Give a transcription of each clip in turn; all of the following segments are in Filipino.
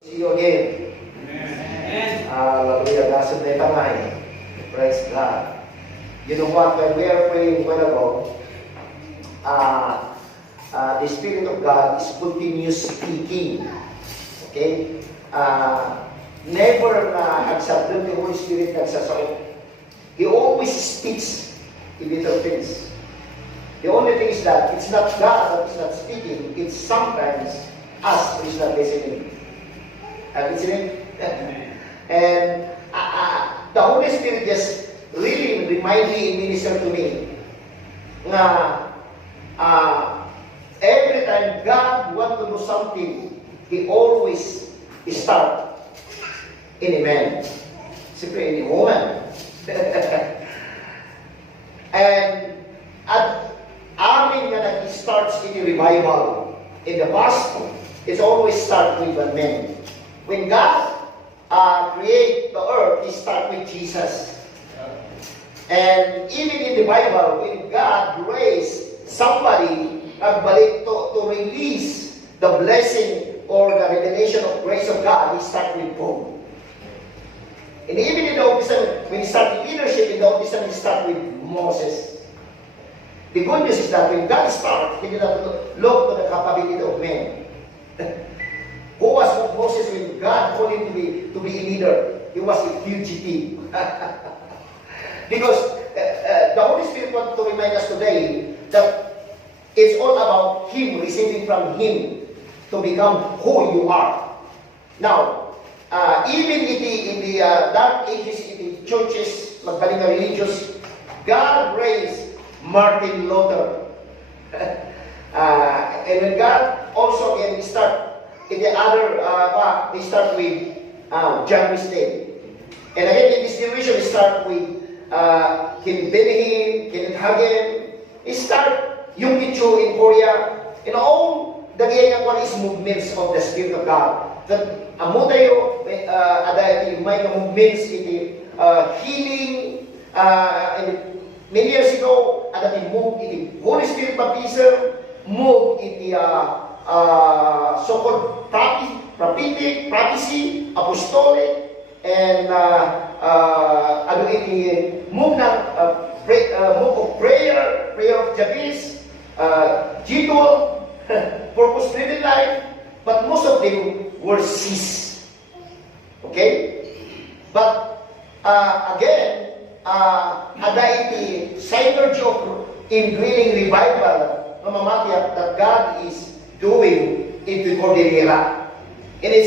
See you again. Amen. Hallelujah. That's the night. Praise God. You know what? When we are praying a while ago, the Spirit of God is continuous speaking. Okay? Never nagsabdon the Holy Spirit nagsasaot. He always speaks in little things. The only thing is that it's not God that is not speaking. It's sometimes us who is not listening. Listening? And the Holy Spirit just really remind me and minister to me na every time God wants to do something, He always start in a man. Siyempre, in a woman. And at amin na nag-starts in a revival, in the gospel, it's always start with a man. When God create the earth, He start with Jesus. And even in the Bible, when God raised somebody to release the blessing or the revelation of grace of God, He start with Paul. And even in the Old Testament, when He start leadership in the Old Testament, He start with Moses. The good news is that when God starts, He did not look to the capability of men. Who was Moses when God called him to be a leader? He was a fugitive. Because the Holy Spirit wants to remind us today that it's all about Him, receiving from Him to become who you are. Now, even in the dark ages, in the churches, magbaling na religious, God raised Martin Luther. And when God also again start in the other, they start with John Wesley. And again, in this generation, we start with Kenneth Benjamin, Kenneth Hagin. We start Yung Kichu in Korea. And all the ganyan one is movements of the Spirit of God. That amo tayo, ada may movements in the healing. And many years ago, ada move in the Holy Spirit baptism, move in the so-called prophecy, apostolic, and move of prayer of Jabez, Jidol, purpose-driven life, but most of them were ceased. Okay? But again, ada iti synergy of indwelling revival mamamatiyak that God is doing into Cordillera. And it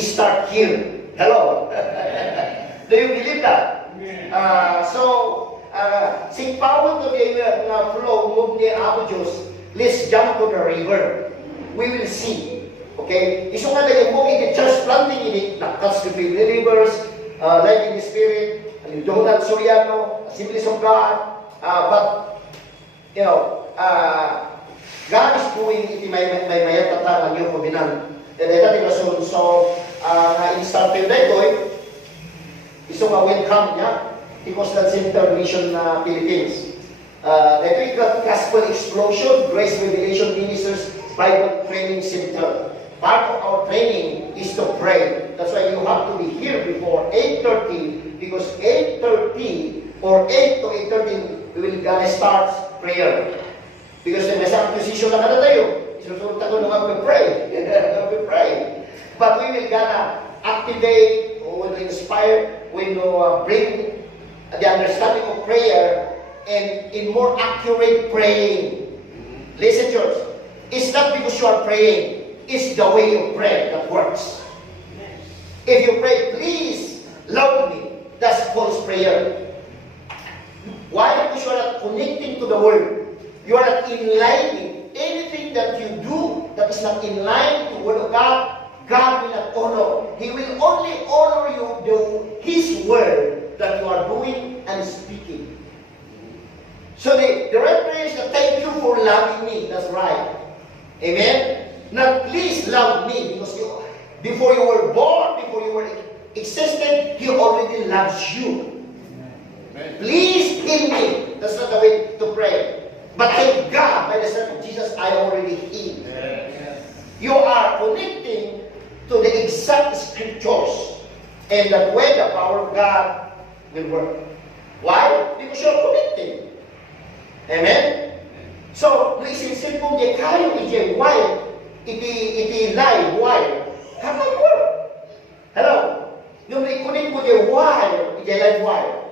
start here. Hello. Do you believe that? Sing power to the flow, move ni Apo Diyos, let's jump to the river. We will see. Okay? Iso nga na yung move in the church planting in it, nakats to be rivers, life in the Spirit, and Donald Soriano, Assemblies of God, but, you know, God is doing iti may tatangan yung kubinan. Dahil natin rason. So, in-start yun na ito iso nga welcome niya. Because that's International na Philippines. Ito yung Gospel Explosion, Grace Revelation Ministers Bible Training Center. Part of our training is to pray. That's why you have to be here before 8:30 because 8:30 or 8 to 8:30 we will gonna start prayer. Because may isang position na kada tayo. Isusunod ako nung we pray. We pray. But we will gonna activate, or will inspire, we will bring the understanding of prayer and in more accurate praying. Listen, church. It's not because you are praying. It's the way you pray that works. If you pray, please, loudly, that's false prayer. Why? Because you are not connecting to the Word. You are not enlightening. Anything that you do that is not in line to the Word of God, God will not honor. He will only honor you His Word that you are doing and speaking. So the right prayer is that thank you for loving me. That's right. Amen? Not please love me because before you were born, before you were existed, He already loves you. Amen. Please heal me. That's not the way to pray. But thank God, by the strength of Jesus, I already healed. Yes. You are connecting to the exact scriptures. And that way, the power of God will work. Why? Because you're committed. Amen? So, no isinsin kung di kayo iti why, iti live wire, kapag work. Hello? Yung ikunin mo di wire, iti live wire,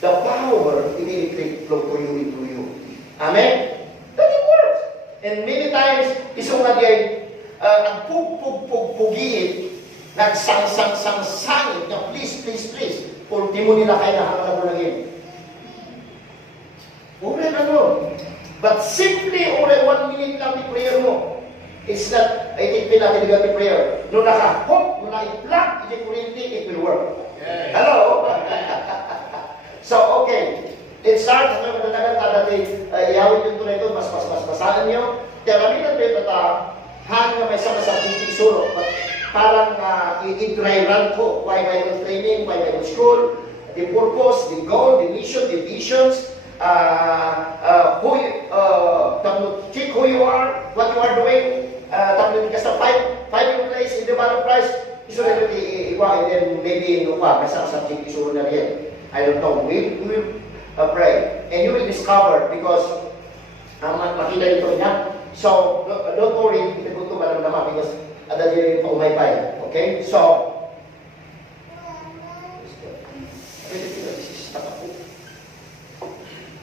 the power, iti electric flow to you into you. Amen? That it works. And many times, isang nga di ang pug-pug-pug-pugiit, nagsang-sang-sang-sangit na please, please, please, ultimo nila kayo nakakala mo lagi. Ure na no. But simply, ure 1 minute lang di prayer mo. It's not, I think pinatid ka di prayer. No naka-hook, no na-i-plug, iti kurinti, it will work. Yeah. Hello? So, okay. Let's start. Ano yung nanagal ka dati, ihawin yung tunay ito, mas basaan nyo. Kaya kami na ito, hanggang may sama-sama isuro. Parang i-dry run ko. Why Bible training, why Bible school, the purpose, the goal, the mission, the visions, check who you are, what you are doing, kasi five in place in the body of Christ, iso na ito and then maybe basta subject isuro na rin. I don't know. We will pray. And you will discover because makita ito niya. So, don't worry, itagot ko ba naman because ada din po may pay. Okay? So,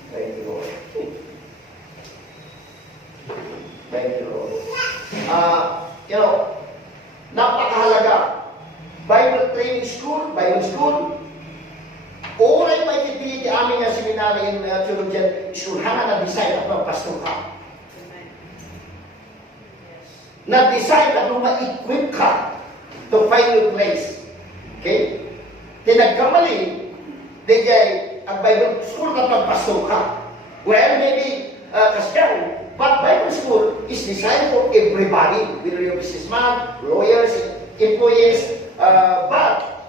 thank you, Lord. Thank you, Lord. Napakahalaga. Bible training school, Bible school, oray may titili ti aming seminary in theologian school, hanga na-design at pastor ka. Na-design at ma-equip ka to find your place. Okay? Tinagkamali, ang Bible school na pastor ka. Well, maybe, but Bible school is designed for everybody, whether you're a businessman, lawyers, employees, but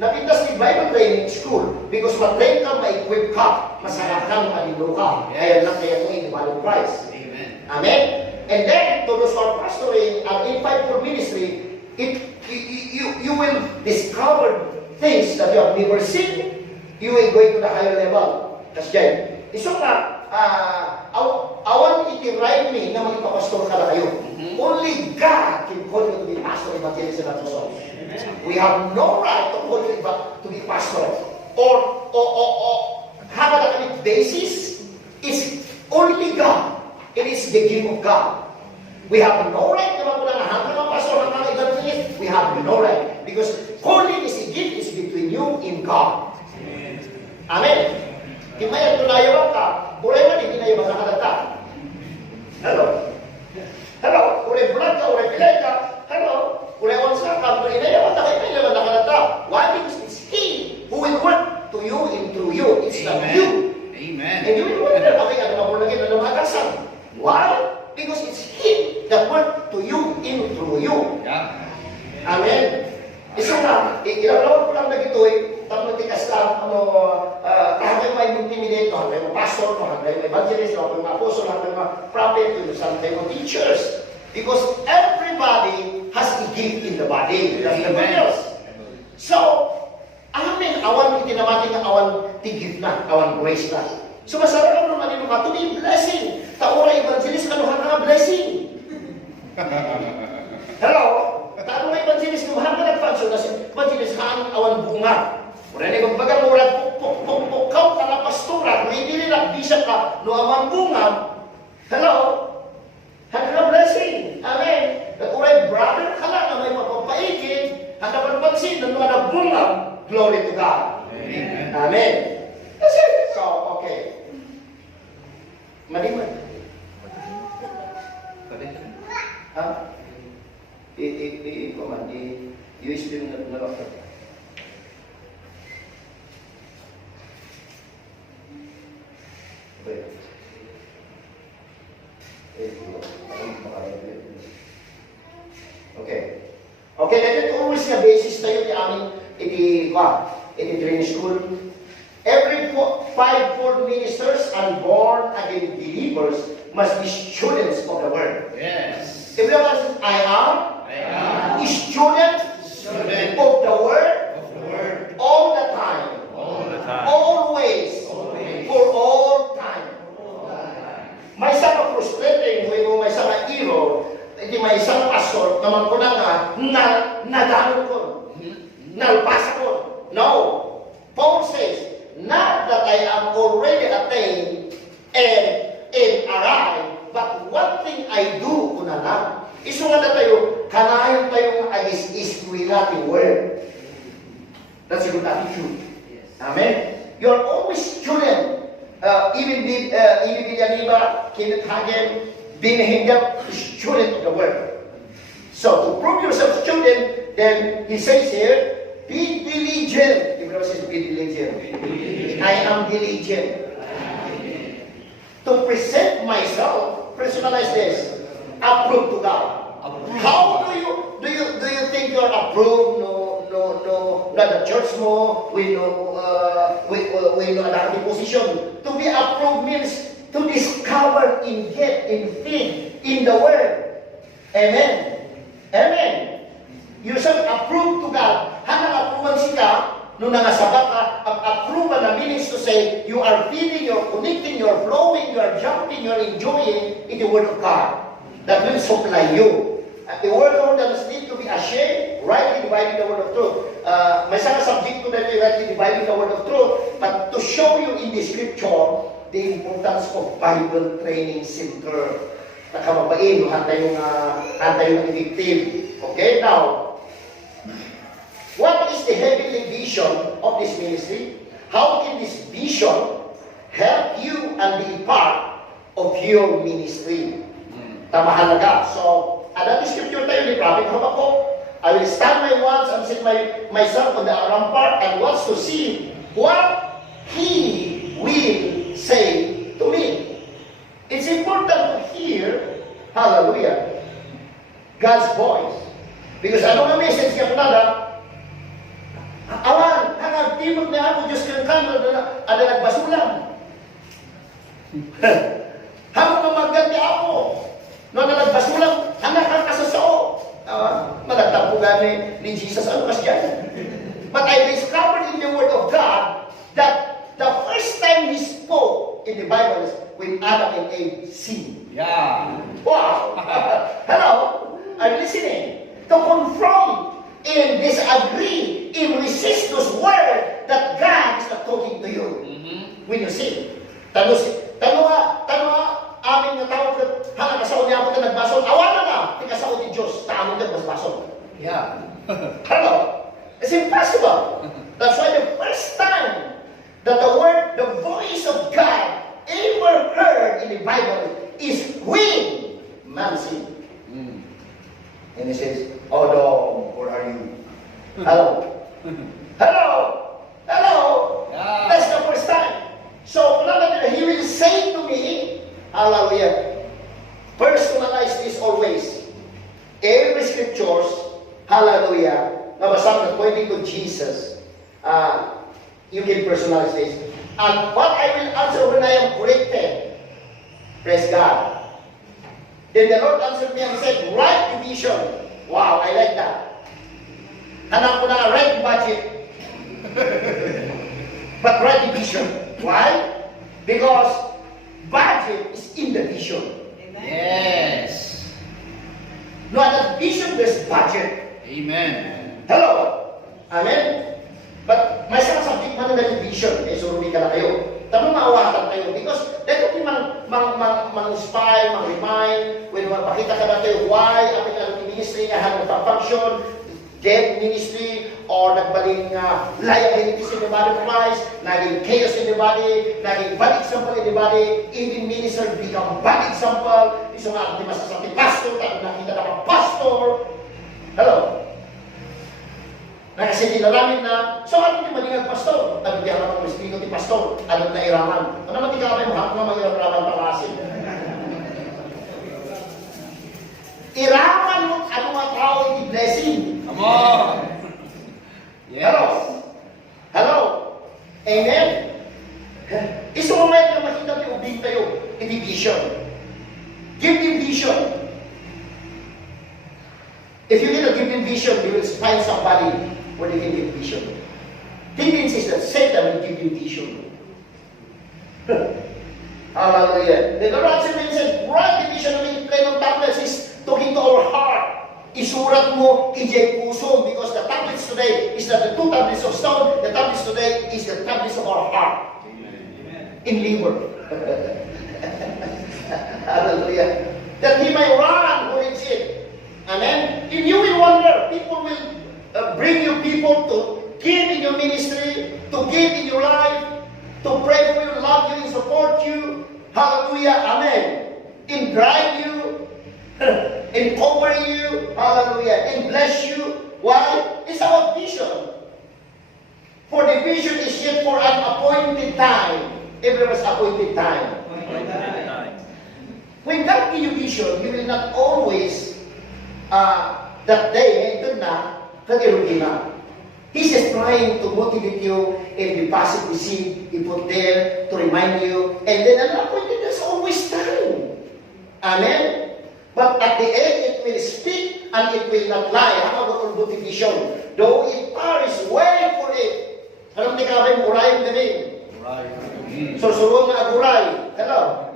napintas ni Bible training school because matrain ka, ma-equip ka, masarap ka, malino ka. Kaya lang kaya mo in the Christ. Amen. Amen? And then, to those who are pastoring in fivefold ministry, you will discover things that you have never seen. You will go to the higher level. That's dyan. Iso nga, awan iti-right me na magpapastor ka na kayo. Only God can call you to be pastor in evangelist and apostle. We have no right to call you to be pastor. Or have a basis is only God. It is the gift of God. We have no right to hanggang ng pastor, hanggang ng evangelist. We have no right. Because calling is a gift is between you and God. Amen. Kimaya tunayawan ka, buray man itinayawan sa kadata. Hello? Hello? Uray vlog ka, uray pilay ka. Hello? Uray onsa ka, inayawan ka, inayawan na kadata. Why? Because it's He who will work to you and through you. It's not you. Amen. And you will wonder, bakit ano mabulagin na lumagasan? Why? Because it's He that work to you and through you. Yeah. Amen. Isa nga, ilalawag ko lang na ito tapos tikas lang, hanggang may intimidate, hanggang may pastor, hanggang may evangelist, hanggang may apostle, hanggang may prophet, hanggang may teachers. Because everybody has a gift in the body. That's the news. So, amin, awan itinamating na awan tigif na, awan grace na. So, masarap ang naman ito ka, to be blessing. Taura evangelist, kanuhan na blessing. Hello? Taano nga evangelist, kanuhan ka nag-function, kasi evangelist, haan awan bunga. Mura na magbaga mo ulat puk-puk-puk-pukaw ka na pastura, hindi nila bisyak ka, no amang bunga. Hello? Hanggang blessing. Amen. At uray, brother ka lang na may mapapaigid, hanggang pansin na mga bunga. Glory to God. Amen. Amen. That's it. So, okay. Maliman. Ha? I-USB mo na lang. Okay. Okay, ito always na basis tayo ni aming training school. Every fivefold ministers and born again believers must be students of the word. Yes. If you I am student of the Word all the time. Always. For all time. May isa ka frustrating, may isa ka error, hindi may isang pastor naman ko na nga, nadalo ko. Nalpasa ko. No. Paul says, not that I am already attained and arrived, but one thing I do ko na lang. Iso nga na tayo, kanayon tayo nga is-eskwila ti word. That's a good attitude. Amen? You're always student. Even Bilianiba, Kenneth Hagen, being a student of the word. So, to prove yourself student, then he says here, be diligent. Everyone says, be diligent. I am diligent. To present myself, personalize this, approved to God. How do you think you're approved? No, not the church mo, we know another position. To be approved means to discover in faith in the word. Amen. Amen. You should approve to God. Hanang approval siya, nung nangasabat ka, ang approval na means to say, you are feeling, you're connecting, you're flowing, you're jumping, you're enjoying in the Word of God. That will supply you. The Word of God does not need to be ashamed, rightly dividing the Word of truth. May isang subject ko na rightly dividing the Word of truth, but to show you in the Scripture, the importance of Bible Training Center. Nakababain, hantay yung effective. Okay, now, what is the heavenly vision of this ministry? How can this vision help you and be part of your ministry? Tamahalaga. So, another scripture tayo ni Prophet Habakkuk. I will stand my watch and set myself on the rampart and watch to see what He will say to me. It's important to hear, hallelujah, God's voice. Because ano nga message niya kunada, awan, nangagtimog na ako, Diyos kang kano, ada nagbasulang. Hamang mamagandi ako, no nagbasulang, hanggang kakasasao. Malagtang po gani ni Jesus, ano kasi yan? But I discovered in the Word of God that the first time He spoke in the Bible is when Adam and Eve sinned. Yeah. Wow! Hello? I'm listening. To confront and disagree and resist those words that God is not talking to you. When you sin. Tanong amin nga tawag ko, hanga kasaon niya ako na nagbason, awan na, di kasaon ni Diyos, taamon ka basbason. Yeah. Hello? It's impossible. That's why the first time that the voice of God ever heard in the Bible is when man sinned. And he says, oh no, where are you? Hello? Hello? Hello? Yeah. That's the first time. So, He will say to me, hallelujah, personalize this always. Every scriptures, hallelujah, nabasang pointing to Jesus, you can personalize this. And what I will answer when I am corrected, praise God. Then the Lord answered me and said, right division. Wow, I like that. Hanap ko na right budget. But right division. Why? Because budget is in the vision. Yes. No other vision, there's budget. Amen. Hello? Amen? But may isang subject man na vision. Surumi ka na kayo. Tanong maawatan tayo. Because dito mang-inspire, mang-remind, when mapakita ka na tayo why ang ministry nga hanggang function, dead ministry, or nagbaling liabilities in the body of Christ, naging chaos in the body, naging bad example in the body, even minister become bad example. Iso nga ang masasabi, pastor, tayo nakita na kang pastor. Hello? Kasi nilalamin na, so ano yung malingang pastor? Ano di ako ng espiritu ni pastor? Ano na iraman? Ano naman ikaw mo? Ano naman iraman pangasin? Iraman mo, ano nga tao yung blessing? Come on! Yes. Hello? Hello? Amen? Isang moment na makita tayo, ubing tayo, hindi vision. Give them vision. If you cannot give them vision, somebody when they can give vision. Tendency is that Satan will give you vision. Hallelujah. The Lord said, Vincent, write the vision of the plane of tablets is talking to our heart. Isurat mo, ijay puso, because the tablets today is not the two tablets of stone, the tablets today is the tablets of our heart. Amen. In liver. Hallelujah. That he may run who reads it. Amen. If you will wonder, people will bring you people to give in your ministry, to give in your life, to pray for you, love you, and support you. Hallelujah. Amen. And drive you, and cover you. Hallelujah. And bless you. Why? It's our vision. For the vision is yet for an appointed time. Everyone's appointed time. When God gives you vision, you will not always that day, ito na, nag-irugi na. He's just trying to motivate you and deposit the seed he put there to remind you. And then an appointed, there's always time. Amen? But at the end, it will speak and it will not lie. How about all motivation? Though it tarries, wait for it. Alam ni Kabay, uray yung galing. Susurong na aguray. Hello?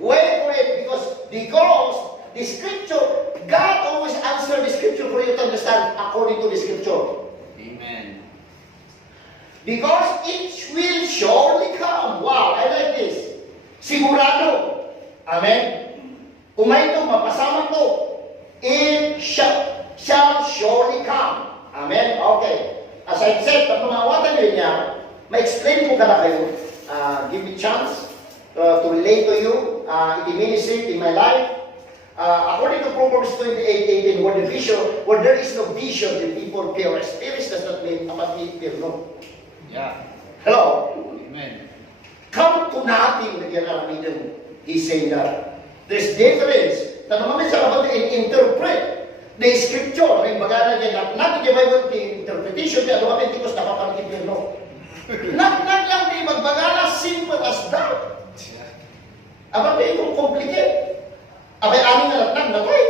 Wait for it because the scripture, God always answers the scripture for you to understand according to the scripture. Amen. Because it will surely come. Wow, I like this. Sigurado. Amen. Umay ito, mapasama to. It shall surely come. Amen. Okay. As I said, pag mamawatan nyo niya, ma-explain ko ka na kayo. Give me chance to relate to you in the ministry, in my life. According to Proverbs 28:18, where the vision, where there is no vision, the people perish. Perish does not mean apathy, no. Yeah. Hello? Amen. Come to nothing, he's saying that. There's difference. Tanong namin sa kapag interpret the scripture. May bagana niya, not the Bible interpretation, kaya ano kami, tikos nakapangkipin, no. Not lang di magbagana, simple as that. Aba, di itong complicate. Abay, aming nalatnag na tayo.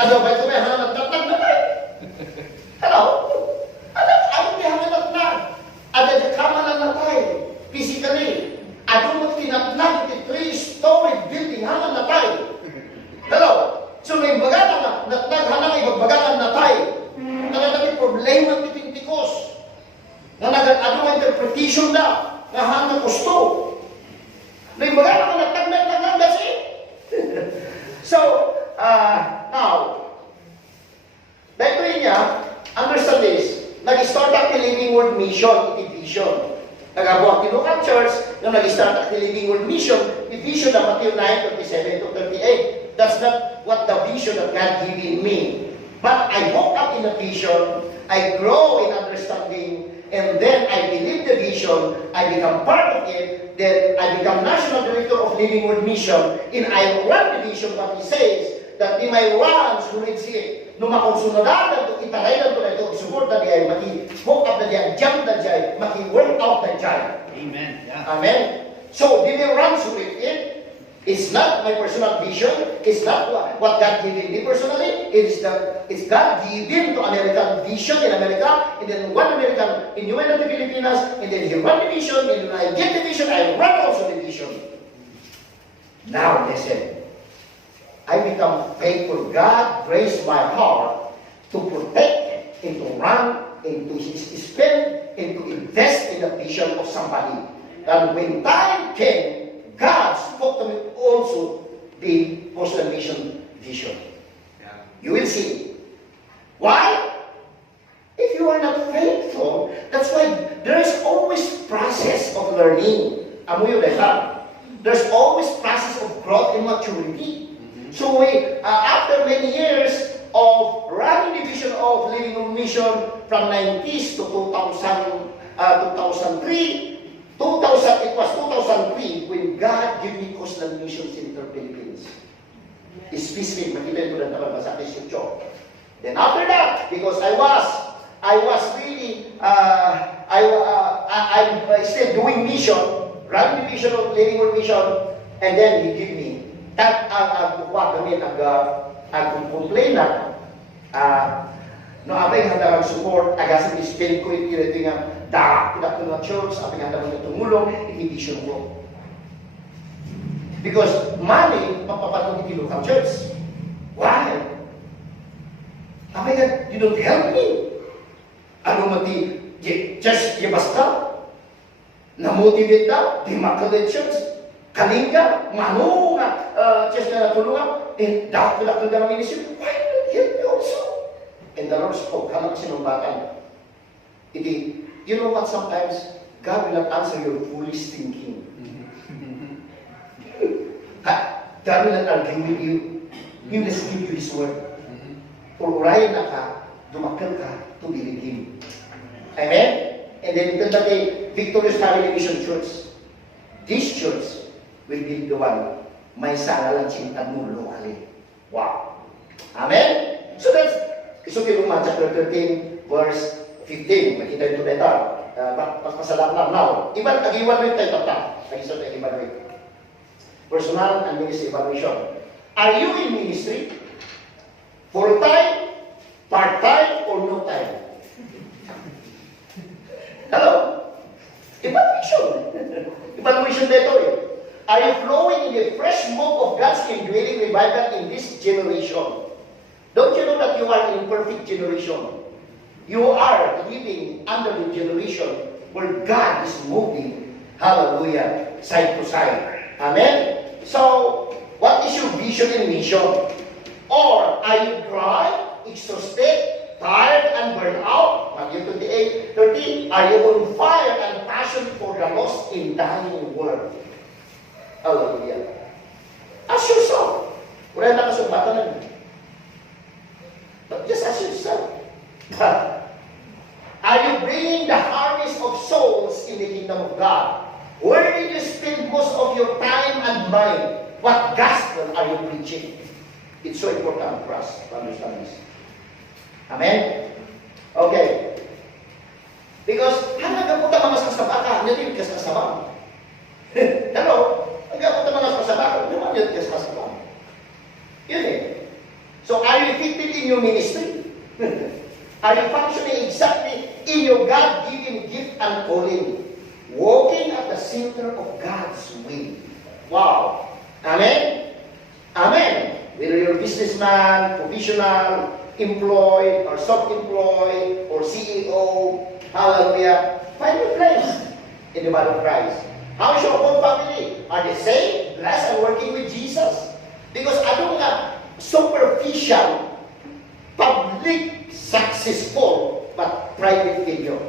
Ano ba ito may nalatnag na tayo? Hello? Ano, aming may nalatnag. Ada di kamalan na tayo. Physically. Ano mo tinatnag the 3-story building hangan na tayo. Hello? So may bagana na, natnag hanang ibagbagaan na tayo. Nagagami problema ng titintikos. Na ano ang interpretation na, na hangang gusto. May bagana na natnag na kasi. So, now, dahil niya, understand this, nag-start ang Living Word Mission, vision. Nagabuhat ni Local Church, nung nag-start ang Living Word Mission, vision na Matthew 9:27-38. That's not what the vision that God gave me. But I woke up in a vision, I grow in understanding, and then I believe the vision, I become part of it, then I become National Director of Living Word Mission, and I run the vision, what he says, that in my runs, who reads it, nung makonsunodan ito, itaray na ito, support na diya, maki-hook up na diya, jump na diya, maki-work out na diya. Amen. Yeah. Amen. So, did you run with it? It's not my personal vision. It's not what God gave me personally. It's God giving to American vision in America, and then one American in the Philippines, and then he run the vision, and when I get the vision, I run also the vision. Now listen. I become faithful. God graced my heart to protect and to run and to spend and to invest in the vision of somebody. And when time came, God spoke to me also the Postal Mission vision. Yeah. You will see. Why? If you are not faithful, that's why there is always process of learning. Amoy beta. There's always process of growth and maturity. Mm-hmm. So after many years of running the vision of Living on Mission from 90s to 2003, it was 2003 when God gave me Coastal Mission Center Philippines. Specific, makita ito lang naman sa scripture. Then after that, because I was really, I'm still doing mission, running the vision of Living Word Mission, and then He gave me that, complain na, No, abay handa support, agasan i-spend ko ito nga dapat ko ng church, abay handa mo tumulong, i-vision ko. Because money, mapapatong iti local church. Why? Abay nga, you don't help me. Ano mati, just basta, na-motivate na, di makalit church, kalinga, mano nga, just na natulungan, dapat ko na ministry, why not help me also? And the Lord spoke, halang sinumbatan. You know what, sometimes, God will not answer your foolish thinking. God will not argue with you. He will just give you His word. Urayan na ka, dumakil ka, to believe Him. Amen? And then ito na kay Victorious Family Mission Church. This church will be the one may sala lang sintan mo locally. Wow. Amen? So that's, so kay Romans chapter 13, verse 15. Makita ito better. Pasalam lang. Now, nag-evaluate tayo tapos. Nag-isa tayo evaluate. Personal and ministry evaluation. Are you in ministry? Full-time, part-time, or no time? Hello? Evaluation. Evaluation dito eh. Are you flowing in the fresh move of God's indwelling revival in this generation? Don't you know that you are in perfect generation? You are living under the generation where God is moving, hallelujah, side to side. Amen? So, what is your vision and mission? Or are you dry, exhausted, tired, and burned out? Matthew 28:13. Are you on fire and passion for the lost in dying world? Hallelujah. Ask yourself. Wala na kasumbatan na. But just ask yourself. Are you bringing the harvest of souls in the kingdom of God? Where did you spend most of your time and mind? What gospel are you preaching? It's so important for us to understand this. Amen? Okay. Because, halaga po tayo mga sasabaka, hindi yung kasasabang. Hello? Halaga po tayo mga sasabaka, hindi yung kasasabang. Yun eh. So, are you effective in your ministry? Are you functioning exactly in your God-given gift and calling? Walking at the center of God's will. Wow. Amen? Amen. Whether you're a businessman, professional, employed, or self-employed, or CEO, hallelujah, find your place in the body of Christ. How is your whole family? Are they saved, blessed, and working with Jesus? Because ano nga, superficial, public, successful, but private failure.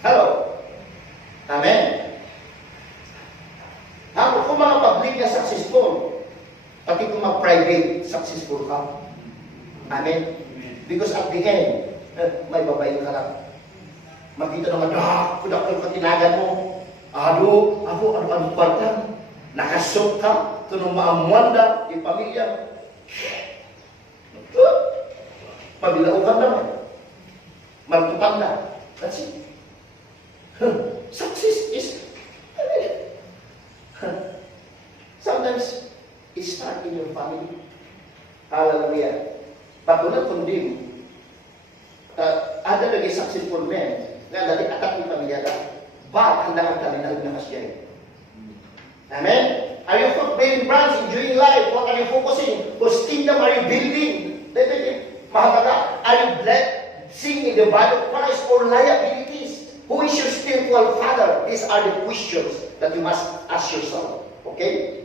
Hello? Amen? Kung mga public na successful, pati kung mga private, successful ka. Amen? Because at the end, may babae ka lang. Makita naman, kudak yung katinagan mo. Ano partan? Nakasok ka, tunong maamwanda, yung pamilya. Pabilaukan naman. Magtukan na. That's it. Success is, sometimes, it starts in your family. Hallelujah. Patuloy kundi, ada lagi successful men, nga dati atak ni pamilya ka, but handa kang talinag na kasya. Amen? Are you bearing branch, enjoying life? What are you focusing? Whose kingdom are you building? Mahalaga, are you blessing in the body of Christ or liabilities? Who is your spiritual father? These are the questions that you must ask yourself. Okay?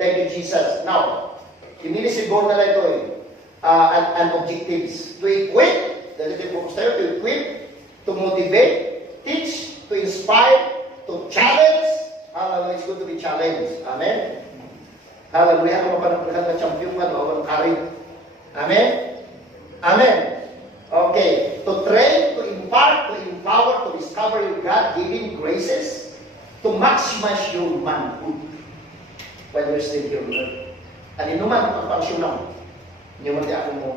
Thank you, Jesus. Now, the ministry goal na ito and objectives. To equip, to equip, to motivate, teach, to inspire, to challenge. Hallelujah, it's good to be challenged. Amen? Hallelujah, kung mapanagpagan na champion ka, no? Karin. Amen? Amen? Okay. To train, to impart, to empower, to discover your God-given graces, to maximize your manhood when you're still here on earth. At inuman, ang pangsyon lang, hindi mo ako mo,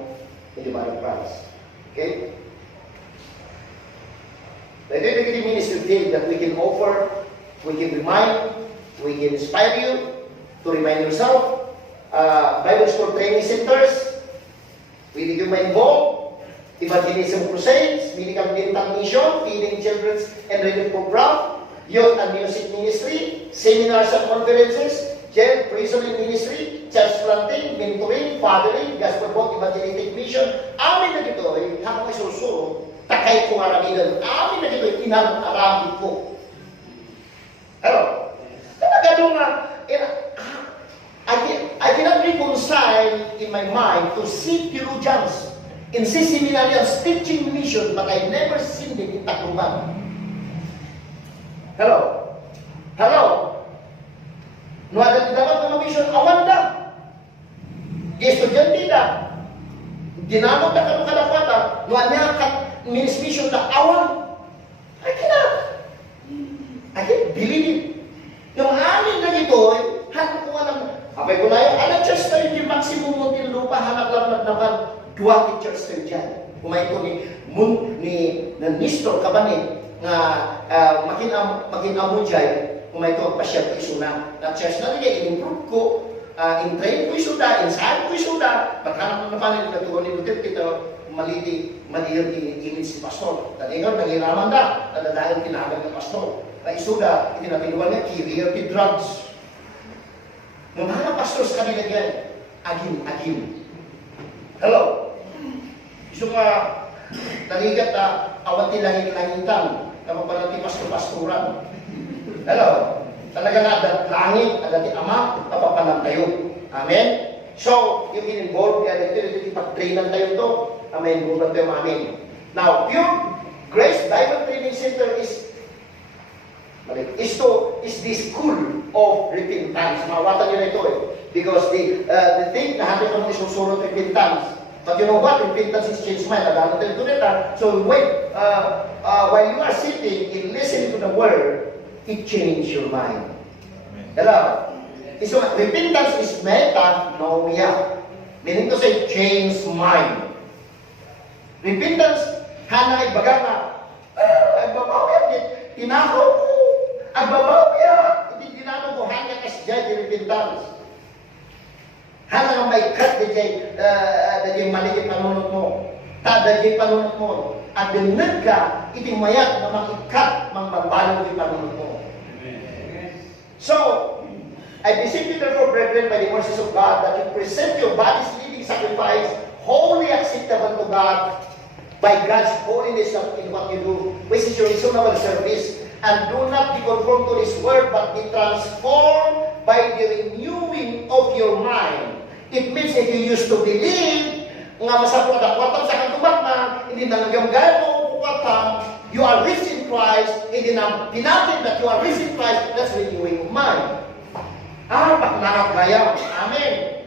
hindi ba ng Christ. Okay? The dedicated ministry thing that we can offer, we can remind, we can inspire you to remind yourself, Bible school training centers, Pwede kayo ma-involve. Evangelism crusades, medical dental mission, feeding children's and reading program, youth and music ministry, seminars and conferences, jail, prison and ministry, church planting, mentoring, fathering, gospel work, evangelistic mission. Amin na dito, habang isusuro, takay ko aramidan. Amin na dito, inarami ko. Hello? Talaga nung I cannot reconcile in my mind to see theologians in seminarians teaching mission, but I never seen them in Tacloban. Hello? Hello? No ada dapat ng mission awan da. Estudyante da. Dinamot na kanong kalapatan, no ada kat mission da awan. I can't believe it. Yung amin na ito, hanap ko ng abay ko na yung alam church tayo yung maximum mo din lupa, hanap lang naman dua church tayo dyan. Kumay ko ni Nistor ka ba ni nga makinamo dyan, kumay ko pasyal ko isuna na church na rin, in-improve ko, in-train ko isuda, in-saan ko isuda, paghanap ng napanin na tuwa ni Luther, kita malihir image si pastor. Dati nga, nangiraman na, nadadahil tinagal ng pastor. Na isuda, itinatiluan niya, career to drugs. Nung mga pastor sa kanila yan, agim. Hello? Gusto nga, naligat na awati langit-langitan, napapanati pastor-pastoran. Hello? Talaga na, langit, adati ama, papapalang tayo. Amen? So, yung in-involve, kaya dito, ipag-trainan tayo ito. Amen, involve tayo, amen. Now, Pure Grace Bible Training Center is the school of repentance. Mawatan nyo na ito eh. Because the thing na hatin mo isusurot repentance. But you know what? Repentance is change mind. Nagano tayo ito nita. So while you are sitting and listening to the word, it changes your mind. Hello? So repentance is metanoia. Meaning to say, change mind. Repentance, hanay baga nga, agbabawi, tinakaw ko. Agbabawi, hindi tinakaw ko, hanga kas dyan, di repentance. Hanga nga may cut, di maligit panunod mo. Di panunod mo. At dinag ka, itimayat na makikat, mangbabalong di panunod mo. So, I beseech you therefore, brethren, by the mercies of God, that you present your bodies living sacrifice, wholly acceptable to God, by God's holiness in what you do, which is your reasonable service. And do not be conformed to this world, but be transformed by the renewing of your mind. It means if you used to believe, nga masapot ang kwatang sa katubat na, hindi nangagamgay mo kwatang, you are rich in Christ, hindi na pinatin that you are rich in Christ, that's renewing of mind. Paknarap gaya. Amen.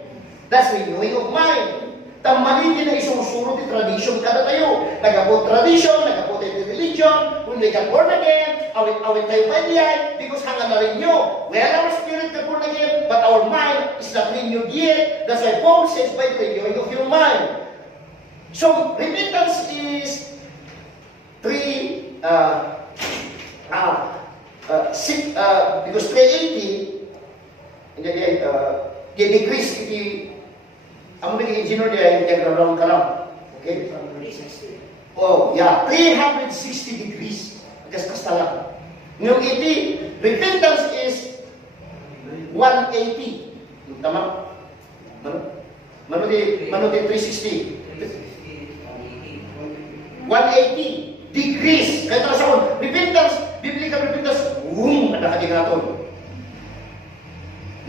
That's renewing of mind. Tamalin na isusurot yung tradition kada tayo. Nagabot tradition, nagabot yung religion, when they got born again, awit tayo maniyan, because hanga na rin nyo. Well, our spirit got born again, but our mind is not renewed yet. That's why Paul says, by the renewing of your mind. So, repentance is because 380, decrease ang mga engineer niya, yung round ka lang. Okay? 360. Oh, yeah. 360 degrees. Kaskas lang. Yung 80, repentance is 180. Tama? Mano di 360? 180 degrees. Kaya sa akin, repentance, biblical repentance, nakaging natin.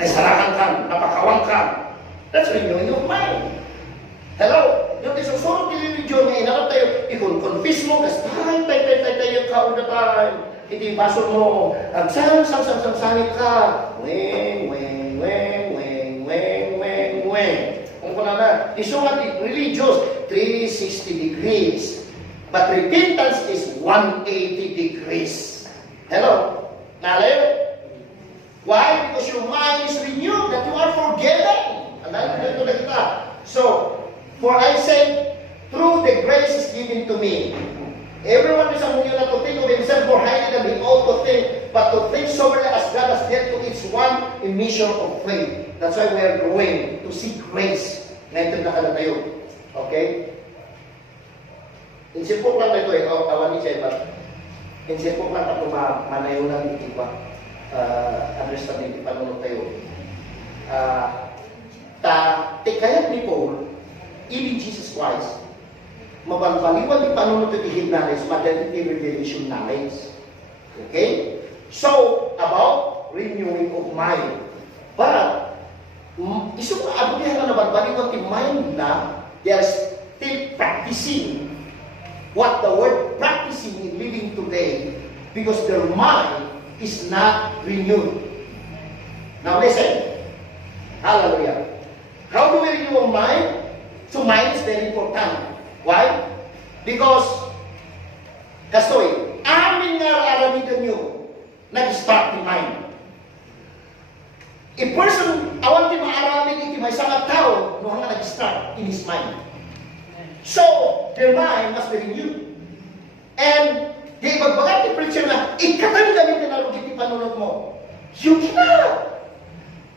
Naisarakan ka, napakawang ka. That's renewing of mind. Hello? Yung isusurot ni religion na inarap tayo, i-confess mo, kasi tayo ka all the time. Hindi baso mo, sang-sang-sang-sangit ka. Weng. Kung kuna na, isulat religious, 360 degrees. But repentance is 180 degrees. Hello? Nalayo? Why? Because your mind is renewed, that you are forgiven. So, for I said, through the grace is given to me. Everyone is among you not to think of himself more highly than he ought to think, but to think soberly as God has dealt to each one a measure of faith. That's why we are growing to seek grace. Ngayon na kada tayo. Okay? Insipok lang na ito eh. Awan ni Chema. Insipok lang ako manayo lang iti pa. Understanding iti panunod tayo. Tikayat ni Paul, even Jesus Christ, mabalbaliwan ni panunod iti hid knowledge, madaliti revelation knowledge. Okay? So, about renewing of mind. But, isang abulihan na nabalbaliwan ti mind na, they are still practicing what the word practicing in living today because their mind is not renewed. Now listen. Hallelujah. How do we renew our mind? So mind is very important. Why? Because kastoy, amin nga aramidan nyo nag-start the mind. A person, awan di maaramid iti may sangat tao no nga nag-start in his mind. So, their mind must be renewed. And, di magbagat ni preacher na, ikatan gamit na narugit ni panunod mo. You cannot.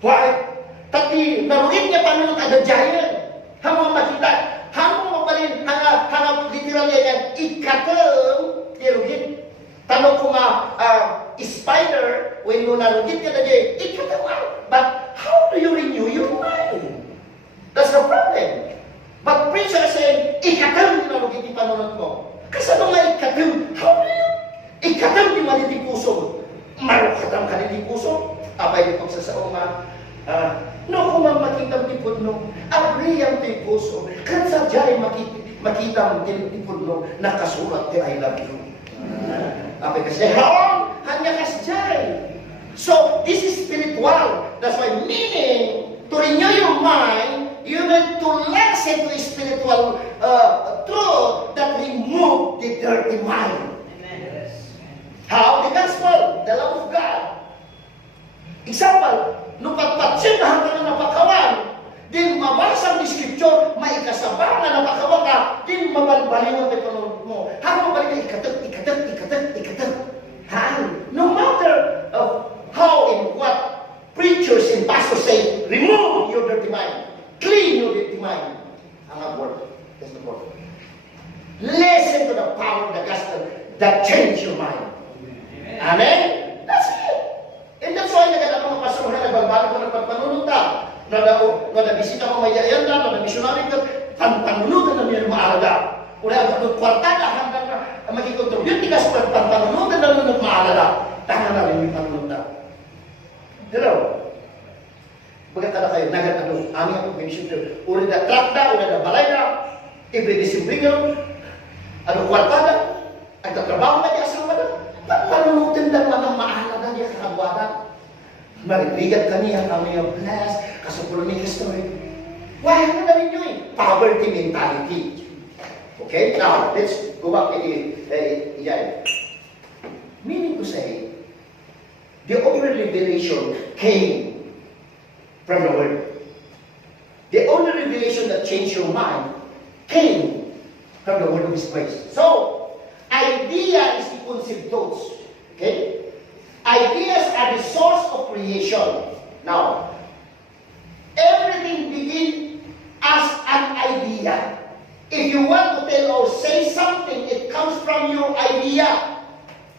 Why? Tati, narugit niya panunod agad jayan. Hamang makita. Hamang mabalin, hangap literal yan, ikatan, narugit. Tanong ko nga, spider, when mo narugit ka na dyan, ikatan. But, how do you renew your mind? That's the problem. But preacher saying, ikatam din ang iti panunod mo. Kasi ano nga ikatam? How do you? Ikatam din man iti puso. Marukatam ka iti puso. Abay di pagsasao nga. No, kung makita ti pudno, abriyang ti puso. Kansa dyan makita ti pudno, nakasulat ti I love you. Abay kasi, haon, hanya kas dyan. So, this is spiritual. That's why meaning, to renew your mind, you need to listen to spiritual truth that remove the dirty mind. Amen. How? The gospel, the love of God. Example, nung pagpatsin na hanggang na napakawan, din mabasa ang scripture, maikasaba na napakawan ka, din mabalbaliwan na panunod mo. Hanggang mabalik ka, ikatat. No matter how and what preachers and pastors say, remove your dirty mind. Clean your dirty mind. Ang word. That's the word. Listen to the power of the gospel that change your mind. Amen? That's it. And that's why nagkata mga pastor na nagbabago ko nagpagpanunod ta. Nabisita mo mayayan na, nabisyonarin ka, panunutan na niya maalada. Ula ang kwartada hanggang na magkikontribute ka sa panunutan na nung maalada. Tanga na rin yung panunod ta. Hello? Pagkatala kayo, nagatado, aming ako benisyon. Uli na trakta, uli na balay na, ibredisimbringan, ano kwartada, ang tatrabaho na niya asawa na, panunutin lang ang maala na niya kakagwanan. Maribigat kami ang aming bless, kasupulo ni Kristo rin. Why, ano na rin nyo eh? Poverty mentality. Okay, now, let's go back again. Meaning to say, the only revelation came from the Word. The only revelation that changed your mind came from the Word of His grace. So, idea is the conceived thoughts. Okay? Ideas are the source of creation. Now, everything begins as an idea. If you want to tell or say something, it comes from your idea.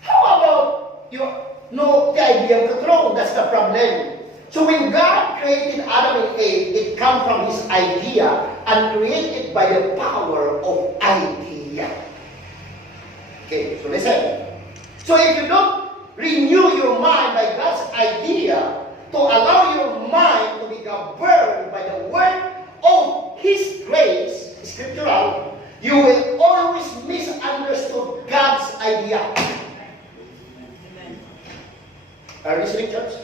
How about the idea of the throne? That's the problem. So when God created Adam and Eve, it comes from His idea and created by the power of idea. Okay, so listen. So if you don't renew your mind by God's idea to allow your mind to be governed by the word of His grace, scriptural, you will always misunderstood God's idea. Are you listening, church?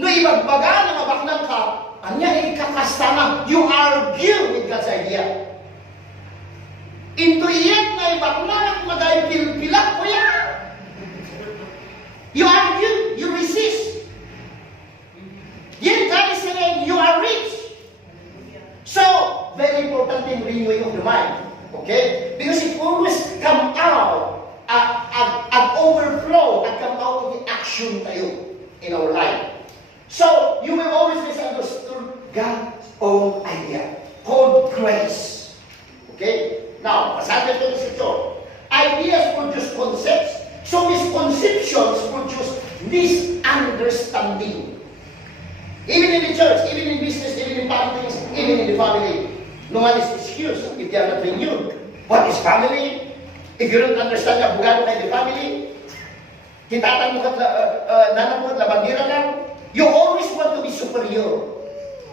No ibagbaga na mabaknang ka, anya ikakasta na, you argue with God's idea. Into iyet na ibaknang at magay pilak ko yan. You argue, you resist. Yet God is saying you are rich. So, very important in renewing of the mind. Okay? Because it always come out, and overflow, and come out of the action tayo in our life. So, you will always misunderstand God's own idea, called grace. Perceptions produce misunderstanding. Even in the church, even in business, even in politics, even in the family. No one is excused if they are not renewed. What is family? If you don't understand na bugado kayo the family, kitatan mo nanamot na bandira lang, you always want to be superior.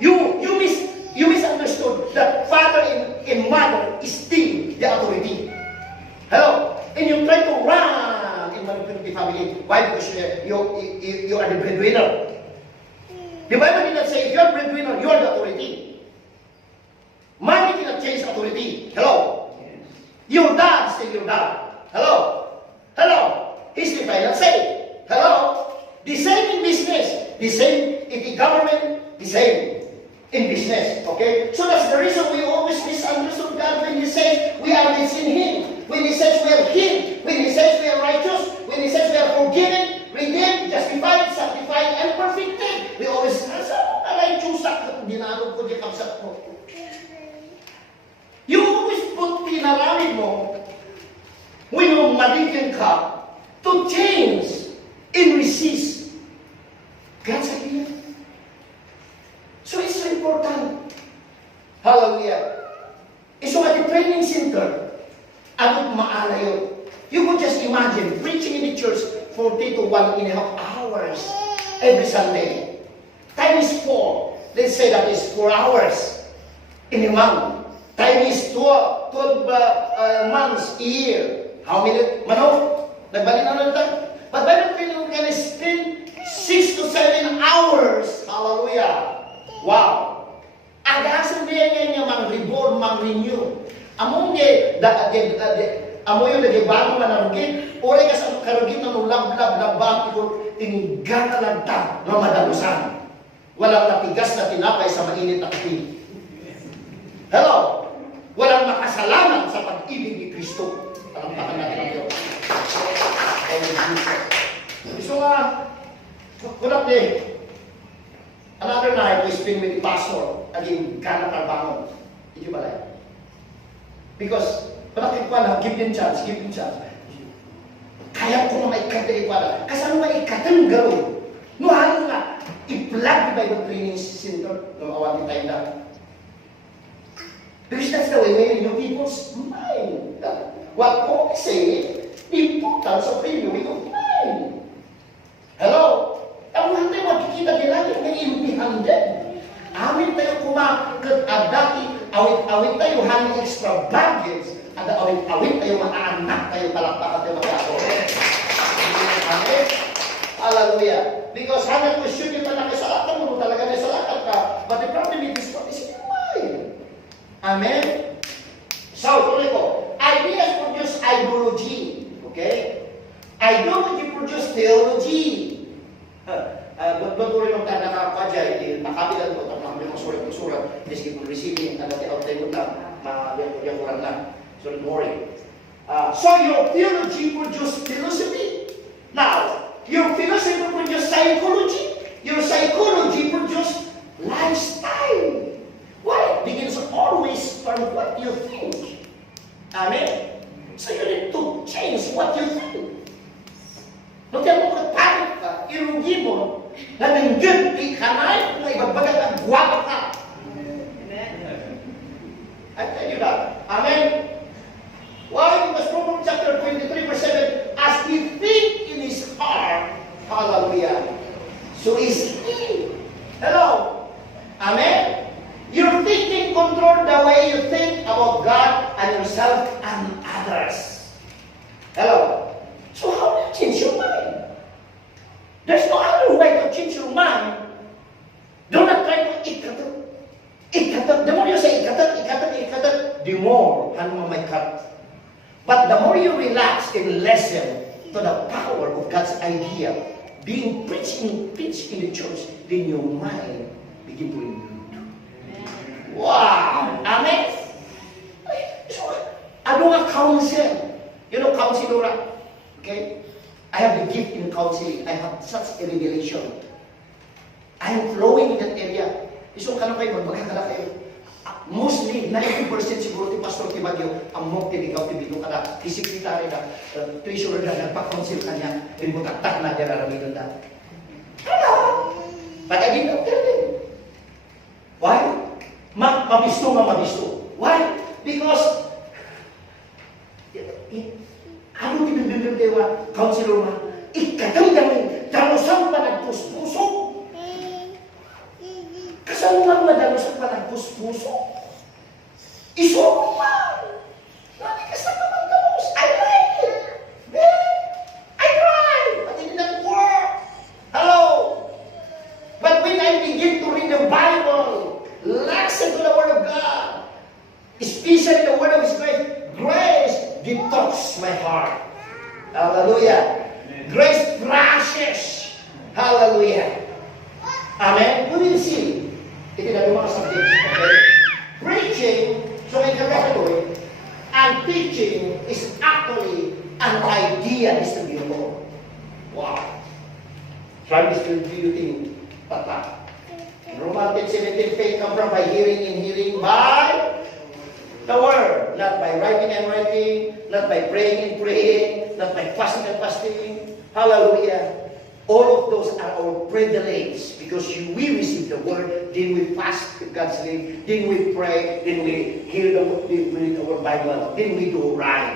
You misunderstood that father and mother is still the authority. Hello? And you try to run in manipulating the family. Why? Because you are the breadwinner. The Bible did not say if you are breadwinner, you are the authority. Money cannot change authority. Hello? Your dad is still your dad. Hello? Hello? He's the final say. Hello? The same in business. The same in the government. The same in business. Okay? So that's the reason we always misunderstood God when He says we are in Him. When He says we are healed. When He says we are righteous. When He says we are forgiven, redeemed, justified, sanctified, and perfected. We always say, alay, chusak, dinanong ko, di kapsat ko. You always put pinaramin mo when you're maligyan ka to change and resist God's idea. So it's so important. Hallelujah. So at the training center, abot maala yun. You could just imagine preaching in the church 40 to 1.5 hours every Sunday. Time is 4. Let's say that is 4 hours in a month. Time is 12 months a year. How many? Manok? Nagbalik na lang tayo. But Bible feeling can spend 6 to 7 hours. Hallelujah. Wow. Agasan niya niya mang reborn, mang renew. Among amo yung nagibano manarugin, oray ka sa karugin na nulablab na bang tinggan na lang ta na madalusan. Walang natigas na tinapay sa mainit na kape. Hello? Walang makasalanan sa pag-ibig ni Kristo. Talampakan natin ang Diyos. So kunap another night we spent with the pastor again kana trabaho. Hindi ba lang? Because bakit ko na give them chance. Kaya ko na maikatay ko na. Kasi ano maikatang gawin? No, ano nga, i-plug the Bible Training Center. No, awan tayo na. Because that's the way when you people's mind. What Paul is saying, importance of renewing of mind. Hello? Ang mga tayo makikita nila yung empty-handed. Amin tayo kumakot at dati, awit tayo hanging extra baggage. At awit tayo maanak tayo palakpakan tayo magkakaroon. Amen? Hallelujah. Because hanggang question yung talaga sa lakat mo, talaga na sa lakat ka. But the problem is what is in your mind. Amen? So, tuloy ko. Ideas produce ideology. Okay? Ideology produce theology. Ba't tuloy mong nakakadya, nakabilan mo, nakakabili mong surat, diski po receiving, nagati out tayo mo na, yung kurang na. So don't worry. So your theology produces philosophy. Now, your philosophy produces psychology. Your psychology produces lifestyle. Why? It begins always from what you think. Amen? So you need to change what you think. Nung kaya mo kapagod ka, irugi mo, na nanggyan, ikanay, na ibagbagat ang guwapo ka. I tell you that. Amen? Why? Because Proverbs chapter 23 verse 7, as he think in his heart, hallelujah, so is he. Hello? Amen? Your thinking control the way you think about God and yourself and others. Hello? So how do you change your mind? There's no other way to change your mind. Do not try to ikatat. The more you say ikatat, the more ano may cut. But the more you relax and listen to the power of God's idea being preached in the church, then your mind begin to renew. Wow! Amen? So, ano nga counsel? You know counselor? Okay? I have the gift in counseling. I have such a revelation. I am flowing in that area. So, kayo, magmagkakala kayo. Mostly, 90% siguro ti Pastor Tibagyo, ang mong tinigaw tibito ka na, ti sekretary na, treasurer na, nagpa-council ka niya, pinmutaktak na, diyan aramidon na. Hello! But I did not tell them. Why? Mabisto. Why? Because, ano tinundun dewa, counselor man, ikatanggang dalusan pa nagpuspuso. Kasaluman madalusan pa nagpuspuso. Iso man. Nani ka sa kamang I like it. I try. But it didn't work. Hello? But when I begin to read the Bible, listen to the Word of God, especially the Word of His grace detox my heart. Hallelujah. Grace flashes. Hallelujah. Amen. What do you see? Ito na yung mga subjects. Okay? Preaching, so may kagagawin, and teaching is actually an idea distributor. Wow. Try distributing tata. Romans 17, faith come from by hearing, and hearing by the Word. Not by writing and writing, not by praying and praying, not by fasting and fasting. Hallelujah. All of those are our privilege because we receive the Word, then we fast in God's name, then we pray, then we hear we read our Bible, then we do right.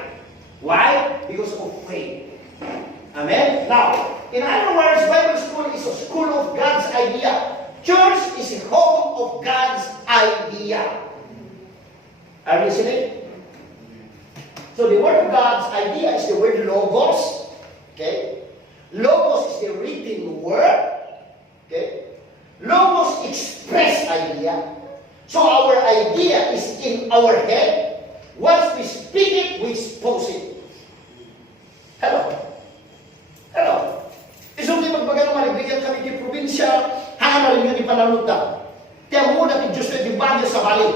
Why? Because of faith. Amen? Now, in other words, Bible school is a school of God's idea. Church is a home of God's idea. Are you listening? So the word of God's idea is the word logos. Okay? Logos is the written word. Okay? Logos express idea. So our idea is in our head. Once we speak it, we expose it. Hello? Hello? Isang di magbaga naman, ibigyan kami di probinsya, hanga na rin yun di panaluta. Tiyan mo na di Diyos na di bagyo sa bali.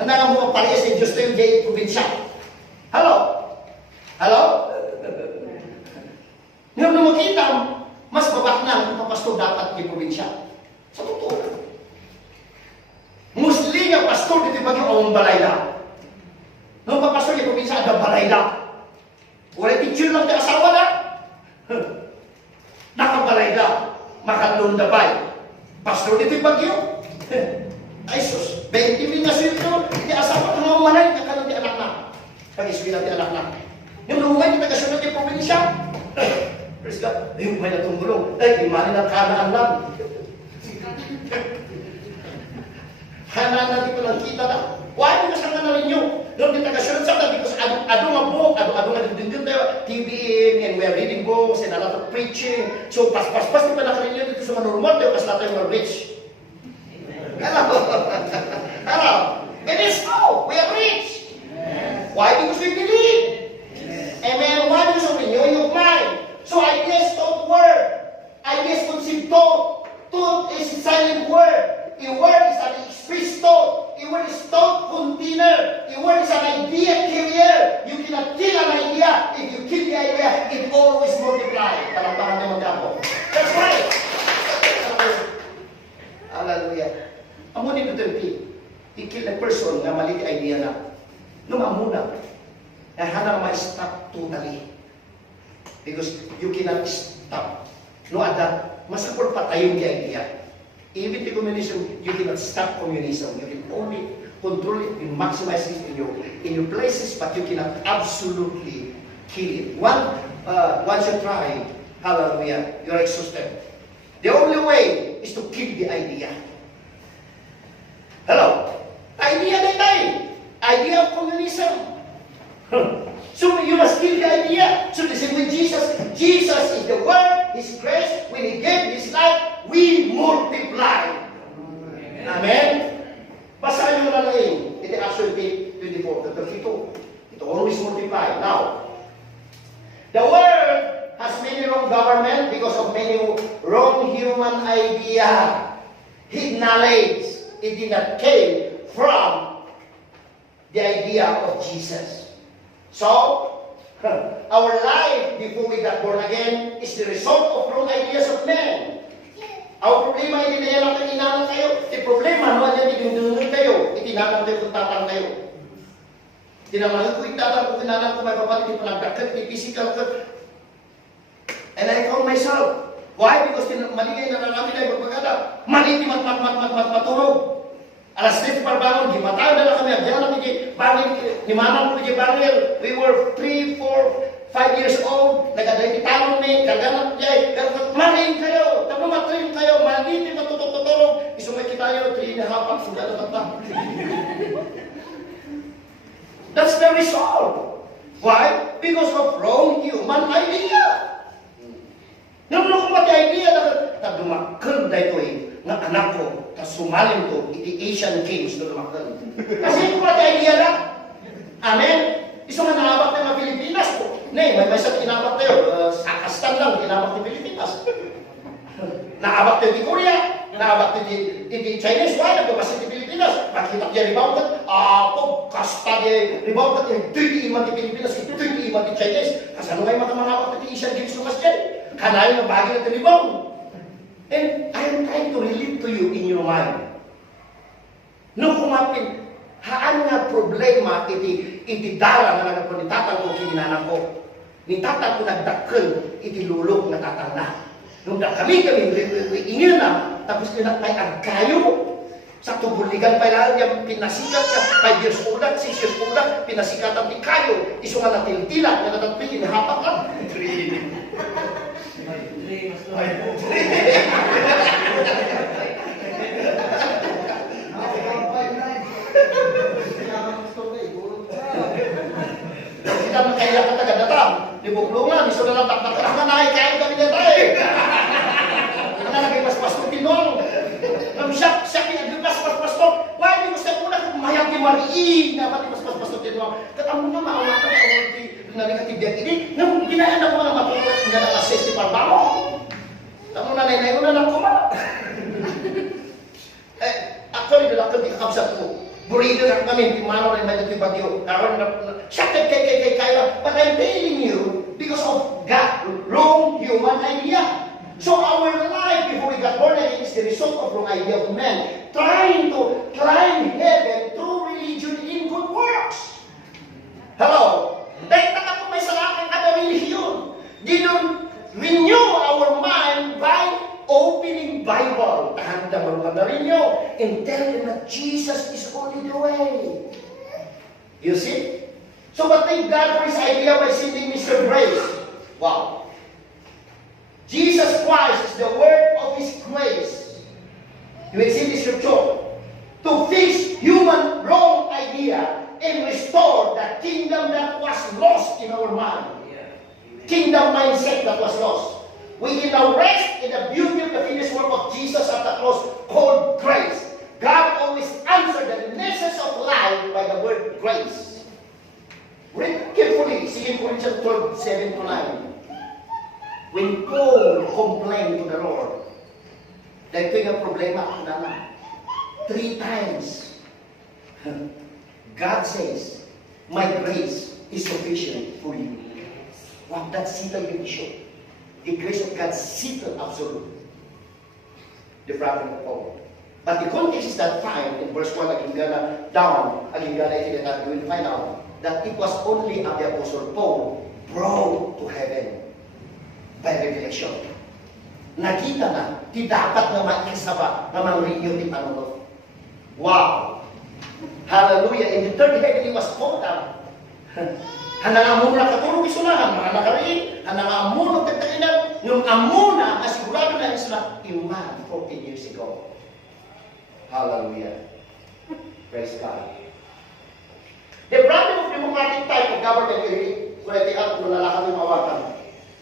Handa nga mo parehas ni Diyos na yung di probinsya. Hello? Hello? Ngayon na makita, mas babak na ang pastor dapat di probinsya. Sa totoo lang. Muslim nga pastor dito bagyo ang balay na. Nung papastor di probinsya, ada balay na. Wala teacher lang di asawa na. Nakabalay na. Makalunda bay. Pastor dito bagyo. Ay sus, 20 mil na sito, di asawa na manay, nakalang di anak na. Pag-iswila di anak na. Yung lumay, di tagasunod di probinsya. Praise God. Ayun, may natungulong. Ay, imani ng kanaan lang. Kanaan na di ko lang kita na. Why? Because ang na rin nyo. Doon di tagasunod sa atin. Because ado nga book, ado nga din tayo. TVM, and we are reading books, and a lot of preaching. So, pas di pa nakarin nyo dito sa manormal, tayo pas natin mga rich. Hello? Hello? It is so. We are rich. Why? Because we believe. Amen. Why? Because of renewing of mind. So ideas don't work. Ideas conceive thought. Thought is a silent word. A word is an express thought. A word is thought container. A word is an idea carrier. You cannot kill an idea. If you kill the idea, it always multiplies. Talampakan naman ako. That's right. Hallelujah. Amo ni Duterte, i-kill a person na mali the idea na. Numamuna. Na hana ma-stop totally. Because you cannot stop. No other. Masapor patayong the idea. Even the communism, you cannot stop communism. You can only control it and maximize it in your places, but you cannot absolutely kill it. Once you try, hallelujah, you're exhausted. The only way is to kill the idea. Hello? Idea na tayo. Idea of communism. So you must kill the idea. So the same with Jesus. Jesus is the Word, His grace. When He gave His life, we multiply. Amen? Basahin nyo na lang yun. Ito actually 24, the 32. It always multiply. Now, the world has many wrong government because of many wrong human idea. His knowledge, it did not came from the idea of Jesus. So, our life before we got born again is the result of wrong ideas of men. Ang problema, hindi na yan ang kainanan kayo. Di problema, no, yan dinunod kayo. Itinanong kayo kung tatang kayo. Tinamahan ko, itatang ko, kinanan ko, may papalit, di panagdakat, di physical ka. And I call myself. Why? Because maligay na namin tayo magpagkada. Maliti matulog. Alas 3 parbangon, gimatayo na lang kami. Diyan lang kami, bangin, nimanang ko bangin. We were 3, 4, 5 years old. Nagadayin itanong ni, kaganap niya. Malin kayo, tapumatrin kayo, maliti matutulog. Isumay kita yun, 3.5 sudah na tata. That's the result. Why? Because of wrong human idea. Nung ko pati idea na dumakal dahil ko nga anak ko, tas sumalin ko, iti Asian Games na dumakal. Kasi ko pati idea na. Amen? Iso nga naabak ng mga Pilipinas po. May isang kinabak tayo, sakastan lang, kinabak ng Pilipinas. Naabak tayo di Korea, naabak tayo di Chinese, why? Nagpapasok di Pilipinas. Makita niya rebound ka, kasta niya rebound ka, tuy iman di Pilipinas, tuy iman di Chinese. Kasi ano kayo makamangabak tayo di Asian Games lumas dyan? Kanayo ng bagay na rebound. And I am trying to relate to you in your mind. Nung kumapin, haan nga problema iti dara na nagpunitatan ko kininanan ko. Nitatan ko nagdakkel iti lulok na tatang na. Nung kami ingin na, tapos kinatay ang kayo. Sa tubuligan pa lang yung pinasikat ka, 5 years old, 6 years old, pinasikatan ti kayo. Iso nga natiltila, nga natatpi, hinahapak ka. Kita makaya ka taga-datang. Di buklungan, iso na lang taktak-tak na nakikain kami na tayo. Ano na naging mas-pas-pas tinong. Siya mas-pas-pas to. Why? Di gusto ko na mayang di mariin. Dapat mas-pas-pas to tinong. Katamo na maawa ka, maawa di nalikatibyan. Hindi, nung ginayaan ako mga matulog, nga nang-assess di parbango. Tamo na nainay mo na lang kumat. Actually, nalakad di kakabsat ko. Burido na kami, timano rin may nagtibagyo. Karoon na, siya kay kaya. But I'm telling you, because of God, wrong human idea. So our life before we got born again is the result of wrong idea of men trying to climb heaven through religion in good works. Hello? Dahil taka po may salaking kada religion. Ginon, renew our mind by opening Bible. Tahanda marungan na rin nyo. And tell them that Jesus is only the way. You see? So but thank God for His idea by sending Mr. Grace. Wow. Jesus Christ is the word of His grace. You will see the scripture. To fix human wrong idea and restore the kingdom that was lost in our mind. Kingdom mindset that was lost. We can now rest in the beauty of the finished work of Jesus at the cross called grace. God always answered the necessities of life by the word grace. Read carefully, 2 Corinthians 12, 7 to 9. When Paul complained to the Lord, dahil ito yung problema ako na 3 times, God says, my grace is sufficient for you. Wow, that's settled the issue. The grace of God settled absolute the problem of Paul. But the context is that time, in verse 1, aging gana down, aging gana itinatag, we will find out that it was only the Apostle Paul brought to heaven by revelation. Nakita na, di dapat na maikasaba na mang-renew di panunod. Wow! Hallelujah! In the third heaven, he was called up. Hanang amuna katulog isunahan, mga nakariin, hanang amuna tagtakinan, yung amuna, asigurado na isuna, iman 14 years ago. Hallelujah! Praise God. The problem of democratic type of government, kung itihan kung lalakad yung mawakan,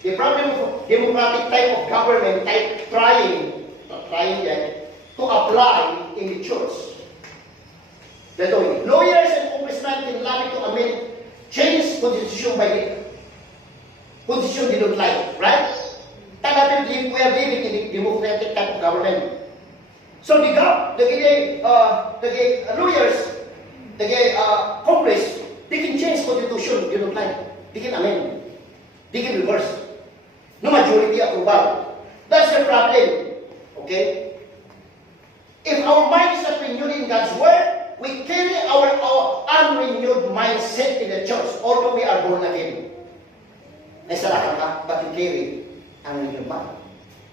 the problem of democratic type of government, trying to apply in the church. That way, lawyers and congressmen can lobby to amend, change constitution by the constitution they don't like, right? We are living in the democratic type of government. So the lawyers, the Congress, they can change constitution they don't like. They can amend. They can reverse. No majority approval. That's the problem. Okay? If our mind is not renewed in God's Word, we carry our unrenewed mindset in the church, although we are born again. Naisalakan ka, but you carry unrenewed mind.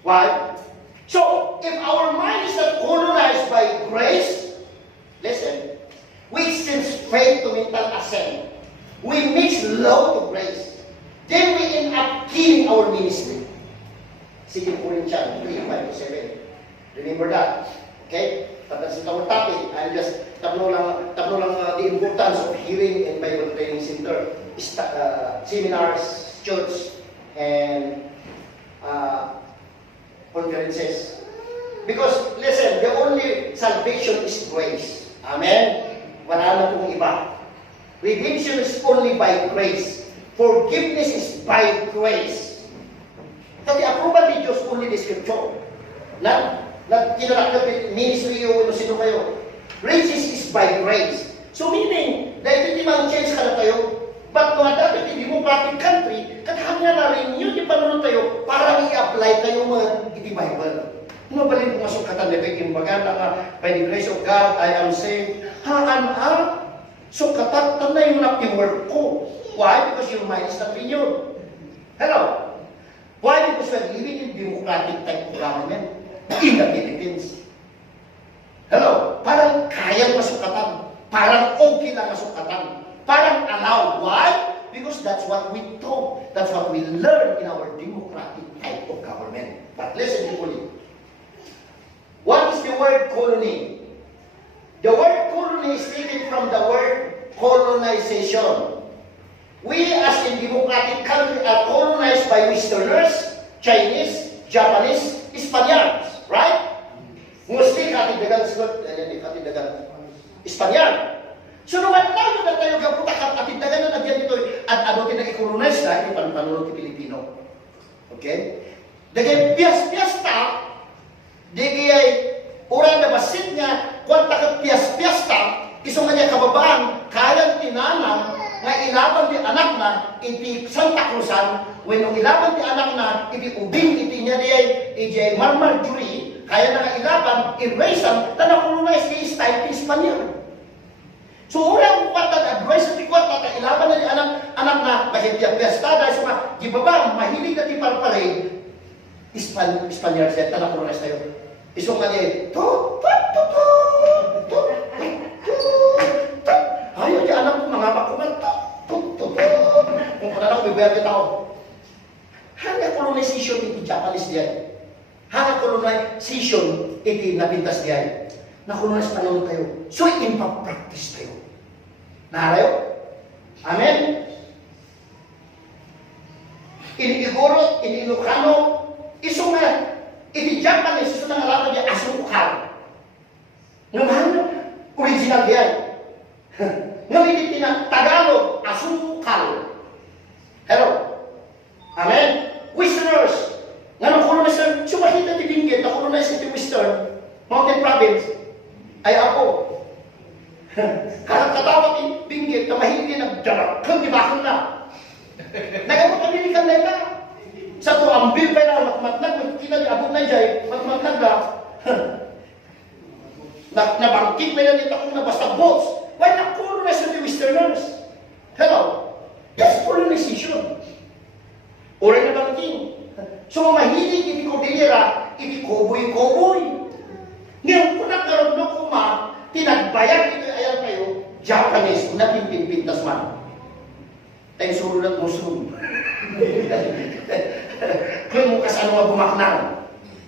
Why? So, if our mind is not colonized by grace, listen, we exchange faith to mental assent. We mix law to grace. Then we end up killing our ministry. 2 Corinthians 3:5-7. Remember that. Okay? That's our topic. I'll just tapno lang the importance of hearing and Bible training center, seminars, church, and conferences. Because listen, the only salvation is grace. Amen. Wala na pong iba. Redemption is only by grace. Forgiveness is by grace. Kasi approval ni Diyos only the scripture. Kinalakot ministry o sino kayo. Grace is by grace. So meaning, dahil hindi mang change ka na tayo, but kung dapat hindi democratic country, katahanga na rin yun yung panunod tayo para i-apply tayo mga Bible. Mabalin kung masuk katan na yung bagana nga, by the grace of God, I am saved. So katatan na yung napi-work ko. Why? Because your mind is not renewed. Hello? Why? Because we're living in democratic type of government in the Philippines. Hello? Parang kayang masukatan. Parang okay lang masukatan. Parang allowed. Why? Because that's what we taught. That's what we learn in our democratic type of government. But listen carefully. What is the word colony? The word colony is taken from the word colonization. We as in democratic country are colonized by Westerners, Chinese, Japanese, Spaniards. Right? Mostly katidagan sigot, katidagan Espanyol. So naman na tayo gaputa katidagan na nagyan ito at ano kinag-colonize na yung panunod ng Pilipino. Okay? Dagay piyas-piyasta, dagay orang na basit niya, kwanta ka piyas-piyasta, iso nga niya kababaan, kayang tinanang nga ilaban ti anak na iti Santa Cruzan, when nung ilaban ti anak na iti ubing iti niya iti marmar jury, kaya na nga ilaban, erase-an, na nakulunay si style ti Espanyol. So orang kwanta na advice ti kwanta na ilaban na ti anak na magigiyapiyastada, so nga, di babang, mahilig na ti parparade, Espanyol siya, na nakulunay tayo. Iso nga niya, ayaw di anak ko, mga bakuman, kung pananaw, bibaya kita ako. Hanga colonization iti Japanese diyan. Hanga colonization iti napintas diyan. Nakolonize panahon tayo. So, impapractice tayo. Naharayo? Amen? Ini-igoro, ini-ilocano, iso nga, iti Japanese, iso nga lato diyan, asukal. Ngayon, original diyan. Ngayon, iti na Tagalog, asukal. Hello? Amen? Westerners, nga nang colonizer, sumakita ti Benguet, na colonize iti Western, Mountain Province, ay ako. Karang katawa ti Benguet, na mahilig nagdarakang ibakang na. Nagamot ang dinikan na ita. Sa to, ambil pa na, matmatnag, kita di abot na dyan, matmatnag na. Nabangkit pa na dito kung nabasta boats. Why not colonize the Westerners? Hello? That's colonization. Oray na bangking. So, mahilig iti Cordillera, iti koboy-koboy. Ngayon, kung nagkaroon na kuma, tinagbayag ito ayan kayo, Japanese, na pimpin-pintas man. Tayo surun at musrum. Kung mo kasano nga bumaknang,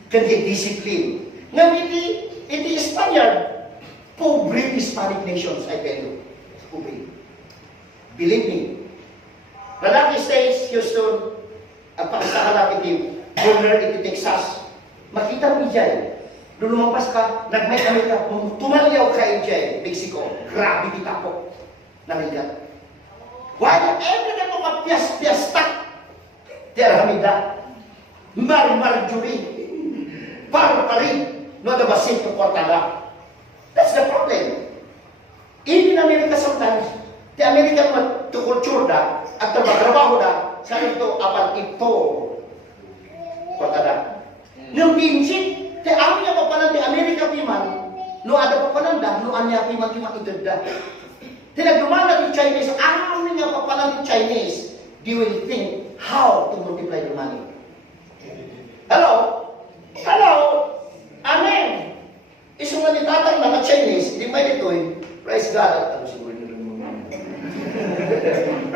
kandi discipline. Ngayon, iti Spaniard, pobre Hispanic nations, I tell you. Pobre. Believe me. Malaki States, Houston, ang pakisakalapit yung governor iti Texas, makita mo dyan, doon lumampas ka, nag-met Amerika, tumaliyaw ka dyan, Mexico, grabe kita po, naligat. Why not ever na ito kapiyas-piyastak? Tiyaramida, marmarjuri, parpari, no dabasin to Cortala. That's the problem. In America sometimes, the American matukulture da, at trabaho da, sa ito, apan ito, Cortala. Nung Vincent, Te amin niya papanan ti Amerika piman, no ada papananda, no anya piman itudda. Te nagdumana ti Chinese, amin niya papanan ti Chinese, they will think how to multiply the money. Hello? Hello? Amen. Iso nga ni tatang mga Chinese, di may ditoy, praise God. Ano siguro nyo naman?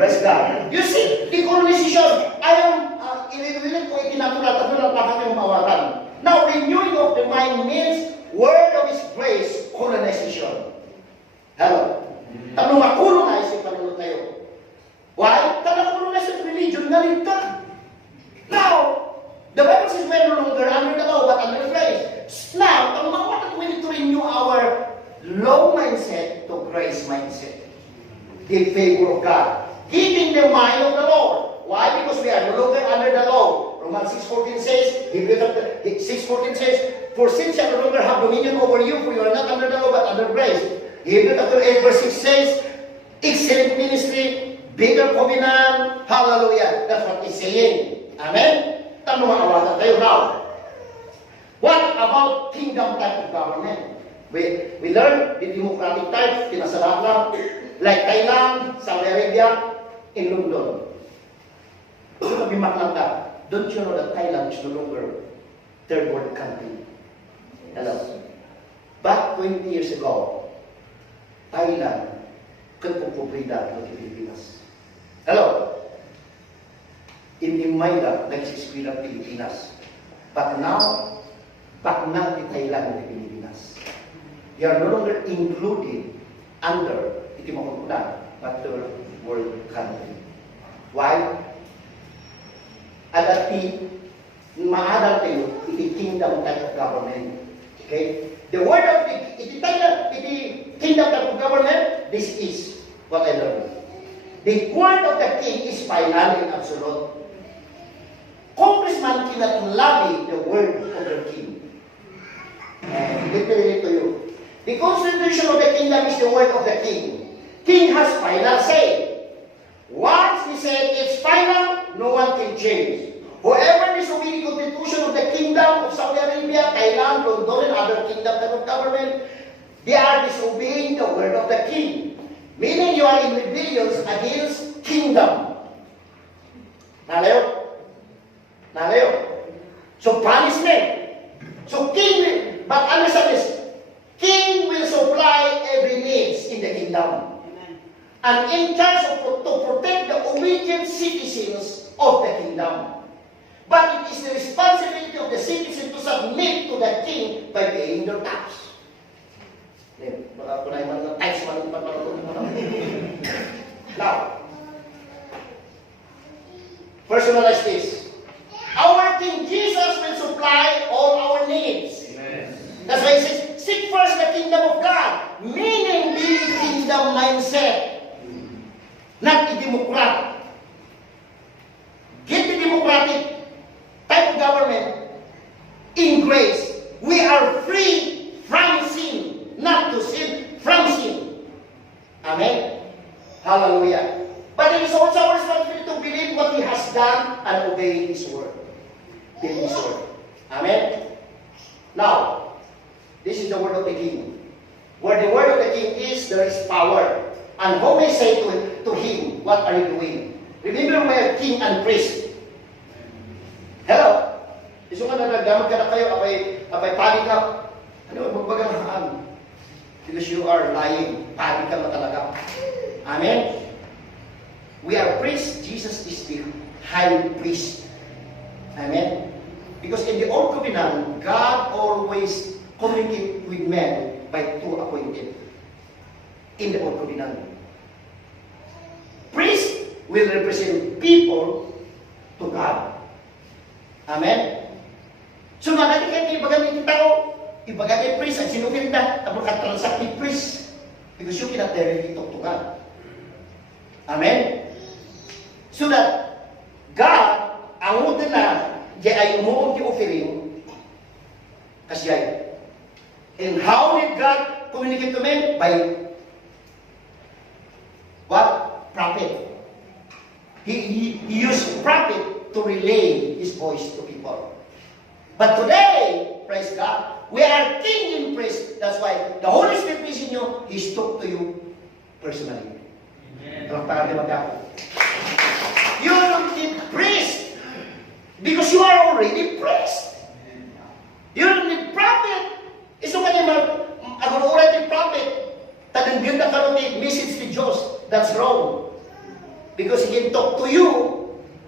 Praise God. You see, decolonization, ayaw, ilililit ko itinatulat at doon ang pakatang mawatan. Now, renewing of the mind means word of His grace, colonization. Hello? Tanong makolonize yung panunod tayo. Why? Tanong colonize yung religion na rin ka. Now, the Bible says we're no longer under the law, but under grace. Now, tanong what we need to renew our law mindset to grace mindset. In favor of God. Keeping the mind of the Lord. Why? Because we are no longer under the law. Romans 6:14 says, Hebrews 6:14 says, for sin shall no longer have dominion over you, for you are not under the law, but under grace. Hebrews 8:6 says, excellent ministry, bigger covenant, hallelujah. That's what he's saying. Amen? Tanong makawatan tayo now. What about kingdom type of government? We learn the democratic type, pinasalahat lang, like Thailand, Saudi Arabia, in London. So, kabimaklang ka, don't you know that Thailand is no longer third world country? Hello? Back 20 years ago, Thailand could pupuprida ng Pilipinas. Hello? Hindi may na nagsiskwila Pilipinas. But now, back na di Thailand ng Pilipinas. They are no longer included under iti makukunan, but third world country. Why? Adati, maadal tayo, iti kingdom type of government. Okay? The word of iti kingdom type of government, this is what I learned. The word of the king is final and absolute. Congressman cannot lobby the word of the king. Let me read it to you. The constitution of the kingdom is the word of the king. King has final say. Once he said it's final, no one can change. Whoever disobeys the constitution of the kingdom of Saudi Arabia, Thailand, London, and other kingdom type of government, they are disobeying the word of the king. Meaning you are in rebellion against kingdom. Nalayo? Nalayo? So punishment. So king, but understand this, king will supply every needs in the kingdom. And in charge of to protect the obedient citizens of the kingdom. But it is the responsibility of the citizen to submit to the king by paying their tax. Now, personalize this. Our King Jesus will supply all our needs. Amen. That's why he says, seek first the kingdom of God. Meaning, be kingdom mindset. Not a democrat. Get the democratic type of government in grace. We are free from sin. Not to sin, from sin. Amen? Hallelujah. But it is also our responsibility to believe what He has done and obey His word. His word. Amen? Now, this is the word of the king. Where the word of the king is, there is power. And who may say to him, what are you doing? Remember my king and priest. Hello? Iso nga na nagdamag ka na kayo, apay panik ka. Ano, magbagang because you are lying. Panik ka na talaga. Amen? We are priests. Jesus is the high priest. Amen? Because in the Old Covenant, God always communicates with men by two appointed. In the Old Covenant. Priest will represent people to God. Amen? So, natin kayo ibagan yung tao, ibagan yung priest, ang sinupin na, tapos transact with priest. Because you cannot directly talk to God. Amen? So that, God, ang muda na, di ay umuong di offering, kasi ay. And how did God communicate to men? By what? Prophet. He used prophet to relay his voice to people. But today, Praise God. We are king in priest. That's why the Holy Spirit is in you. He spoke to you personally. Amen. You don't need priest because you are already priest. You don't need prophet. Iso ka naman, ako already prophet. Tananggit na karoon message ni Diyos. That's wrong. Because He can talk to you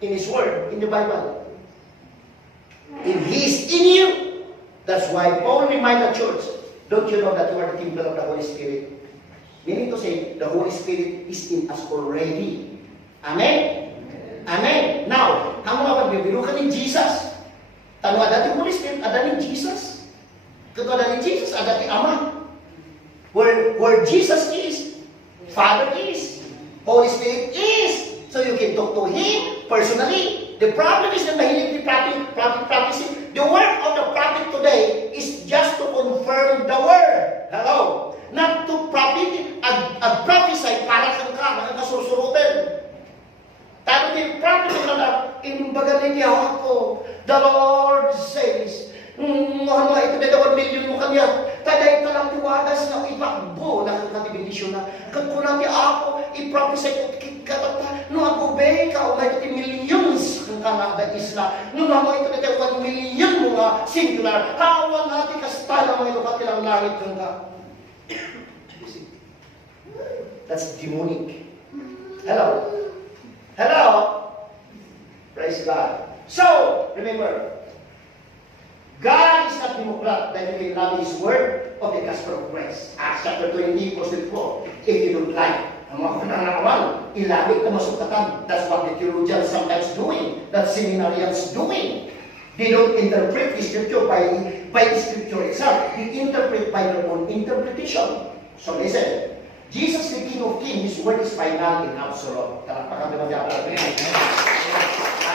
in His Word, in the Bible. And He is in you. That's why Paul reminded the church, don't you know that you are the temple of the Holy Spirit? Meaning to say, the Holy Spirit is in us already. Amen? Amen. Now, ang mga pagbibirukan ni Jesus, tanong ada ni Holy Spirit, ada ni Jesus. Kung ada ni Jesus, ada ni Ama. Where Jesus is, Father is, Holy Spirit is. So you can talk to Him personally. The problem is that mahilig ni prophet practicing. The work of the prophet today is just to confirm the word. Hello? Not to prophet and prophesy para kang ka, nakasusurutin. Tayo ni prophet na imbaga niya ako, the Lord says, ano ito na 1 million mo kanya, taday ka lang tiwadas na ipakbo na kakatibindisyon na, kung ako, i-prophesy ko katata, no ako be, kaunay ito millions kung kanada isla, no naman ito na 1 million mo nga singular, hawan natin kastala mga ito katilang langit kang ka. That's demonic. Hello? Hello? Praise God. So, remember, God is not Democrat that you will love His word of the gospel of Christ. Acts chapter 20, verse 4. If you don't like, ang mga panangawan, ilabig na masukatan. That's what the theologians sometimes doing. That seminarians doing. They don't interpret the scripture by the scripture itself. They interpret by their own interpretation. So listen, Jesus the King of Kings, His word is final and absolute. Talakpakan naman niya.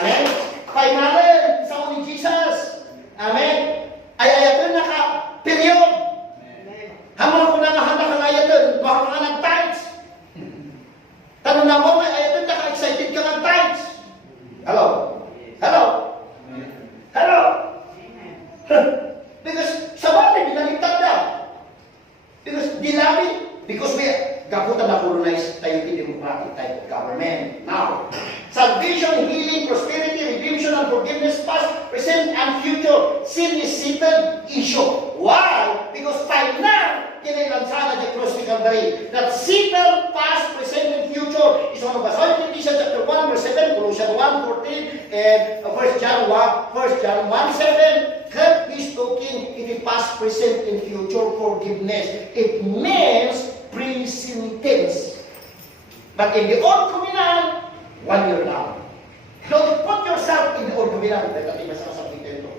Amen? Final sa ni Jesus. Amen? Ay-ayatun na ka, period. Hamon ko na nga handa kang ayatun, baka nga nag-tights. Tanong na mo, may ayatun na ka, excited ka nag-tights. Hello? Hello? Hello? Because sa bagay, binaliktad na. Because because we gaputan na colonized tayo in democratic type of government. Now, salvation, healing, prosperity, redemption, and forgiveness, past, present, and future. Sin is settled issue. Why? Because final, kinailansana the cross ni Calvary. That settled past, present, and future is one of us. Ephesians chapter 1, verse 7, Colossians 1, 14, and 1 John 1, 7. God is talking in the past, present, and future forgiveness. It means present tense. But in the Old Covenant, 1 year now. Don't put yourself in the Old Covenant. Dahil mas kasabihin ito.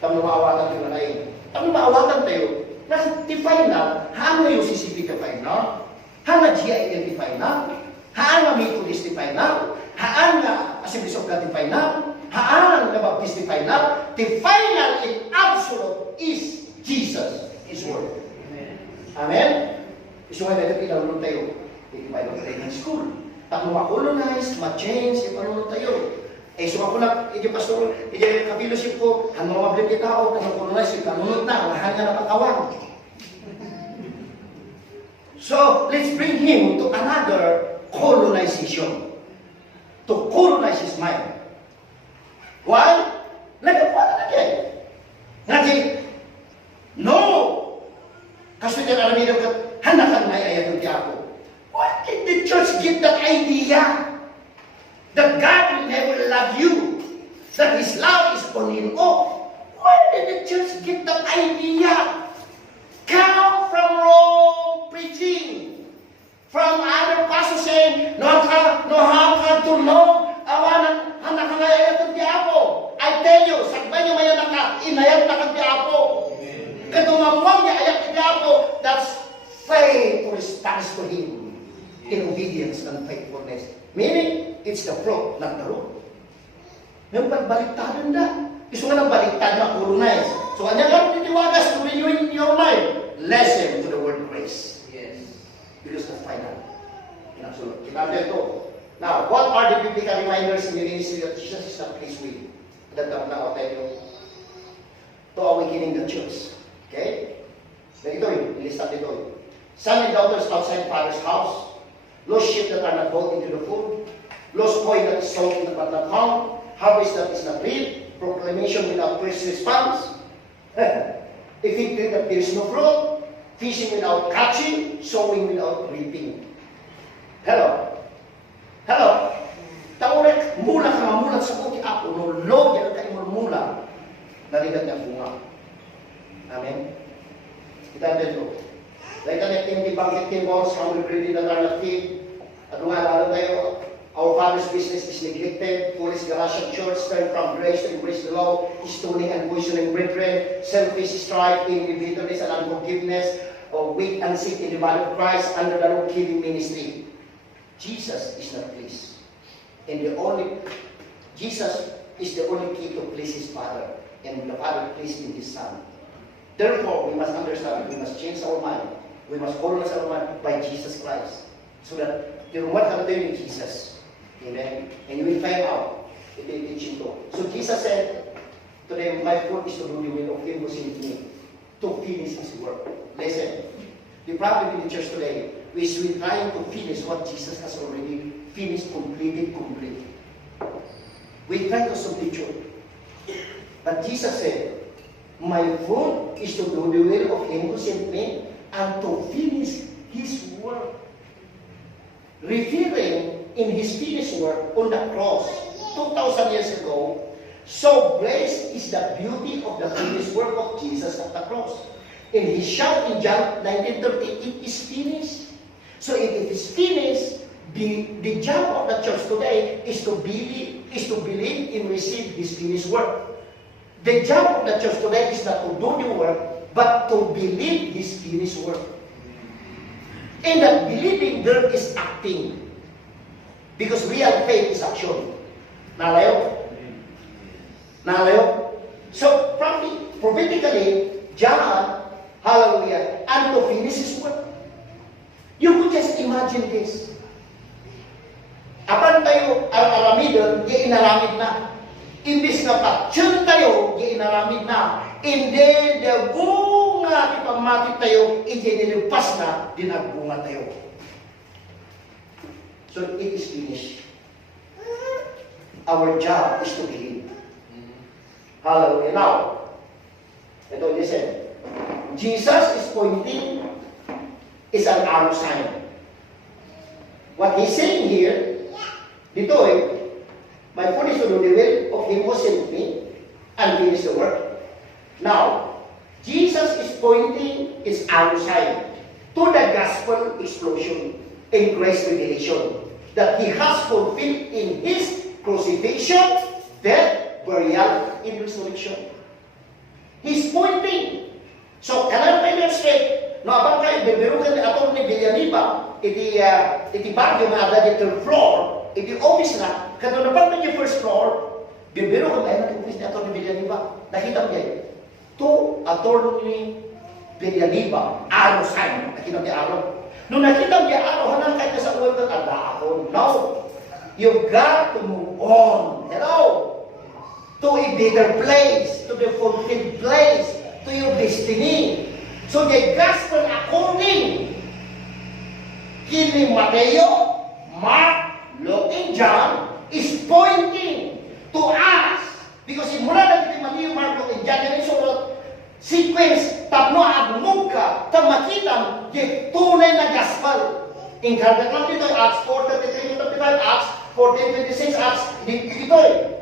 Tama maawatan tayo na lain. Tama maawatan tayo. Na-define na, haan yung CCP-define na, haan na GI-identify na, haan na Methodist-define na, haan na Assemblies of God-define na, haan na Baptist-define na. The final and absolute is Jesus, His Word. Amen? Gusto nga natin pinalunod tayo. Bible training school. Pag ma-colonize, ma-change, ipalunod tayo. So ako na, pastor, kapiloship ko, hanggang mabalik kita ako, hanggang colonize, ipalunod na, lahat nga napakawang. So, let's bring him to another colonization. To colonize his mind. Why? Nagkapuan na kaya. Ngayon, no! Kasi alam niyo ka, hanakan may ayat ng ako. Why did the church give that idea? That God will never love you. That His love is on and off. Why did the church give that idea? Come from wrong preaching. From other pastors saying, no how to know. Awanan, hanakan may ayat ng ako. I tell you, sakbay niyo mayan ka, inayat na kang ako. Kadumamang niya ayat ng ako, that's faith responds to Him. In obedience and faithfulness. Meaning, it's the fruit, not the root. Yung pagbaliktaran na. Gusto nga ng baliktad na colonize. So, kanya lang titiwagas to renewing your mind. Listen to the word grace. Yes. Because the final. Absolutely. Kita ito. Now, what are the biblical reminders in the ministry that Jesus is not pleased with? That na tayo. to awakening the church. Okay? Ganito yun, ilista dito yun. Son and daughters outside father's house, lost sheep that are not brought into the fold, lost coin that is sold in but not found, harvest that is not reaped, proclamation without first response, a fig tree that bears no fruit, fishing without catching, sowing without reaping. Hello? Hello? Taurek, mula ka mamulat sa kuti ako, no lo, yan kayo mula, naligat niya bunga. Amen? Kita dito. Like connecting the banqueting balls, how we really that are not feed. At lalo tayo, our father's business is neglected. Foolish Galatian church turn from grace to embrace the law, stoning and poisoning brethren, selfish strife, envy, bitterness, and unforgiveness, or weak and sick in the body of Christ under the law-keeping ministry. Jesus is not pleased. And Jesus is the only key to please His Father, and the Father pleased in His Son. Therefore, we must understand, we must change our mind. We must colonize our mind by Jesus Christ. So that the what happened to Jesus. Amen. And you will find out in the teaching too. So Jesus said, today my food is to do the will of Him who sent me, to finish His work. Listen, the problem in the church today is we're trying to finish what Jesus has already finished, completed, complete. We try to substitute. But Jesus said, my food is to do the will of Him who sent me and to finish His work. Referring in His finished work on the cross 2,000 years ago, so blessed is the beauty of the finished work of Jesus at the cross. And He shouted in John 19:30, it is finished. So if it is finished, the job of the church today is to believe in receive His finished work. The job of the church today is not to do the work, but to believe His finished work. And that believing there is acting. Because real faith is action. Nalayo? Nalayo? So, prophetically, John, hallelujah, and to finish his work. You could just imagine this. Apan tayo, aramidon, di inaramid na. Imbis nga patsyun tayo, di inaramid na. And then, the bunga, di pamati tayo, hindi nilipas na, dinagbunga tayo. So, it is finished. Our job is to believe. Hallelujah. Now, ito, listen. Jesus is pointing, is an arrow sign. What he's saying here, dito my food is to do the will of Him who sent me and finish the work. Now, Jesus is pointing his arrow sign to the gospel explosion and grace revelation that He has fulfilled in His crucifixion, death, burial, and resurrection. He's pointing. So, kanan tayo straight, no, abang kayo, bibirugan ni Atty. Villaniba, iti bagyo na ada di third floor, iti office na, kanon napan na yung first floor, bibirugan tayo na office ni Atty. Villaniba. Nakita mo yan? To Atty. Villaniba, araw sign, nakita mo yung araw. Nung nakita mo yung araw, hanang kahit sa uwan ka, ada ako. No. You got to move on. Hello? To a bigger place, to the fulfilled place, to your destiny. So the gospel according kini Mateo, Mark, Luke, and John is pointing to us. Because mula na kini Mateo, Mark, Luke, and John, yan yung sequence, tapno agmog ka, ta makita yung tunay na gospel. In Kardak lang dito, Acts 4:33-35, Acts 14:26, Acts, dito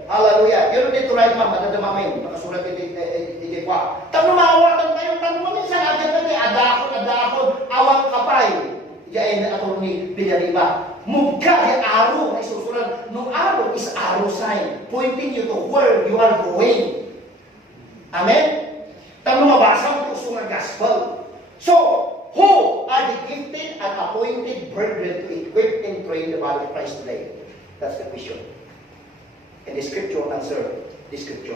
hallelujah. Yun dito right man, madadamamin, nakasulat iti kwa. Tapno maawatan tayo, tapno minsan agad na adakon, awang kapay. Diyan na Atty. Villaniba. Mugka yung araw na isusulat. No araw is arrow sign, pointing you to where you are going. Amen? Tapno mabasa mo ito sa gospel. So, who are the gifted and appointed brethren to equip and train the body of Christ today? That's the question. And the scripture answer the scripture.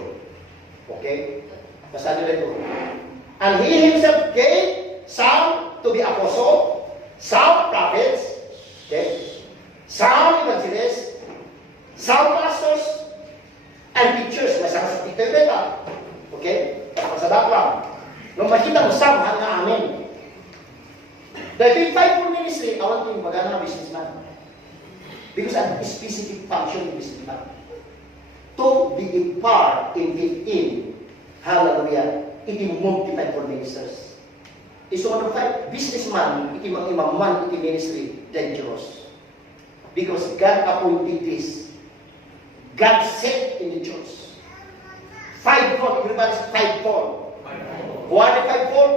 Okay? Basahin nila ito. And He Himself gave some to be apostle, some prophets, okay? Some evangelists, some pastors, and teachers. Masama sa Peter Beta. Okay? Pasadak lang. Nung makita mo, samahan nga amin. The big five for ministry, I want to magana businessman. Because I'm a specific function in businessman. To be a part in, hallelujah, iti multiply for ministers. Iso nga five, businessman, iti mga imaman, iti ministry, dangerous. Because God appointed this. God set in the church. Fivefold, everybody say fivefold. What are the fivefold?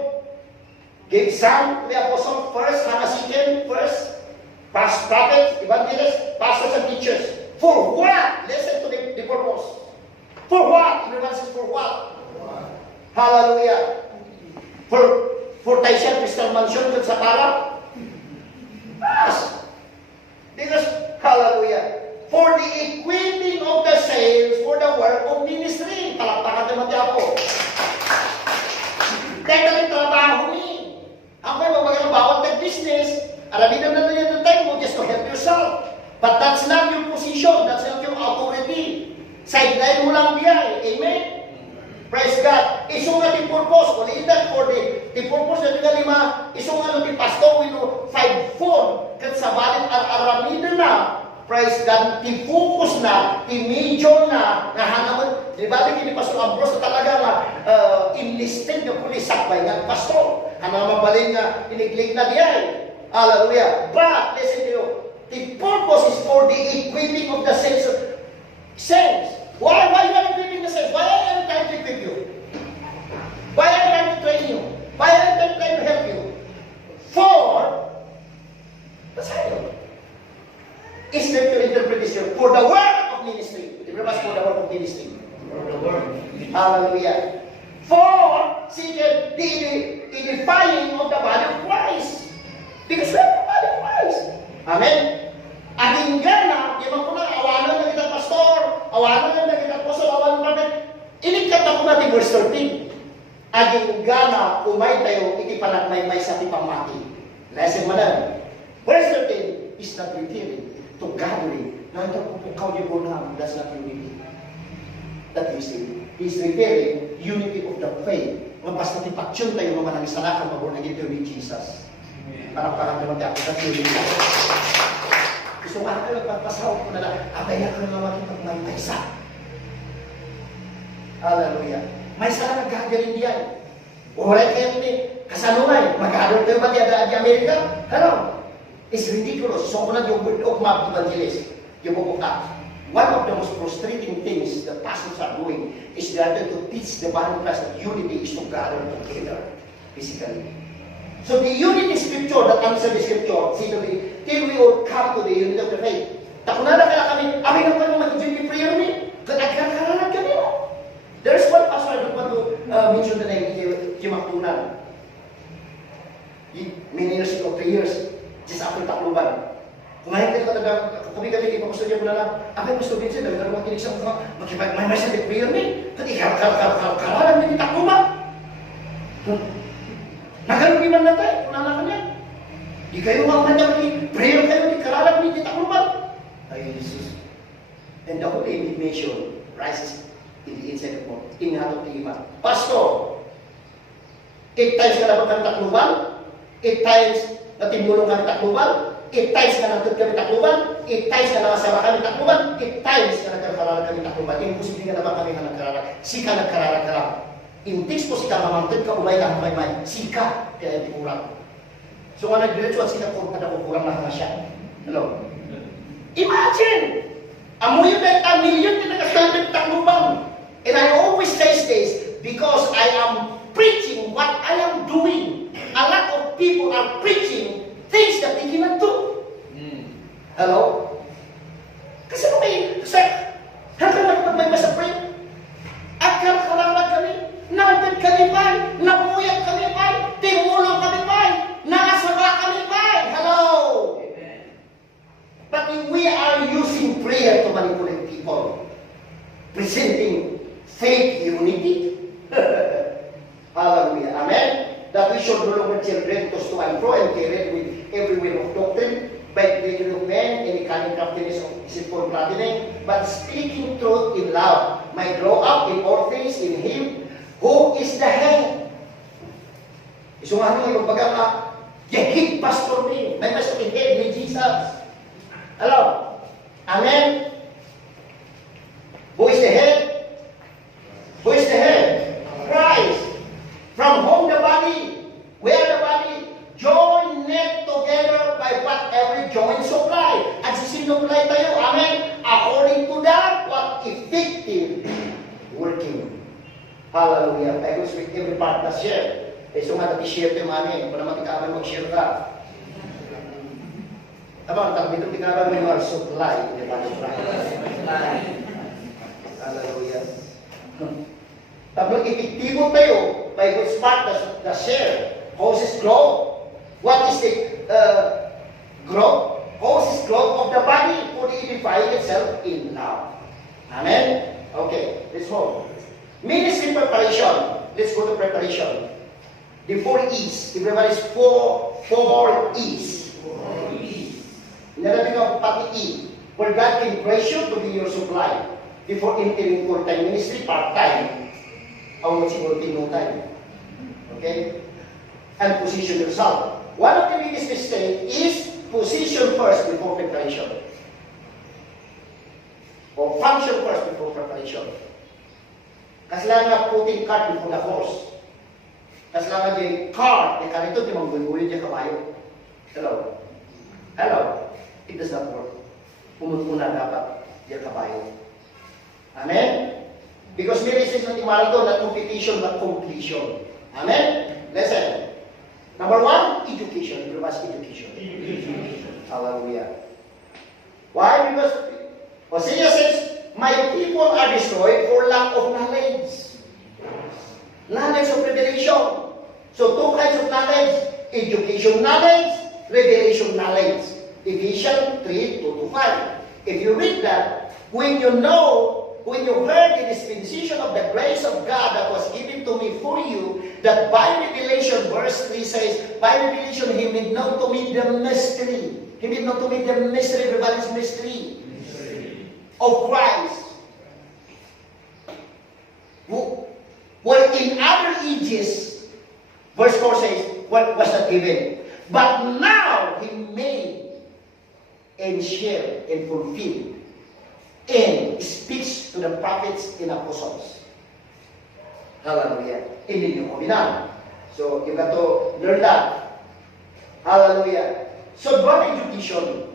Give some to the apostle first, second, first, past prophets, evangelists, pastors and teachers. For what? Listen to the purpose. For what? Everybody says for what? Hallelujah. For tayo siya, Christian mansion, kung sa para? Yes. Because, hallelujah. For the equipping of the saints for the work of ministry. Palakpakan naman niya ako. Dahil na rin trabaho ni. Ako ay mabagal bawat nag-business. Alamin na yan ng time mo just to help yourself. But that's not your position. That's not your authority. Sideline mo lang diyan. Amen? Praise God. Isong nga di purpose. Kung ilan for the purpose na nga lima, isong nga di pastor with 5-4. Kat sa balit aramida na. Praise God. Ti-focus na. Ti-major na. Nahanaman. Di ba? Di Pastor Ambrose na talaga nga enlisted na pulis sakbay nga pastor. Hanaman baling nga iniglig na diyan. Hallelujah. But, listen to you. The purpose is for the equipping of the saints. Why are you equipping the saints? Why are you trying to equip you? Why are you trying to train you? Why are you trying to help you? For, what's happening? Is there to interpret this here? For the work of ministry. Everybody for the work of ministry. For the word. Hallelujah. For, see, the edifying of the body of Christ. Because we are the body of Christ. Amen. Aking gana, di ba ko na, awanan na kita pastor, awanan na kita apostol, awanan na kita. Inikat ako natin verse 13. Aking gana, umay tayo, ikipanagmay-may sa tipamati. Lesson mo na. Verse 13 is not referring to gathering. Nandang pupukaw niyo po na, that's not unity. That is it. He's referring unity of the faith. Nga basta tipaksyon tayo naman ang isalakan mabunagin tayo ni Jesus. Parang naman tayo, that's unity. Gusto nga ka nagpapasahod ko na lang, abaya ka naman kitang may paisa. Hallelujah. May sala nag-gathering diyan. Wala kayo ni kasanunay. Mag-gathering kayo ba di Amerika? Hello. It's ridiculous. So ko na yung word of mouth evangelist. Yung pupuka. One of the most frustrating things that pastors are doing is they are to teach the body of Christ that unity is to gather together physically. So the unity scripture that answers the scripture, see to me, till we all come to the unity of the faith. Takunada kaya kami, amin ang kayo mag-unity prayer ni, nagkakaroon kami mo. There's one pastor I don't want to mention the name, Kimaktunan. Many years ago, 3 years, just after Tacloban. Kumain kayo kami ipagusto niya mo na lang, abay Pastor Vincent, nagkaroon makinig sa mga, may sa the prayer ni, at ikaralan ni Tacloban. Nagkaroon naman na tayo, kunana ka niya. Di kayo mga kanyang prayer kayo, di karalan ni Tacloban. Ay, Jesus. And the whole indignation rises in the inside of God. Inhatog ni Ima. Pastor, 8 times ka na kami Tacloban, 8 times na timulong kami Tacloban, 8 times ka nagtod kami Tacloban, 8 times ka nakasama kami Tacloban, 8 times ka nagkararalan kami Tacloban. Imposible ka naman kami na nagkararalan. Sika nagkararalan ka lang. Intis po sika mamantid ka, umay ka, umay. Sika, kaya hindi kurang. So nga nag-diretsuan sila kung kurang na siya. Hello? Imagine! Amoy na 1 million na nagkasalit Tacloban. And I always say this because I am preaching what I am doing. A lot of people are preaching things that they cannot do. Hello? Kasi hanggang may basa pray. Akal kalalag kami, nagtag kami pa, napuyat kami pa, timulong kami pa, nakasaba kami pa. Hello? Amen. But we are using prayer to manipulate people, presenting fake unity. Hallelujah. Amen. That we should no longer children tossed to and fro and carried with every wind of doctrine, by the victory of men, and the cunning craftiness of deceitful flattening, but speaking truth in love, might grow up in all things in Him Who is the head? So nga nyo, yung pagkaka, head pastor me. May pastor in head ni Jesus. Hello? Amen? Who is the head? Who is the head? Christ. From whom the body? Where the body? Joined knit together by what every joint supply. At sinupply tayo. Amen? According to that, what effective working. Hallelujah. I wish with every part na share. Eh, so nga nati-share tayo mami. Kung naman ikaman mag-share ka. Tama, ang dito ikaman mo yung supply. Di ba? Supply. Hallelujah. Tapos epektibo tayo by which part the share causes growth. What is the growth? Causes growth of the body for edifying itself in love. Amen? Okay, let's move. Ministry preparation. Let's go to preparation. The 4 E's. Everybody's 4 E's. Nilalabi ko pati E. Where God can grace you to be your supply. Before entering full-time ministry, part-time. Ang siguro time. Okay? And position yourself. One of the biggest mistakes is position first before preparation. Or function first before preparation. Kasi lang nga putting cart before the horse. Kasi lang nga yung cart, yung karito, di manggulgulit yung kabayo. Hello? Hello? It does not work. Pumutuna dapat yung kabayo. Amen? Because ministry is not marathon, not competition, but completion. Amen? Listen. Number 1, education. Education. Hallelujah. Why? Because Hosea says, my people are destroyed for lack of knowledge. Knowledge of revelation. So 2 kinds of knowledge. Education knowledge, revelation knowledge. Ephesians 3:2-5. If you read that, when you heard the dispensation of the grace of God that was given to me for you, that by revelation, verse 3 says, by revelation, He made known to me the mystery. He made known to me the mystery, everybody's mystery of Christ. Well, in other ages, verse 4 says, what was not given? But now He made and shared and fulfilled and speaks to the prophets and apostles. Hallelujah. In the New Covenant. So, you got to learn that. Hallelujah. So, what education?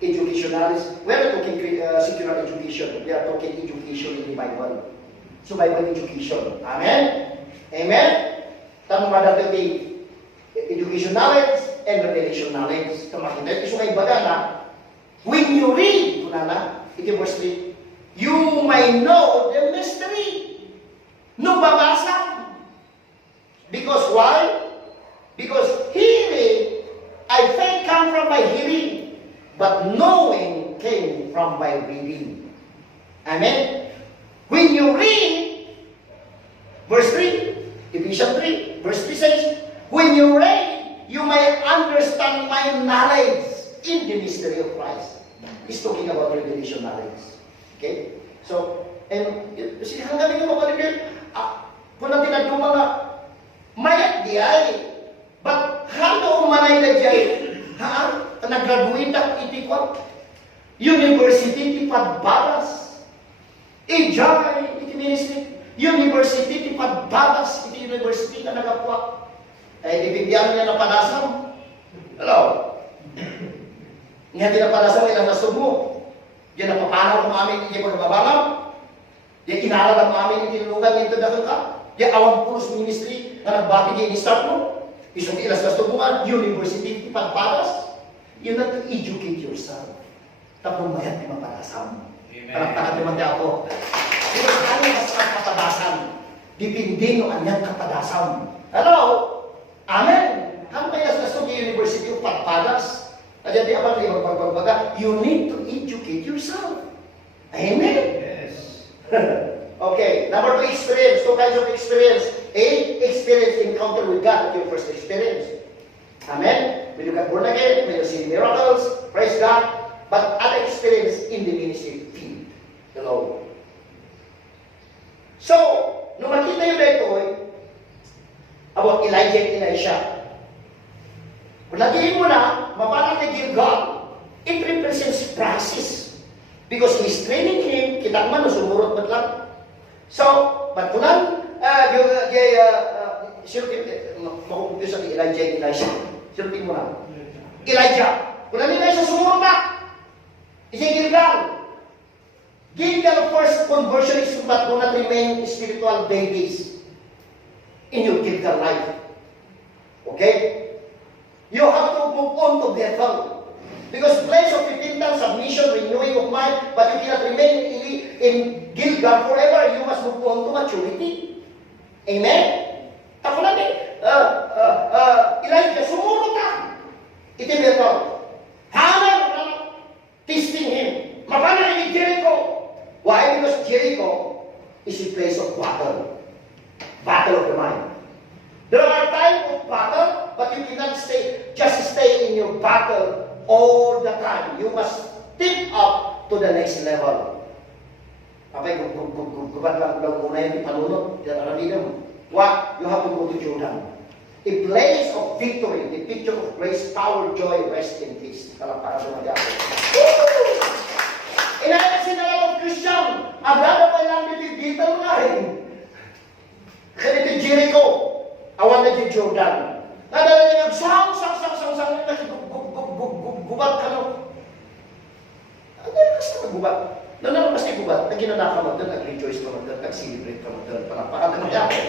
Educationalists, we are not talking secular education. We are talking education in the Bible. So, Bible education. Amen? Amen? Tama ba dati education knowledge and revelation knowledge. Kamakita, iso kay baga na, when you read, ito verse 3, you may know the mystery. No babasa. Because why? Because hearing, I faith come from by hearing, but knowing came from by reading. Amen? When you read, verse 3, Ephesians 3, verse 3 says, when you read, you may understand my knowledge in the mystery of Christ. He's talking about revelation knowledge. Okay? So, and see, hanggang nga makaligay, kung natin nagduma nga, mayat di ay, but hanggang umanay na di ay, nag-graduate na iti kwa, university ti Padbaras, ijay iti ministry, university ti Padbaras, iti university na nagapwa, ay ibigyan niya na panasam. Hello? Nga tinapanasam ilang nasubo. Yan napapanaw kung amin hindi pagbabangaw. Yan inaral ang amin itinulugan nito dahil ka. Yan awang pulos ministry na nagbati niya in-start mo. Isang ilas nasubukan, university, pagparas. You have to educate yourself. Tapos mayat di mapanasam. Palagpakan naman niya ako. Pero ano mas kapadasan? Dipindi no anyang kapadasan. Hello? Amen? Ang kaya sa University of Pagpadas, jadi apa yang bagbaga? You need to educate yourself. Amen. Yes. Okay. Number 2, experience. 2 kinds of experience. A, experience encounter with God. Your first experience. Amen. When you got born again, when you see miracles, praise God. But other experience in the ministry field. Hello. So, nung makita yung Kunan, sumurot ba't lang? So, but kunan, makukumpyo sa Elijah, silupin mo na. Elijah, kunan Elijah, sumurot na. Isang Gilgal. Gilgal first conversion is but do not remain spiritual babies in your Gilgal life. Okay? You have to move on to Bethel. Because place of repentance, submission, renewing of mind, but you cannot remain in Gilgal forever. You must move on to maturity. Amen? Ako natin, Elijah, sumuro ka. Iti Bethel. Hammer, testing him. Mapana ni Jericho. Why? Because Jericho is a place of battle. Battle of the mind. There are times of battle, but you cannot just stay in your battle all the time. You must step up to the next level. Kapag gubat lang muna yung panunod, what? You have to go to Jordan. A place of victory, the picture of grace, power, joy, rest, and peace. Kalapara sa mga ako. Inayasin na lang ng Christian. Agada pa lang dito, dito nga rin. Kaya dito Jericho, awan na dito Jordan. Nadala niya, sang, gubat ka no. Ano yung kasi gubat? Ano kasi gubat? Naginanaka mo doon, nag-rejoice ka mo doon, nag-celebrate ka mo doon, panampakan na niya ako.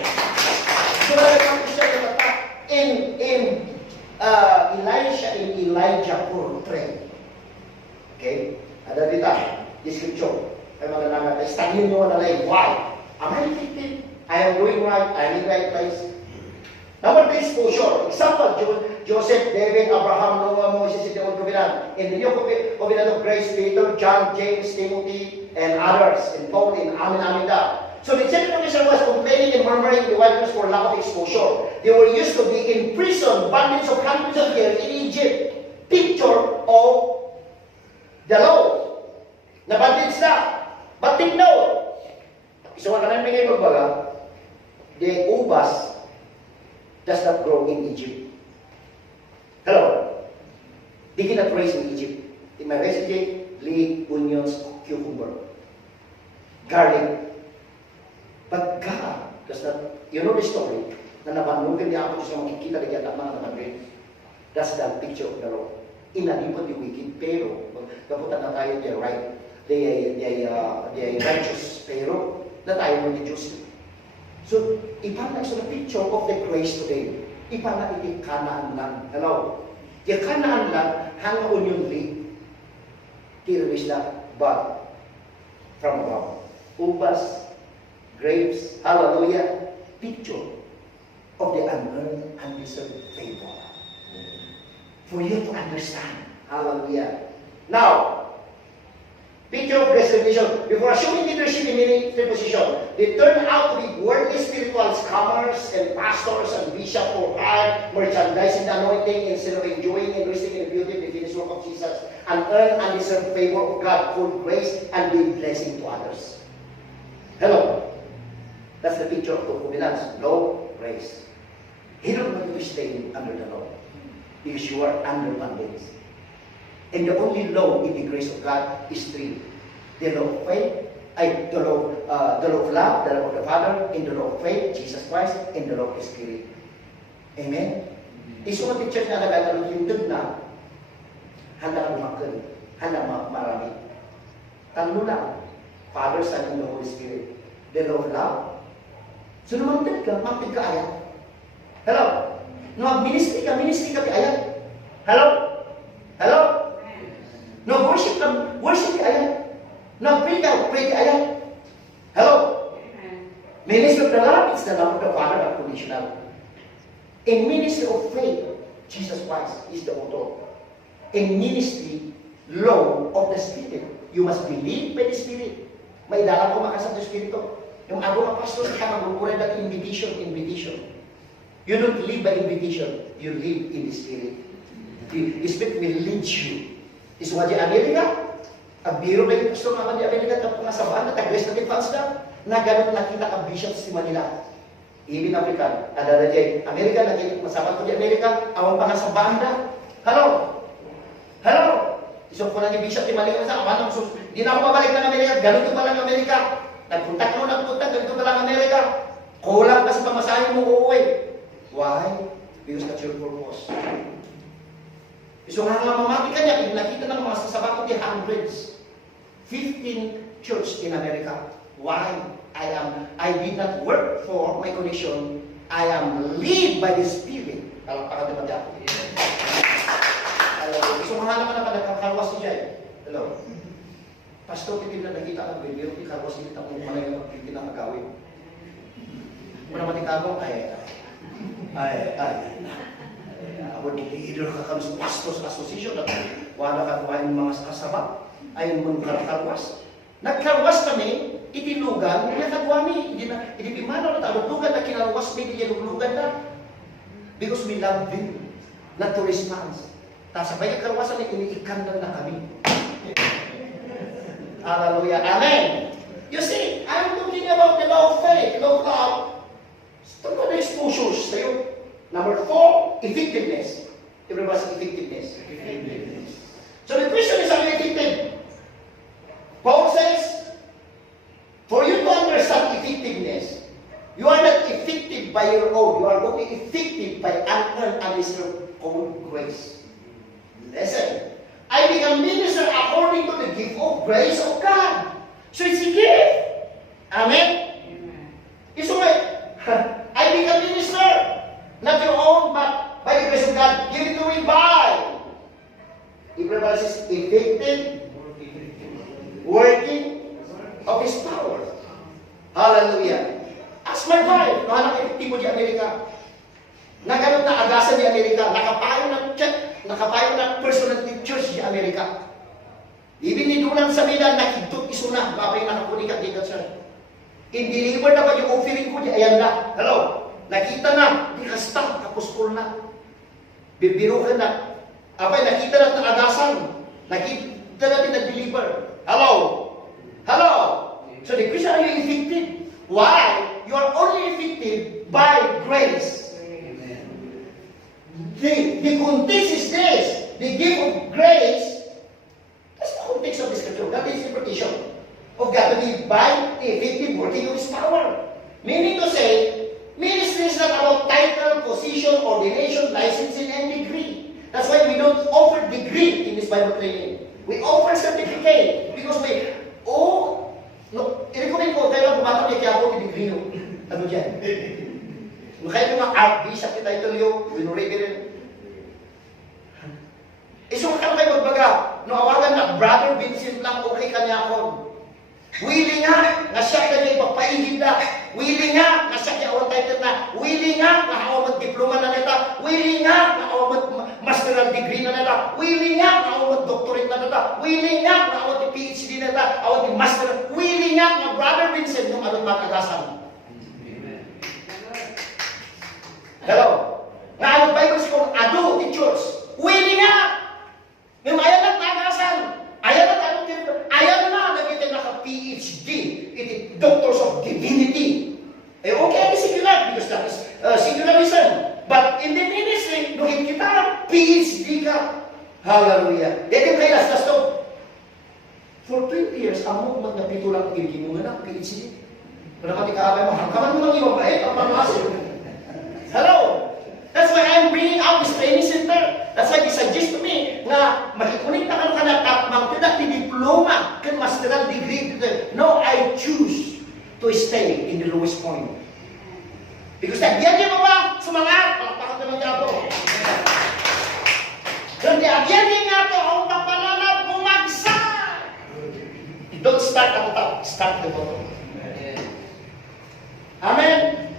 So, nalagyan ko siya yung mata. In Elijah portray. Okay? Ada dito, description. Ay mga nangat, study nyo na lang, why? Am I effective? I am doing right, I am in the right place. Number 3, exposure. Example, Joseph, David, Abraham, Noah, Moses, and the Old Covenant. In the New Covenant of Grace, Peter, John, James, Timothy, and others, and Paul, and Aminda. So the generation was complaining and murmuring in the wilderness for lack of exposure. They were used to be in prison, bondage of hundreds of years in Egypt. Picture of the law. Nabandage na. But take note. So what I'm bringing baga, the ubas does not grow in Egypt. Hello? They cannot raise in Egypt. In my recipe, leek, onions, cucumber, garlic. But God does not, you know the story, na nabanugin niya ako sa makikita niya at mga nabanugin. That's the picture of the Lord. Inalipot yung wicked, pero kaputan na tayo, they're right. They righteous, pero na tayo religious. So, ipa na sa picture of the grace today. Ipa na iti Kanaan lang. Hello? Yung Kanaan lang, hang onion leaf, tirwis na, but from above. Ubas, grapes, hallelujah, picture of the unearned, undeserved favor. For you to understand. Hallelujah. Now, picture of restoration. Before assuming leadership in any position, they turn out to be worldly spiritual scammers and pastors and bishops for hire, merchandising the anointing instead of enjoying and resting in the beauty of the finished work of Jesus, and earn undeserved favor of God, full grace, and be blessing to others. Hello. That's the picture of the covenants. Law, grace. You don't want to stay under the law because you are under bondage. And the only law in the grace of God is 3. The law of faith, the law of love, the law of the Father, and the law of faith, Jesus Christ, and the law of the Spirit. Amen? Iso mga picture na nagagano yung na handa na lumakad, handa marami. Tanlo lang, Father, Son, and the Holy Spirit. The law of love. So namantid ka, mapid ka ayat. Hello? No, ministry ka ka ayat. Hello? Hello? No, worship ka ayat. No, pray ka ayat. Hello? Ministry of the love, it's the love of the Father, unconditional. In ministry of faith, Jesus Christ is the author. In ministry, law of the Spirit, you must believe by the Spirit. May dalang ko makasap ng Espiritu. Yung ako ng pastor, kaya magbukuray ng invitation. You don't live by invitation. You live in the Spirit. The Spirit will lead you. Iswa di Amerika, ang biro na yung pastor naman di Amerika, tapos nga sa baan, natag-rest na defense na ganun nakita ka bishop si Manila. Ibig African, ada di Amerika, nakita masabat ko di Amerika, awang pa nga sa banda. Hello? Hello? Isok ko lang ni bishop di Manila sa aman, di na ako babalik ng Amerika, ganun ko pa lang Amerika. Nagpunta, ganito ka lang Amerika. Kulang ka sa pamasahin mo uuwi. Why? Because that's your purpose. So nga mamati ka niya, nakita ng mga sasabako di hundreds. 15 church in America. Why? I did not work for my connection. I am led by the Spirit. Palakpakan naman niya ako. So nga naman naman nakakarwas niya eh. Hello? Pastor, hindi na nakita ang video, ikarwas niya kung ano yung pinakagawin. Kung naman ikabong, ako leader ka kami sa Pastors Association at wala ka kuhain mga kasama ay mong karwas. Nagkarwas kami, itilugan, nakagwami, hindi pimanaw na tayo, lugan na kinarwas, may lugan na. Because we love them, not to respond. Tapos sabay karwasan ay iniikandan na kami. Hallelujah. Amen. You see, I'm talking about the law of faith, law of God. Ito na exposures tayo. Number 4, effectiveness. Everybody say effectiveness. Effectiveness. So the question is, are you effective? Paul says, for you to understand effectiveness, you are not effective by your own. You are only effective by unearned and deserved own grace. Listen. I become minister according to the gift of grace of God. So it's a gift. Amen? It's okay. I become minister. Not your own, but by the grace of God. Give it to me by. Everybody says, effective working of His power. Hallelujah. As my wife, nahanap epektibo di Amerika. Naganap na agasan di Amerika. Nakapayo ng personal church di Amerika. Ibinidulan sa nila, nakidot isuna. Mapay nakakulikat di ka, sir. In-deliver na ba yung offering ko di ayan na. Hello? Nakita na. Di ka stop. Tapos full na. Bibiro ka na. Abay, nakita na ng agasan. Nakita natin nag-deliver. Hello? Hello? So the question, are you effective? Why? You are only effective by grace. The context is this. The gift of grace. That's the context of the scripture. That is the interpretation of God to be by the effective working of His power. Meaning to say, ministry is not about title, position, ordination, licensing, and degree. That's why we don't offer degree in this Bible training. We offer certificate because i-recommend ko, kailan pumatang niya kaya ako degree nyo. Ano dyan? Kaya mga archbishop kita ito niyo, winurigi rin. Isong ka kayo magbaga, awagan na, Brother Vincent lang, okay ka niya ako. Willing nga siya kanya ipapaihid na. Willing nga siya kaya awang title na. Willing nga awang mag-diploma na nila. Willing nga awang masteral degree na nila. Willing nga awang doctorate na nila. Willing nga awang PhD na nila. Awang master. Willing nga Brother Vincent yung anong makagasan. Hello? Nga anong Bible siya kung ado, teachers. Willing nga. Yung ayan ang tagasan. Ayan na naging naka-PhD. It Doctors of Divinity. Okay, singular because that is singularism. But in the ministry, nung kita, PhD ka. Hallelujah. Dito kayo last to. For 20 years, ang mga napito lang PhD mo na, PhD. Kung naman ikaabay mo, hangkaman mo lang yung mabait, ang pangmasin. Hello? That's why I'm bringing out this training center. That's why they suggest to me na makikunik na ka na tapmang tidak di diploma kan masteral degree. No, I choose to stay in the lowest point. Because nagyan niya ba? Sumangat! Palakpakan naman niya ako. Doon nagyan niya nga ito ang papananap bumagsak. Don't start at the top. Start the bottom. Amen?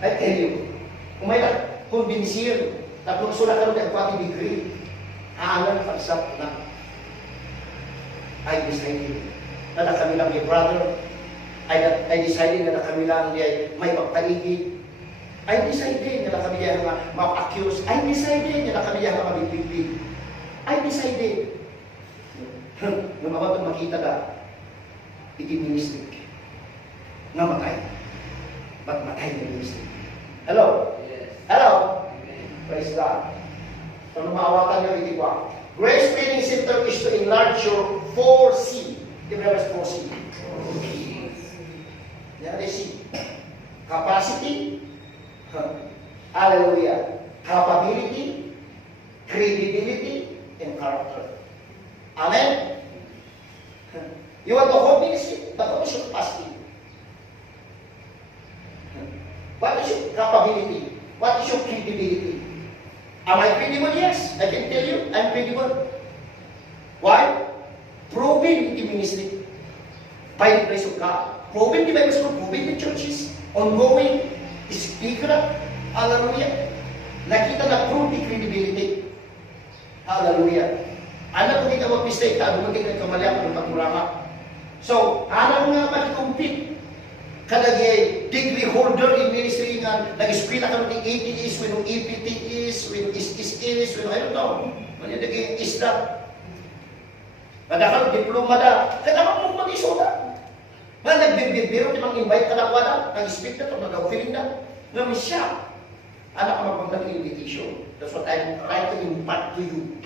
I tell you, kung may kumbinsir, tatlong sulat ka rin ang degree, haalan pagsap na. I decided na kami lang ni brother. I decided na kami lang may magpaligid. I decided na kami yung ma-accuse. I decided na kami yung mabibiglig. I decided. Nung ako itong makita na, iti-ministry. Namatay. Ba't matay na ministry? Hello? Yes. Hello? Amen. Praise God. So, lumawatan nyo, iti ko. Grace Training Center is to enlarge your 4C. Give me 4C. capacity, hallelujah, capability, credibility, and character. Amen? You want to hold ministry, but what is your capacity? What is your capability? What is your credibility? Am I credible? Yes. I can tell you, I'm credible. Why? Proven in ministry by the grace of God. Proven in Bible school, proven in churches, ongoing, speaker, hallelujah. Nakita na prove the credibility. Hallelujah. Anak ko kita mag-mistake, dumating na kamali ako ng pagmurama. So, anak ko nga mag-compete. Kadagay degree holder in ministry nga, nag-eskwela ka ng AT is, when EPT is, when is, when I don't know. Manilagay is that. Madakal, diploma da. Kaya mo mag-iso da. Nga nagbibiro, invite ka na kwa da, nag-speak na ito, nag-offering na. Ngayon siya, anak ka magpagdag ng invitation. That's what I'm trying to impart to you.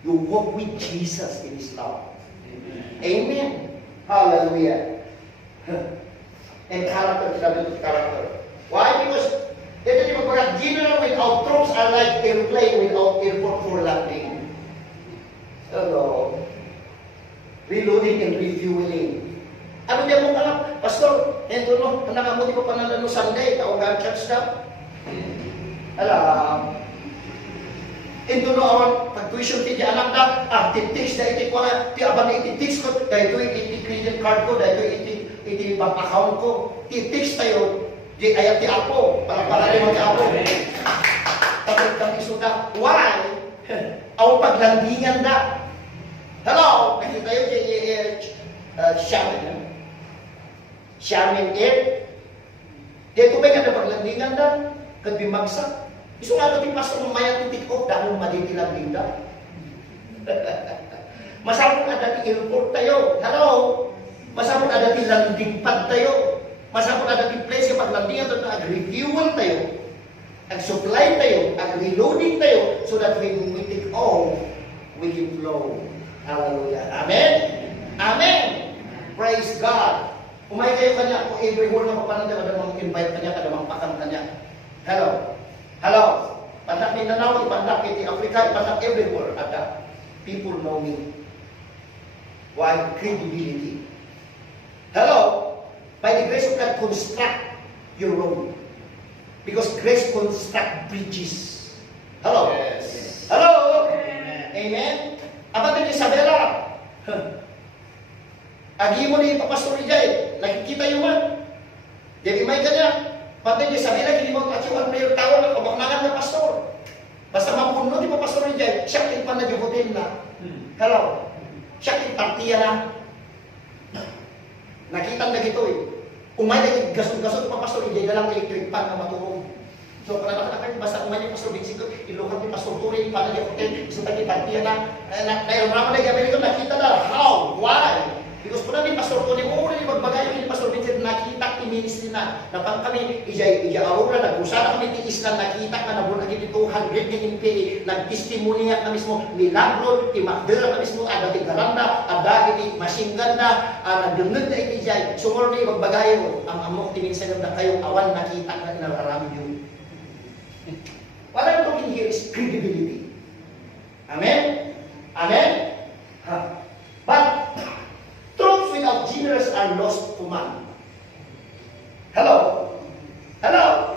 You walk with Jesus in His love. Amen. Hallelujah. And character, sabi ito character. Why? Because ito yung mga general without troops are like airplane without airport for landing. Hello. Reloading and refueling. Ano diyan mo ka, Pastor? Ito no, nakamuti pa panalo no Sunday, kaugan church na. Alam. Ito no, awan, pag-tuition ti anak na, titix na iti ko nga, ti aban na ititix ko, dahil ito iti credit card ko, dahil iti bank account ko, titix tayo, di ayat ti ako, para rin mo ti ako. Tapos kang isuta, why? Ang paglandingan na. Hello, nakita tayo, Shaman Air. Dito ba ka na paglandingan na, kadbimagsak. Iso nga natin pastor ng mayat titik off dahil maditilang linda. Masabot na dati airport tayo. Hello? Masabot na dati landing pad tayo. Masabot na dati place kapag landingan tayo na ag-refuel tayo. Ag-supply tayo. Ag-reloading tayo. So that when we take off, we can flow. Hallelujah. Amen? Amen! Praise God. Umay kayo kanya. Kung every word na papananda, kadamang invite kanya, kadamang pakam kanya. Hello? Hello, pandak Mindanao, ipandak iti Africa, ipandak everywhere. Ada people know me. Why? Credibility. Hello, by the grace of God, construct your road. Because grace construct bridges. Hello? Yes. Hello? Amen. Amen? Abat ni Isabela. Agi mo ni Pastor Ijay, nakikita yung man. Jadi may kanya. Pati niya sabi na, hindi mo achieve prayer tower na kabaklangan ng pastor. Basta mapuno, di ba pastor niya, siya kin pa na-jubutin na. Hello? Siya kin partiya na. Nakita na gito eh. Umay na gasol-gasol pa pastor niya, dalang electric pan na matulong. So, kalala basta umay niya pastor Vincent, ilukan ni pastor Turing, para niya hotel, isa tayo partiya na. Nairama na gabi nito, nakita na. How? Why? Because kung namin pastor ko, ni uli magbagay ni pastor Vincent, nakita i-ministry na. Napang kami, ija aura, nag-usara kami ti Islam, nakita ka na buwan agad 200 na impili, nag-testimony nga mismo, milagro, ti Magdala ka mismo, ada ti Garanda, ada iti Masinggan na, nagdunod na iti jay. Sumuro na magbagay mo, ang amok ti minsan na kayong awan nakita na inalaram yun. What I'm talking here is credibility. Amen? Amen? But, troops without generals are lost to man. Hello? Hello?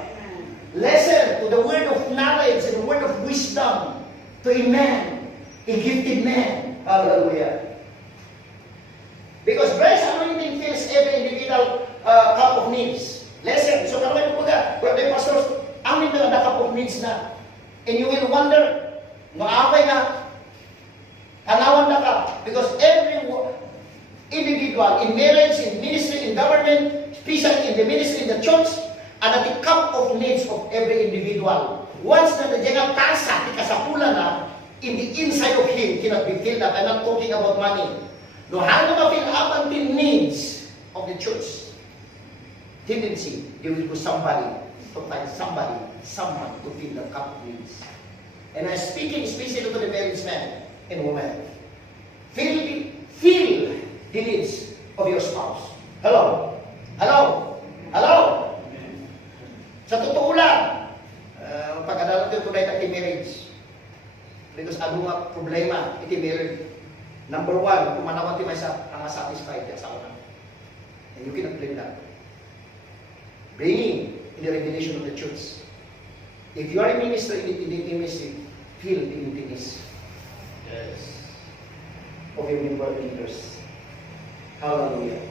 Listen to the word of knowledge and the word of wisdom to a man, a gifted man. Hallelujah. Because grace anointing fills every individual cup of needs. Listen, so karoon po ka, brother pastors, amin na the cup of needs na. And you will wonder, maapay na, tanawan na ka, because every individual in marriage, in ministry, in government, especially in the ministry, in the church, and at the cup of needs of every individual. Once na nandiyan ang tasa, di kasapulan na, in the inside of him cannot be filled up. I'm not talking about money. No, how to fill up until needs of the church? Tendency, there will be somebody to find someone to fill the cup of needs. And I'm speaking especially to the married man and woman. Fill the needs of your spouse. Hello? Hello? Hello? Because ano nga problema, iti meron. Number one, kung manawan ti may satisfied ka sa una. And you cannot blame that. Bringing in the revelation of the church. If you are a minister in the intimacy, feel the emptiness. Yes. Of your member leaders. Hallelujah.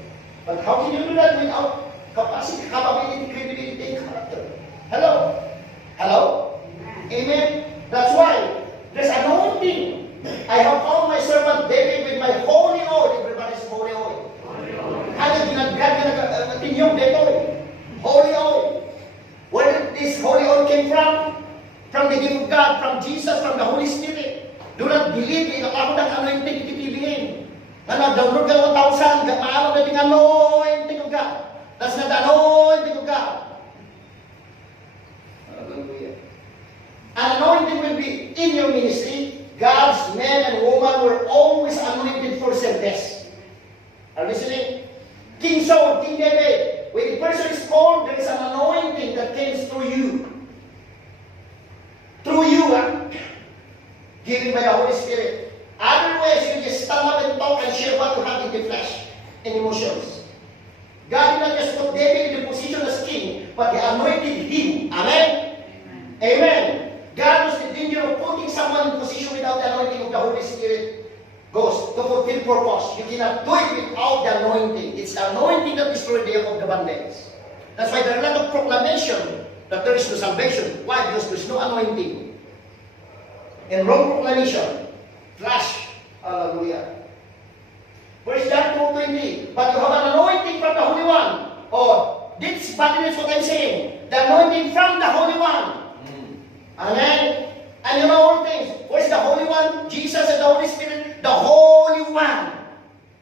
But how can you do that without capacity, capability, credibility, and character? Hello? Hello? Amen? That's why there's anointing. I have found my servant David with my holy oil. Everybody say holy oil. Ano ginagad na tinyong dito? Holy oil. Where this holy oil came from? From the gift of God, from Jesus, from the Holy Spirit. Do not believe in ako ng anointing ititibihin. Ano, download ka 1,000, maalam natin anointing of God. That's not the anointing of God. Hallelujah. Anointing will be in your ministry. God's men and women were always anointed for service. Are you listening? King Saul, King David, when the person is called, there is an anointing that comes through you. Through you, given by the Holy Spirit. Otherwise, you just stand up and talk and share what you have in the flesh and emotions. God did not just put David in the position as king, but He anointed him. Amen? Amen. God knows the danger of putting someone in position without the anointing of the Holy Spirit goes to fulfill purpose. You cannot do it without the anointing. It's the anointing that destroys the yoke of the bondage. That's why there are a lot of proclamation that there is no salvation. Why? Because there is no anointing. And wrong proclamation. Flash. Hallelujah. First John 2:20. But you have an anointing from the Holy One. Oh, this is what I'm saying. The anointing from the Holy One. Amen. And you know all things. Where's the Holy One? Jesus and the Holy Spirit. The Holy One.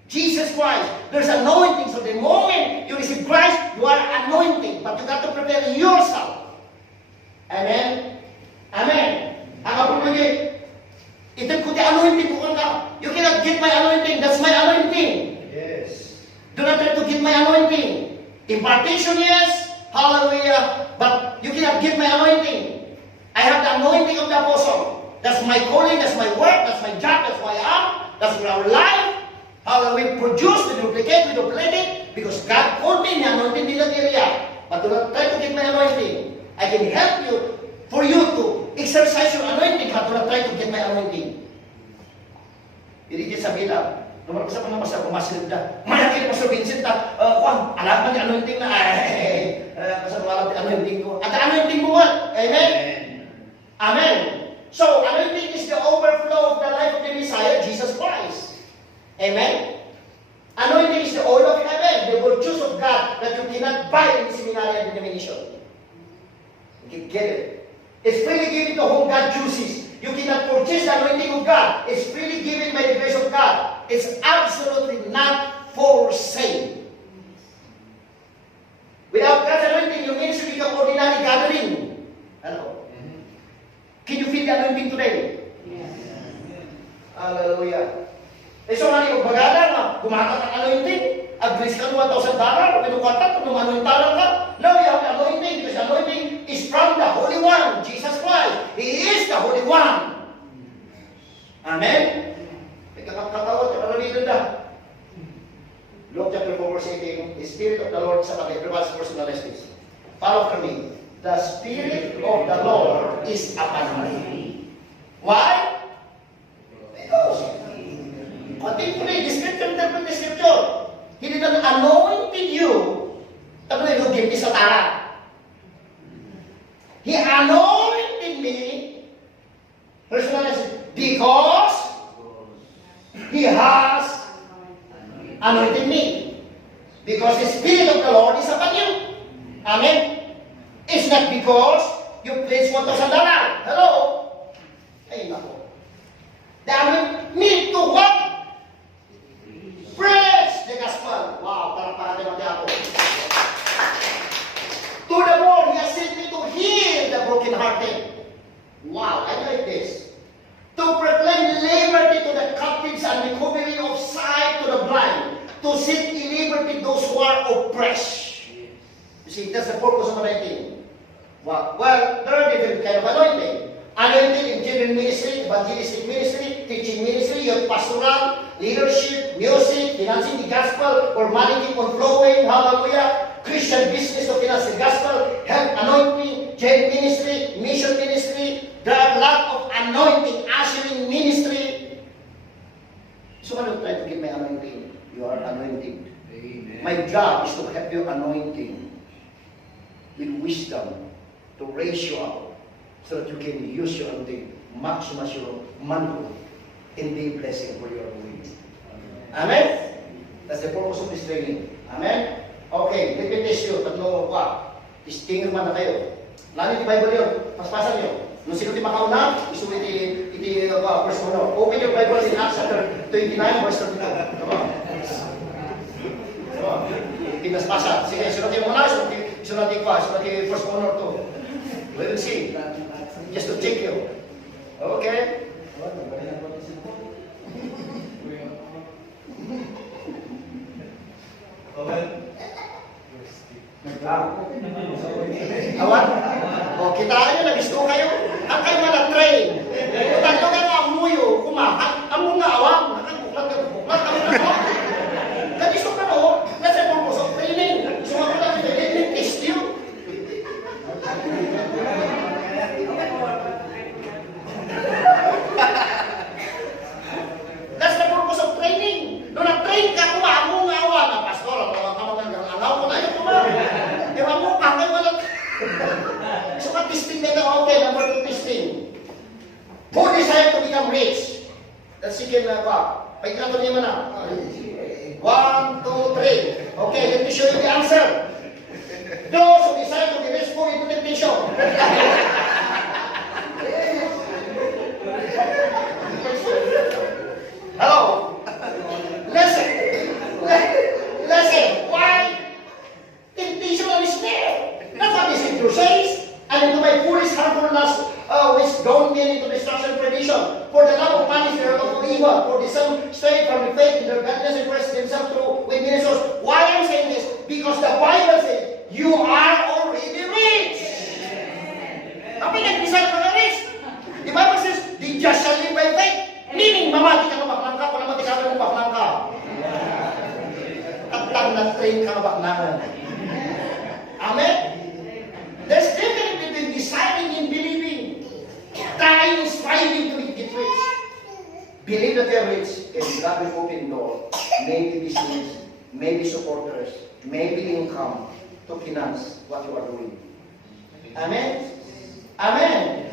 Jesus Christ. There's anointing. So the moment you receive Christ, you are anointing. But you got to prepare yourself. Amen. Amen. Ang kapulungi, ito ko di anointing bukan ka. You cannot get my anointing. That's my anointing. Yes. Do not try to get my anointing. Impartation, yes. Hallelujah. But you cannot get my anointing. I have the anointing of the apostle. That's my calling, that's my work, that's my job, that's who I am, that's our life. How we produce, we duplicate it, because God called me, anointed in that area. But do not try to get my anointing. I can help you, for you to exercise your anointing, but do not try to get my anointing. Hindi din sabihin lang, naman ko sa panamasa, kumasilip na, malaki na Pastor Vincent na, Juan, alam na anointing na, pasal malam anointing ko. At anointing mo nga, amen? Amen. So, anointing is the overflow of the life of the Messiah, Jesus Christ. Amen? Anointing is the oil of heaven, the virtues of God that you cannot buy in the seminary and denomination. You get it? It's freely given to whom God chooses. You cannot purchase the anointing of God. It's freely given by the grace of God. It's absolutely not for sale. Without God's anointing, you means you become ordinary gathering. Hello? Can you feel the anointing today? Yes. Hallelujah. Eh so nga yung bagada na gumakat ng anointing, agrees ka ng $1,000, pinukwata kung anointaran ka. Now you have the anointing because the anointing is from the Holy One, Jesus Christ. He is the Holy One. Amen? Ikakatawad, karamihan na. Luke chapter 4 verse 18, the Spirit of the Lord sa kanya, everyone's personalities. Follow after me. The Spirit of the Lord is upon me. Why? Because continually, the Scripture interpret the Scripture. He did not anointed you. Tapos you give me sa tara. He anointed me. Personally, because He has anointed me. Because the Spirit of the Lord is upon you. Amen. It's not because you pledge $1,000. Hello? Ay, nako. Dahil me to what? Preach the gospel. Wow, parang naman ako. To the Lord, He has sent me to heal the brokenhearted. Wow, I like this. To proclaim liberty to the captives and recovery of sight to the blind. To set in liberty those who are oppressed. You see, that's the purpose of anointing. Well, there are different kind of anointing. anointed in general ministry, evangelistic ministry, teaching ministry, youth pastoral, leadership, music, financing the gospel, or managing on flowing, hallelujah, Christian business to finance the gospel, health anointing, jail ministry, mission ministry. There are a lot of anointing, ushering ministry. So I don't try to get my anointing. You are anointed. Amen. My job is to help you anointing with wisdom to raise you up so that you can use your anointing, maximize your manhood, and be a blessing for your doing. Amen? That's the purpose of this training. Amen? Okay, let me test you. Tatlo pa. Testing naman na kayo. Lalo yung Bible yun. Paspasan nyo. Nung sino di makauna, gusto mo verse 1. Open your Bible in Acts chapter 29, verse 32. Come on. Come on. Pinaspasan. Sige, sunatin mo na. Sunatin pa. Sunatin verse 1 or 2. We will see. Just to check you. Okay? Awan? O, kitaan nyo, nabisto kayo. Ang kayo na-train. Kung tatlo ka nga amuyo, kumakat, amo nga awang, nakakuklat ka, buklat, amo na awang. Nabisto ka no, nasa purpose of training. Sumagot lang sila, let me test you. That's the purpose of training. Nung na-train ka, amo nga awang. Pastor, alaw ko na yun, yung amo ka, kayo wala. So, testing na okay, number 2 testing. Who desire to become rich? That's second na pa. Pagkato niya man na. 1, 2, 3. Okay, let me show you the answer. Those who desire to be rich fall into temptation. Hello? Listen. Listen. Why? Temptation is there. That's what the scripture says. And into my foolish harmfulness, which don't me into destruction and perdition. For the love of money is the root of evil. For the some stray from the faith in their godliness and press themselves through with ministers. Why I'm saying this? Because the Bible says, you are already rich. Tapi nag-decide ka na rich. The Bible says, the just shall live by faith. Meaning, mamati ka mabaklang ka, kung namati ka mabaklang ka. Tatang na-train ka mabaklangan. Amen? There's difference between deciding and believing. Trying, striving to get rich. Believe that you're rich, and God will open door. Maybe business, maybe supporters, maybe income to finance what you are doing. Amen? Amen?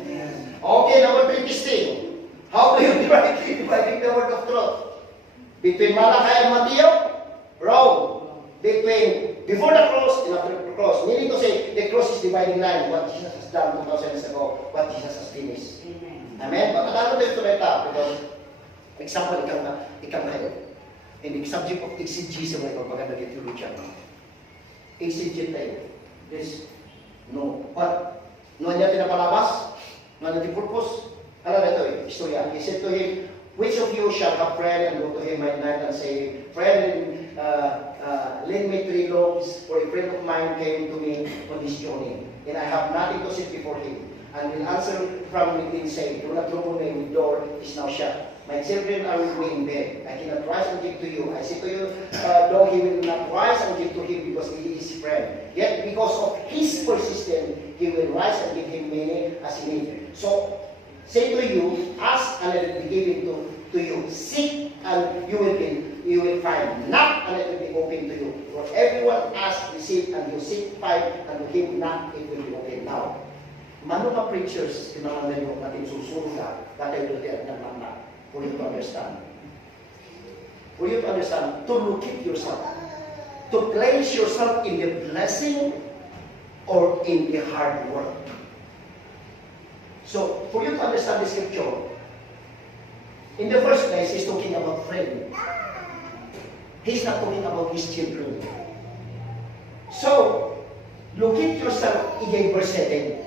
Okay, number 3 testing. How do you divide the word of truth? Between Malachi and Matthew? Wrong. Between before the cross and after the cross. Meaning to say, the cross is dividing line. What Jesus has done 2,000 years ago, what Jesus has finished. Amen? Pagkatalo tayo ito reta, because example, ikaw kayo. And the subject of exegesis mo ito, maganda ng theologian. Exegete tayo. There's no, what? No niya tinapalabas? No niya purpose? Alam na ito istorya. He said to him, which of you shall have friend and go to him at night and say, friend, lend me 3 loaves, for a friend of mine came to me on this journey, and I have nothing to set before him. And will answer from within, say, do not trouble me, the door is now shut. My children are with me in bed. I cannot rise and give to you. I say to you, though he will not rise and give to him because he is his friend. Yet because of his persistence, he will rise and give him many as he needs. So, say to you, ask and it will be given to you. Seek and you will find. Knock and it will be open to you. For everyone asks, receive, and you seek, find, and to him knock, it will be open. Now, mano ka preachers, kinangalan nyo natin susunod na, dati ito at nagmana, for you to understand. For you to understand, to locate yourself, to place yourself in the blessing or in the hard work. So, for you to understand the scripture, in the first place, he's talking about friend. He's not talking about his children. So, locate yourself in verse 7.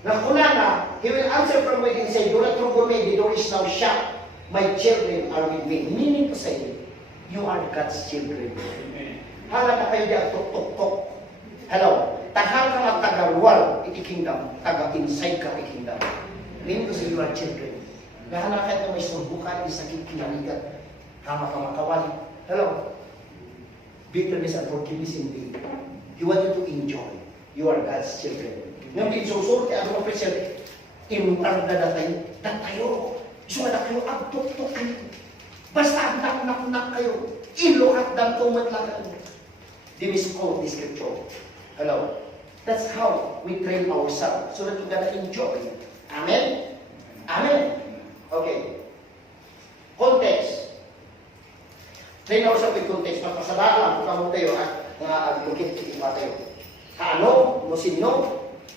Nakulana, he will answer from within and say, do not trouble me, the door is now shut. My children are with me. Meaning to say, you are God's children. Hala na kayo diyan, tok-tok-tok. Hello, tahal ka magtagarwal. iti kingdom, taga inside ka iti kingdom. Meaning to say you are children. Nahanakat na may sumbukan, iti sakit kinaligat. Kama kamakawali. Hello? Bitterness and forgiveness in thee. You want you to enjoy. You are God's children. Ngayon din susunod kaya mga presyon, imparda na tayo. So na kayo, abtok-tok kayo. Basta nak kayo. Ilokat dan tumat lang kayo. They misquote the scripture. Hello? That's how we train ourselves so that we're gonna enjoy. Amen? Amen? Okay. Context. Train ourselves with context. Magpasadaan lang kung kamo tayo at mga agmukit ikipa tayo. Kaano, no sino,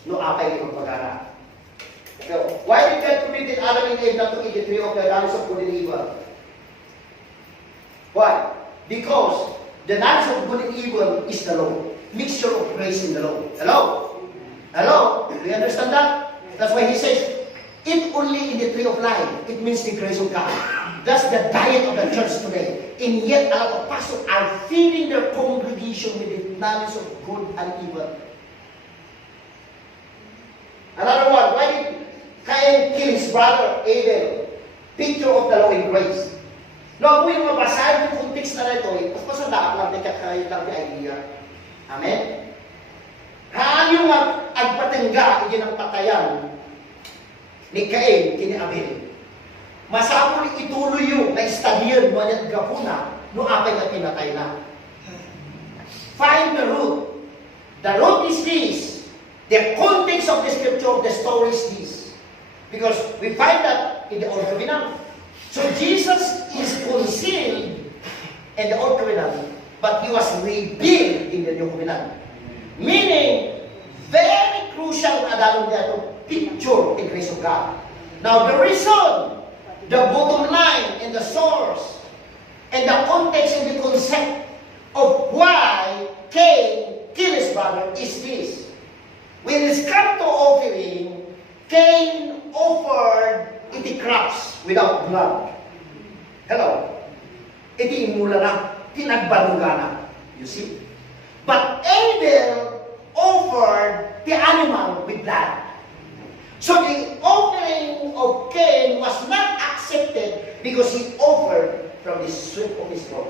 no apay yung pag-ara. Okay. Why did God permitted Adam and Eve not to eat the tree of the knowledge of good and evil? Why? Because the knowledge of good and evil is the law. Mixture of grace and the law. Hello? Hello? Do you understand that? That's why he says, eat only in the tree of life. It means the grace of God. That's the diet of the church today. And yet a lot of pastors are feeding their congregation with the knowledge of good and evil. Another one, why did Cain kill his brother Abel? Picture of the law and grace. No, kung yung mabasahin yung context na ito, mas pasandaan lang na kakayot lang the idea. Amen? Haan yung agpatingga, hindi ng patayan ni Cain, kini Abel. Masapol ituloy yung na-studiyan mo at gapuna no apay na pinatay na. Find the root. The root is this. The context of the scripture of the story is this. Because we find that in the Old Covenant. So Jesus is concealed in the Old Covenant, but He was revealed in the New Covenant. Meaning, very crucial na adalong dito, picture the grace of God. Now, the reason, the bottom line, and the source, and the context and the concept of why Cain killed his brother is this. When it's come to offering, Cain offered iti crops without blood. Hello? Iti imula na, tinagbaluga na. You see? But Abel offered the animal with blood. So the offering of Cain was not accepted because he offered from the sweat of his brow.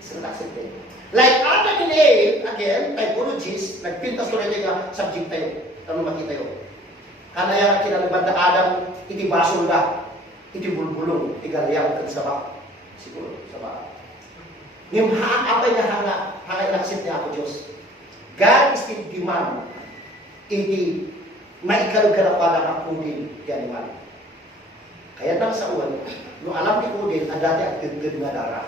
It's not accepted. Like Adam and Eve, again, typologies, nagpintas ko rin yung subject tayo. Tanong makita yun. Kanaya kinalibad na Adam, iti basol na, iti bulbulong, iti galiyaw, iti sabak. Siguro, sabak. Ngayon, apay na hanga inaksit niya ako, Diyos. God is still demand, iti maikalog ka na pa ng akudin, iti animal. Kaya nang sa uwan, nung alam ni Kudin, ang dati ang gagad nga dara.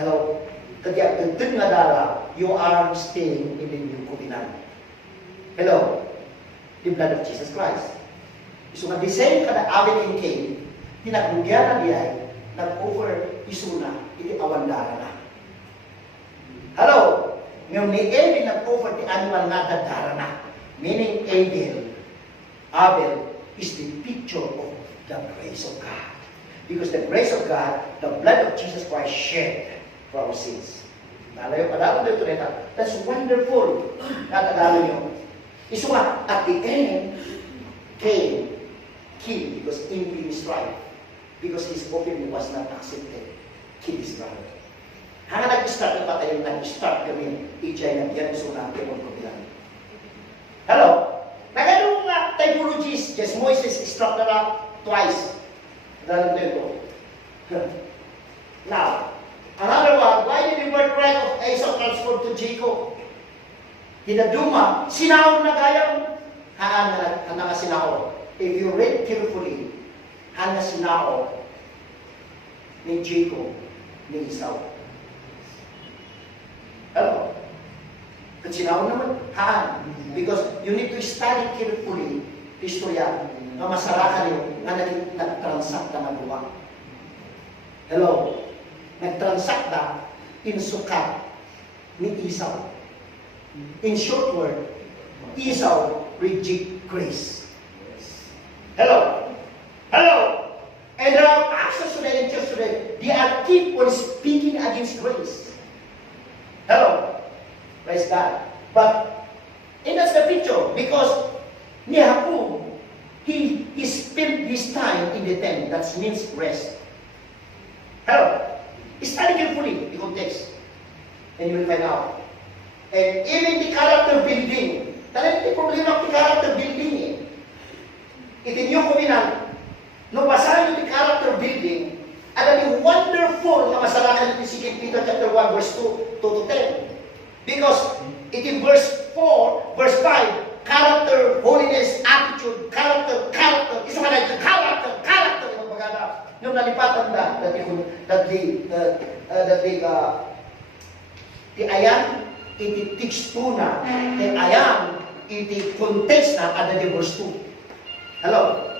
Ano? Kaya ang gagad nga dara, you are staying in the new covenant. Hello? The blood of Jesus Christ. So nga the same kada Abel and Cain, tinagugyan na diya, nag-offer isuna, iti awandara na. Hello? Ngayon ni Abel nag-offer the animal na dadara na. Meaning Abel is the picture of the grace of God. Because the grace of God, the blood of Jesus Christ shed for our sins. Nalayo pa dapat dito neta. That's wonderful. Natagalo nyo. Iso nga, at the end, Cain killed because envy is strife. Because his offering was not accepted. Kill his brother. Hanga nag-start na patayin, nag-start kami, ijay na diyan, so natin ang kabilang. Hello? Naganong nga typologies, just Moses struck na lang twice. Dalang ito. Now, another one, why did the birthright of Esau transfer to Jacob? Hinaduma, sinahon na gayang, haan na sinahon. If you read carefully, haan na sinahon ni Jacob, ni Esau. Hello? At sinahon naman, haan. Because you need to study carefully, istorya, na masarakan nyo, na nag-transact na magawa. Hello? Nag-transact na in sukat ni Esau. In short word, Esau reject grace. Hello? Hello? And there are pastors today in church today, they are keep on speaking against grace. Hello? Praise God. But, and that's the picture scripture because he spent his time in the tent. That means rest. Hello. Study carefully the context, and you will find out. And even the character building. Talagang may problema ang character building eh. Itinyo ko minang, no basahin yung character building, alam yung wonderful na masalakan ng 2 Peter chapter 1 verse 2 to 10. Because it in verse 4, verse 5, character, holiness, attitude, character, isa ka na yung character, yung pagkada. Yung nalipatan na, ti ayan, iti teach to na, ti ayan, iti context na, ada di verse 2. Hello?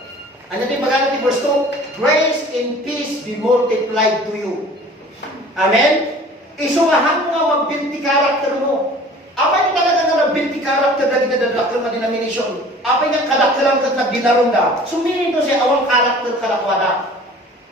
Ano din pagkada di verse 2? Grace and peace be multiplied to you. Amen? Isumahan mo nga mag-build character mo. Apa yung talaga nga nag-build character na dinadadakil na denomination? Apa yung kadakil kat nagdinarunda? Suminin to siya, awang character kadakwada.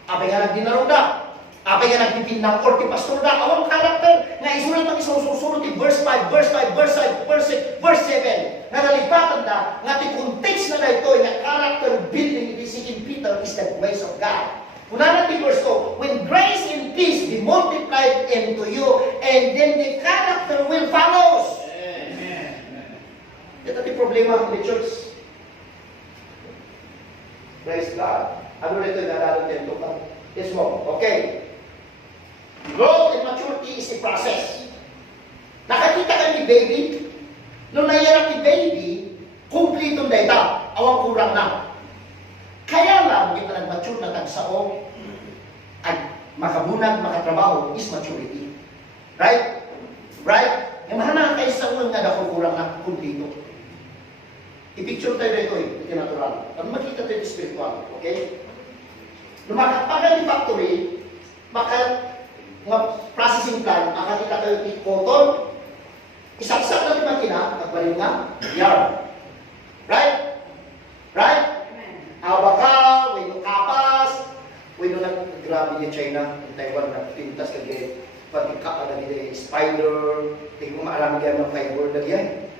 Apa yung nagdinarunda? Apa yung nagpipindang or ti pastor na? Awang character nga isulat ng isusunod ti verse 5, verse 5, verse 5, verse 6, verse 7. Nga nalipatan na, nga ti context na ito, nga character building in 2 Peter is the grace of God. Una natin verse 2, when grace and peace be multiplied into you, and then the character will follow. Amen. Ito yung problema ng church. Praise God. Ano na ito yung nararamdaman ito? Yes mo. Okay. Growth and maturity is a process. Nakakita ka ni baby, nung naiyak ni baby, kumplitong data, awang kurang na. Kaya lang, kita nag-mature na tagsao at makabunag, makatrabaho is maturity. Right? Right? Yung mahana kayo sa unang nga dako kurang na kumplito. I-picture tayo dito ito natural. Pag makita tayo spiritual, okay? Nung makapagal ni factory, processing plant, makakita tayo ni cotton, isaksak na yung makina, nagbalik nga, yarn. Right? Right? Baka, way no kapas, way no grabe ni China, in Taiwan na pintas kagay, pagkaka na nila spider, hindi ko maalam yan ng fiber na yan.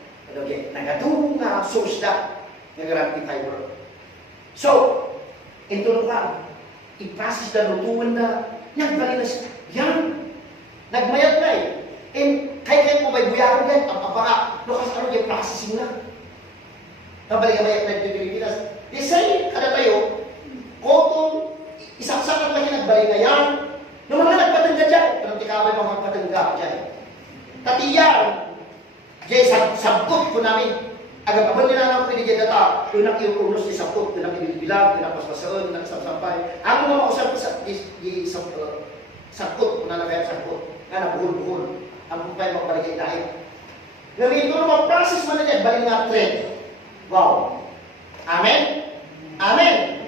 Nagatulong nga source na, nagaraming fiber. So, ito ka, i-process na lutuan na, nagbalik na siya, yan, nagmayat na eh. And kahit mo may buyaran yan, ang kapaka, lukas ano yung processing na. Nabalik ang mayat na yung Pilipinas. Di say, kada tayo, kotong, isaksakan lang yung nagbalik na yan. Nung mga nagpatangga dyan, pero di ka may mga patangga dyan. Tatiyan, dyan, sabtot ko namin. Agad abang nila lang pwede dyan data, kung nakiunos di sabtot, kung nakibilang, kung nakapaspasaon, kung nakasampay. Ang mga mausap ko sabtot, kung nanagayang sabtot, nga na buhol-buhol. Ang kumpay magbaligay dahil. Ngayon, kung mag-process man na dyan, balik nga trend. Wow. Amen? Amen.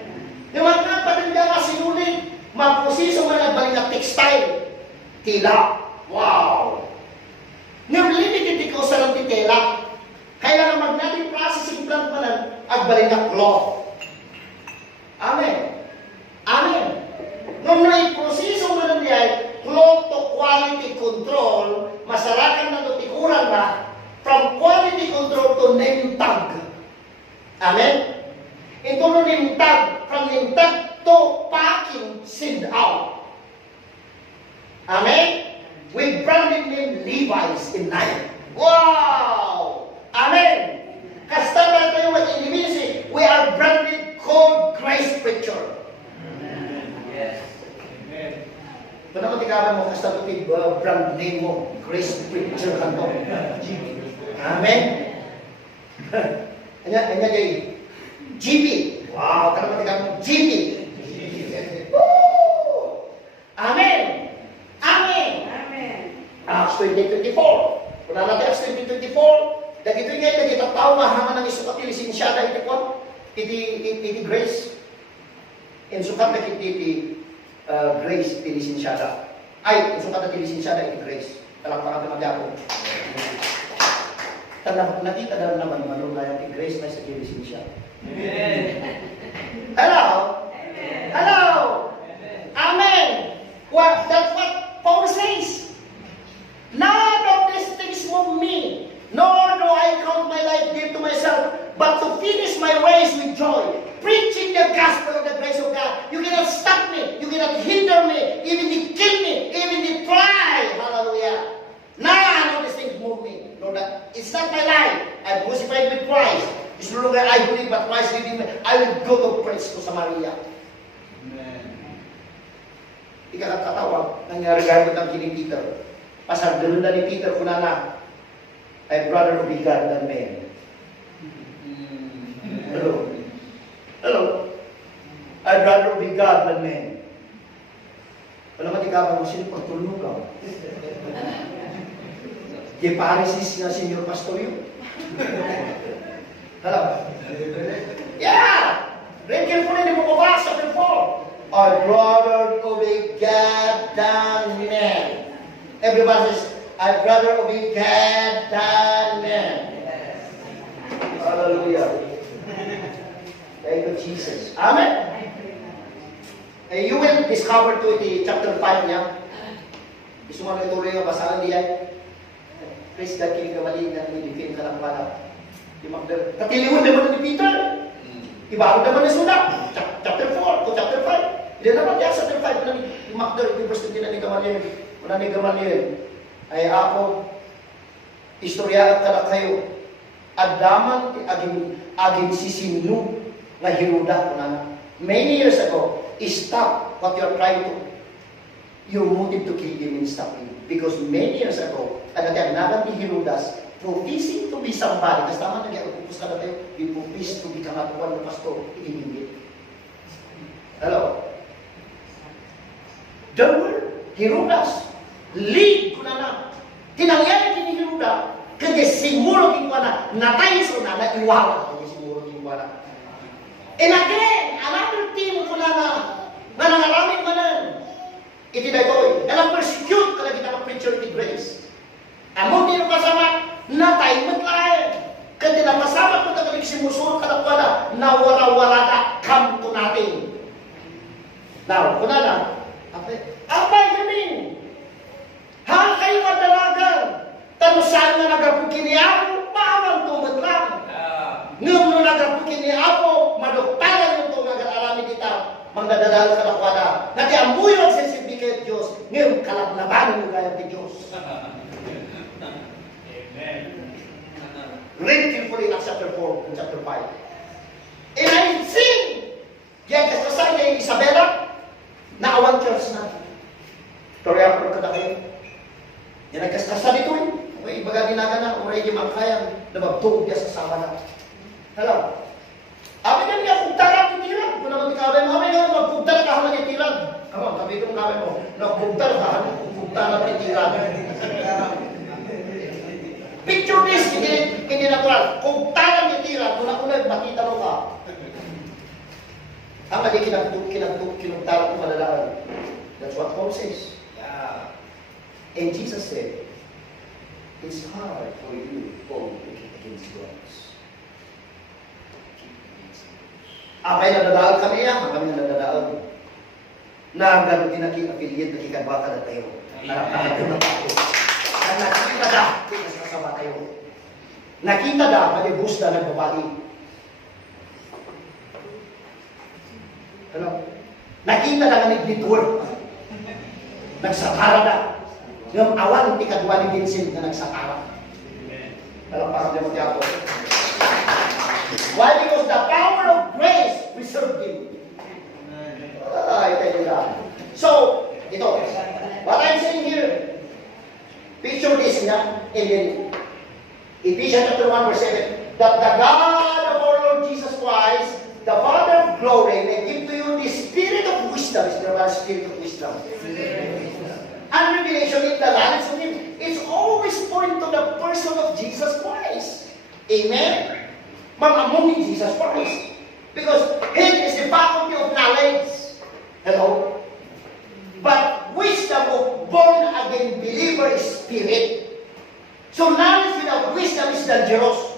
Yung mga patanda nga sinulit, magposiso man nagbalik na textile. Tila. Wow. Ngayon, limited ikaw sa lang titela. Kailangan mag-natin processing plant man lang, agbalik na cloth. Amen. Amen. Nung naiposiso man niya, cloth to quality control, masarakan na ito tikuran na, from quality control to name tag. Amen? Ito no name tag, from name tag to packing, send out. Amen? With branded name Levi's in Nike. Wow! Amen! Kasta ba tayo at inimisi, we are branded called Christ Preacher. Amen. Yes. Amen. Ito naman tikaran mo, kasta ito brand name mo, Christ Preacher kanto. Amen? Anya kay GP. Wow, karena ketika GP. Amen. Amen. Amen. Acts 20:24. Kuna natin Acts 20:24. Dagito nga kita tao nga haman ng isukat lisensyada iti kon iti grace. En sukat na iti grace iti lisensyada. Ay, en sukat na iti lisensyada iti grace. Talakpakan naman ako. Nakita daw naman malungayan ni Grace na sa gilising siya. Amen. Hello? Amen. Hello? Amen. Amen. That's what Paul says. None of these things move me, nor do I count my life dear to myself. but to finish my race with joy, preaching the gospel of the grace of God. You cannot stop me. You cannot hinder me. Even to kill me. Even to try. Hallelujah. Now I know these things move me. Lord, it's not my life. I'm crucified with Christ. It's no longer I believe, but Christ living me. I will go to praise ko sa Maria. Amen. Ikakatawag, nangyari gamit ang kini Peter. Pasal ganun na ni Peter, kunana, I'd rather be God than man. Hello? Hello? I'd rather be God than man. Wala matikapan mo, sino pagtulog ka? Di parisis na senior pastor yun. Hello? Yeah! Read carefully in the book of Acts, chapter 4. I'd rather obey God than man. Everybody says, I'd rather obey God than man. Hallelujah. Thank you, Jesus. Amen. You will discover to the chapter 5 niya. Gusto mo na ituloy nga basahan diyan. Praise God, kinig ka mali nga nilipin ka lang pala. Katiliwan naman ni Peter. Ibaon naman ni Suda. Chapter 4 to chapter 5. Hindi naman niya chapter 5 na ni Magdor, yung verse 20 na ni Gamaliel. Wala ni Gamaliel. Ay ako, istorya ka na kayo. Adaman aging sisinu nga hiruda ko na. Many years ago, stop what you're trying to. Your motive to kill him and stop him. Because many years ago, nagan ni Herodas, professing to be somebody, kasi tama nag-iapupus ka na tayo, you profess to be kamatuan ng pastor, iinigit. Hello? The word, Herodas, lead ko na. Tinangyan ni Herodas, kaya siguro king ko na, natay so na, iwala. Kaya siguro king ko na. And again, another thing ko na nangaraming manan. Iti na ito, alam persecute ka lagi na preacher ni grace. Among din kasama, natay matlayan. Kasi napasama ko na kami simusuro ka na pala, na wala-wala na kamto natin. Now, kuna na, apay kami. Hal kayo madalagan. Tanusan na nagapukin ni Apo, paamang tumatlang. Ngam no nagapukin ni Apo, maduktaran yung itong nag-alami kita. Magdadadal ka na kuwada. Nati amuyo ang sensibigay Diyos. Ngayon, kalablabanan mo kaya ni Diyos. Amen. Read carefully Acts chapter 4 and chapter 5. And I sing, yan kasasay ni Isabela, na awan church na. Torya ko kada kayo. Yan ang kasasa dito eh. Okay, ibaga dinaga na, uray di mangkayang, nabagtog niya sa sama na. Hello? Amin na niya, pugtara ang itirag. Kung naman ikawin mo, amin na, magpugtara ka ang itirag. Come on, sabi kong kawin mo, nagpugtara ka, pugtara ang itirag. Picture this, hindi natural. Pugtara ang itirag, kung nakunag, makita mo ka. Ang mali kinagtara kong malalaan. That's what Paul says. Yeah. And Jesus said, it's hard for you, Paul, to kick against God. Apay nadadaan kami yan, kami nadadaan. Na gano'n kinaki-affiliate na kikabaka na tayo. Nakakita na tayo. Nakita na, kasama tayo. Nakita na, mag-ibus na nagbabali. Ano? Nakita na nga nag-network. Nagsakara na. Yung awan, ikadwa ni Vincent na nagsakara. Alam pa kami mo ako. Why? Because the power of grace preserved him. I tell you that. So, ito. What I'm saying here, picture this na, and then, Ephesians chapter 1 verse 7, that the God of our Lord Jesus Christ, the Father of glory, may give to you the spirit of wisdom. Is there one spirit of wisdom? And revelation in the knowledge of Him. It's always pointing to the person of Jesus Christ. Amen? Mamamong ni Jesus Christ. Because Him is the faculty of knowledge. Hello? But wisdom of born-again believer is spirit. So knowledge without wisdom is dangerous.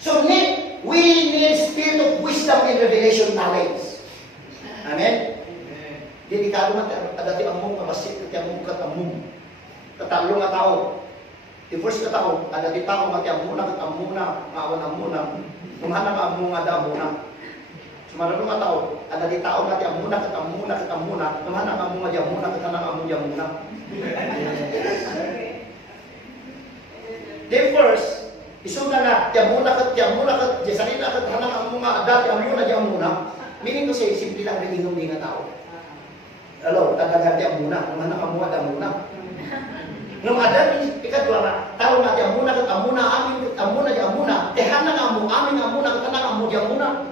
So we need spirit of wisdom and revelation knowledge. Amen? Delikado man, dati ang mong kabasik, kaya mong katamong. Tatalo nga tao. Di first ka tao, ada di tao mati amuna kat amuna, maawan amuna, kumana ka amunga da amuna. Sumarado nga tao, ada di tao mati amuna kat amuna, kumana ka amunga di amuna kat tanang amun di amuna. Di first, isuga na, di amuna kat, di salina kat tanang amunga, ada di amuna. Meaning to say, simple lang rin inom nga tao. Hello, tadagan di amuna, kumana ka amunga da amuna. Nung ada ni ikatwa na tao na amuna kat amuna amin kat amuna di amuna tehana nga mo amin amuna kat tanang amu di amuna.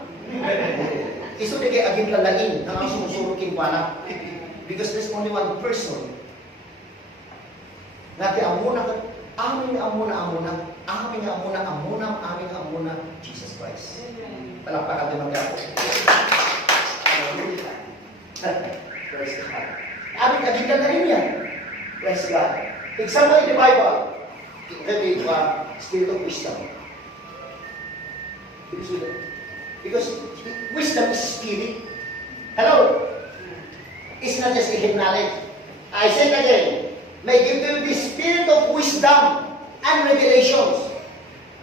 Isu de kay agim lalain nang sumusurukin pa na because there's only one person. Nga amuna kat amin amuna Jesus Christ. Palakpakan din mga ako. Praise God. Amin agim lalain yan. Praise God. Example in the Bible, the spirit of wisdom. Because wisdom is spirit. Hello? It's not just a head knowledge. I said again, may give you the spirit of wisdom and revelations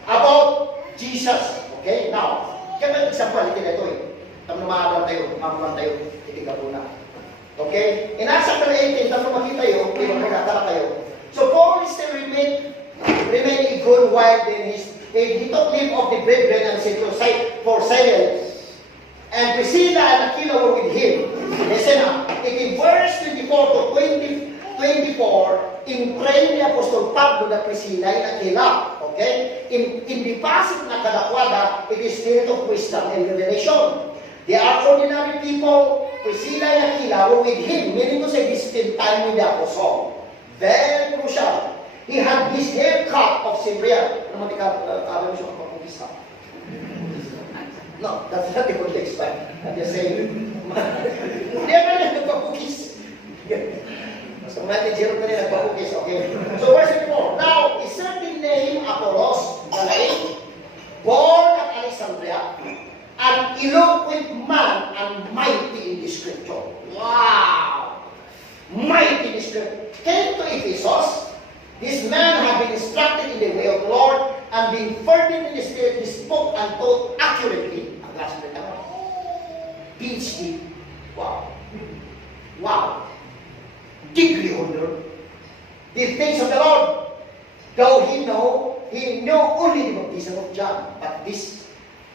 about Jesus. Okay? Now, kaya example, ito na ito eh. Tama na maabuan tayo, itiga po na. Okay? In Acts chapter 18, tama makita yun, di ba magkakala kayo. So Paul still remain a good while then he took leave of the brethren and said for silence. And Priscilla and Aquila were with him. Listen up. In verse 24 to 24, in train ni Apostol Pablo na Priscilla and Aquila. Okay? In the passage na kadakwada, it is spirit of wisdom and revelation. They are ordinary people. Priscilla and Aquila were with him, meaning to say, they spent time with the apostle. Very crucial. He had his hair cut of Syria. No, that's not the context, but I'm just saying. Never nagpapukis. So, manager ka rin nagpapukis, okay? So, verse 24. Now, a certain name, Apollos, born at Alexandria, an eloquent man and mighty in the scripture. Wow! Mighty in the scripture. Came to Ephesus. This man had been instructed in the way of the Lord and being fervent in the spirit, he spoke and taught accurately. Ang last na PhD. Wow. Wow. Degree holder. The things of the Lord. Though he knew only the baptism of John. But this,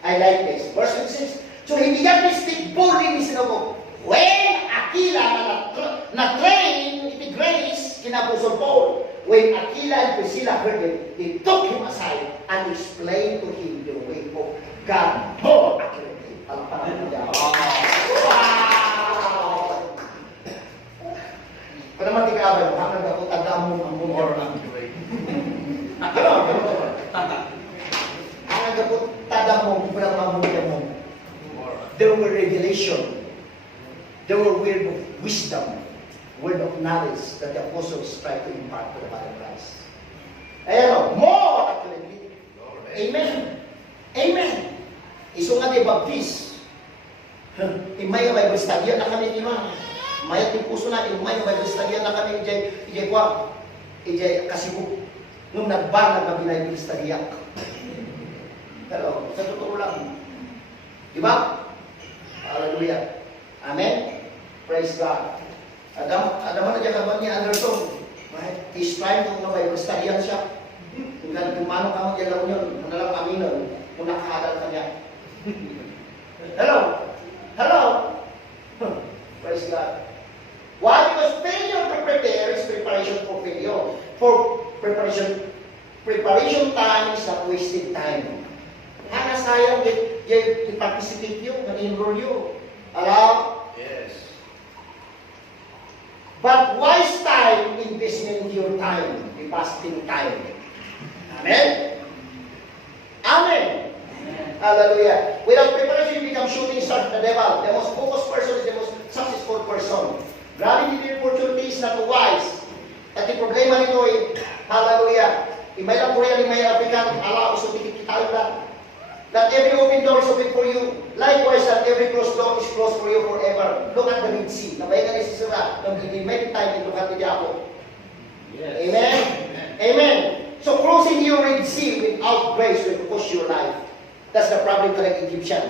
I like this. Verse 26. So he began to speak boldly in the synagogue. When Aquila na-train iti grace kina Apostle Paul, when Aquila and Priscilla heard him, they took him aside and explained to him the way of God more accurately. Wow! Pada mati ka abay, hanggang ako tandaan mo ang more accurate. Hanggang ako tandaan mo, bilang mamulya mo. There were revelation. There were word of wisdom, word of knowledge that the apostles tried to impart to the body of Christ. Ayan o, more accurately. Amen. Amen. Iso nga di baptist. Imay nga Bible study na kami kima. Mayat yung puso na, imay nga Bible study na kami. Ijay kwa. Ijay kasibu. Nung nagbanag na Bible study yak. Pero, sa totoo lang. Diba? Hallelujah. Amen. Praise God. Adam na dyan kaban niya Anderson. He's trying to Bible study yan siya. Kung manong ka mo dyan lang yun, kung nalang aminon, kung nakahadal ka niya. Hello? Hello? Praise God. Why? Because failure to prepare is preparation for failure. For preparation time is not wasted time. Hanga sayang i-participate yun, mag-enroll yun. Alam? Yes. But wise time, investment in your time, the fasting time. Amen? Amen. Hallelujah. Without preparation, you become shooting star to the devil. The most focused person is the most successful person. Grabbing the opportunity is not wise. At yung problema nito ay, hallelujah, imay lang Korean, imay African, ala, uso tikit-kitalo lang. That every open door is open for you. Likewise, that every closed door is closed for you forever. Look at the Red Sea. Nabay ka ni si Sura. Nung hindi may time, look at the Diabo. Yes. Amen? Amen. So crossing your Red Sea without grace will cost your life. That's the problem to the Egyptian.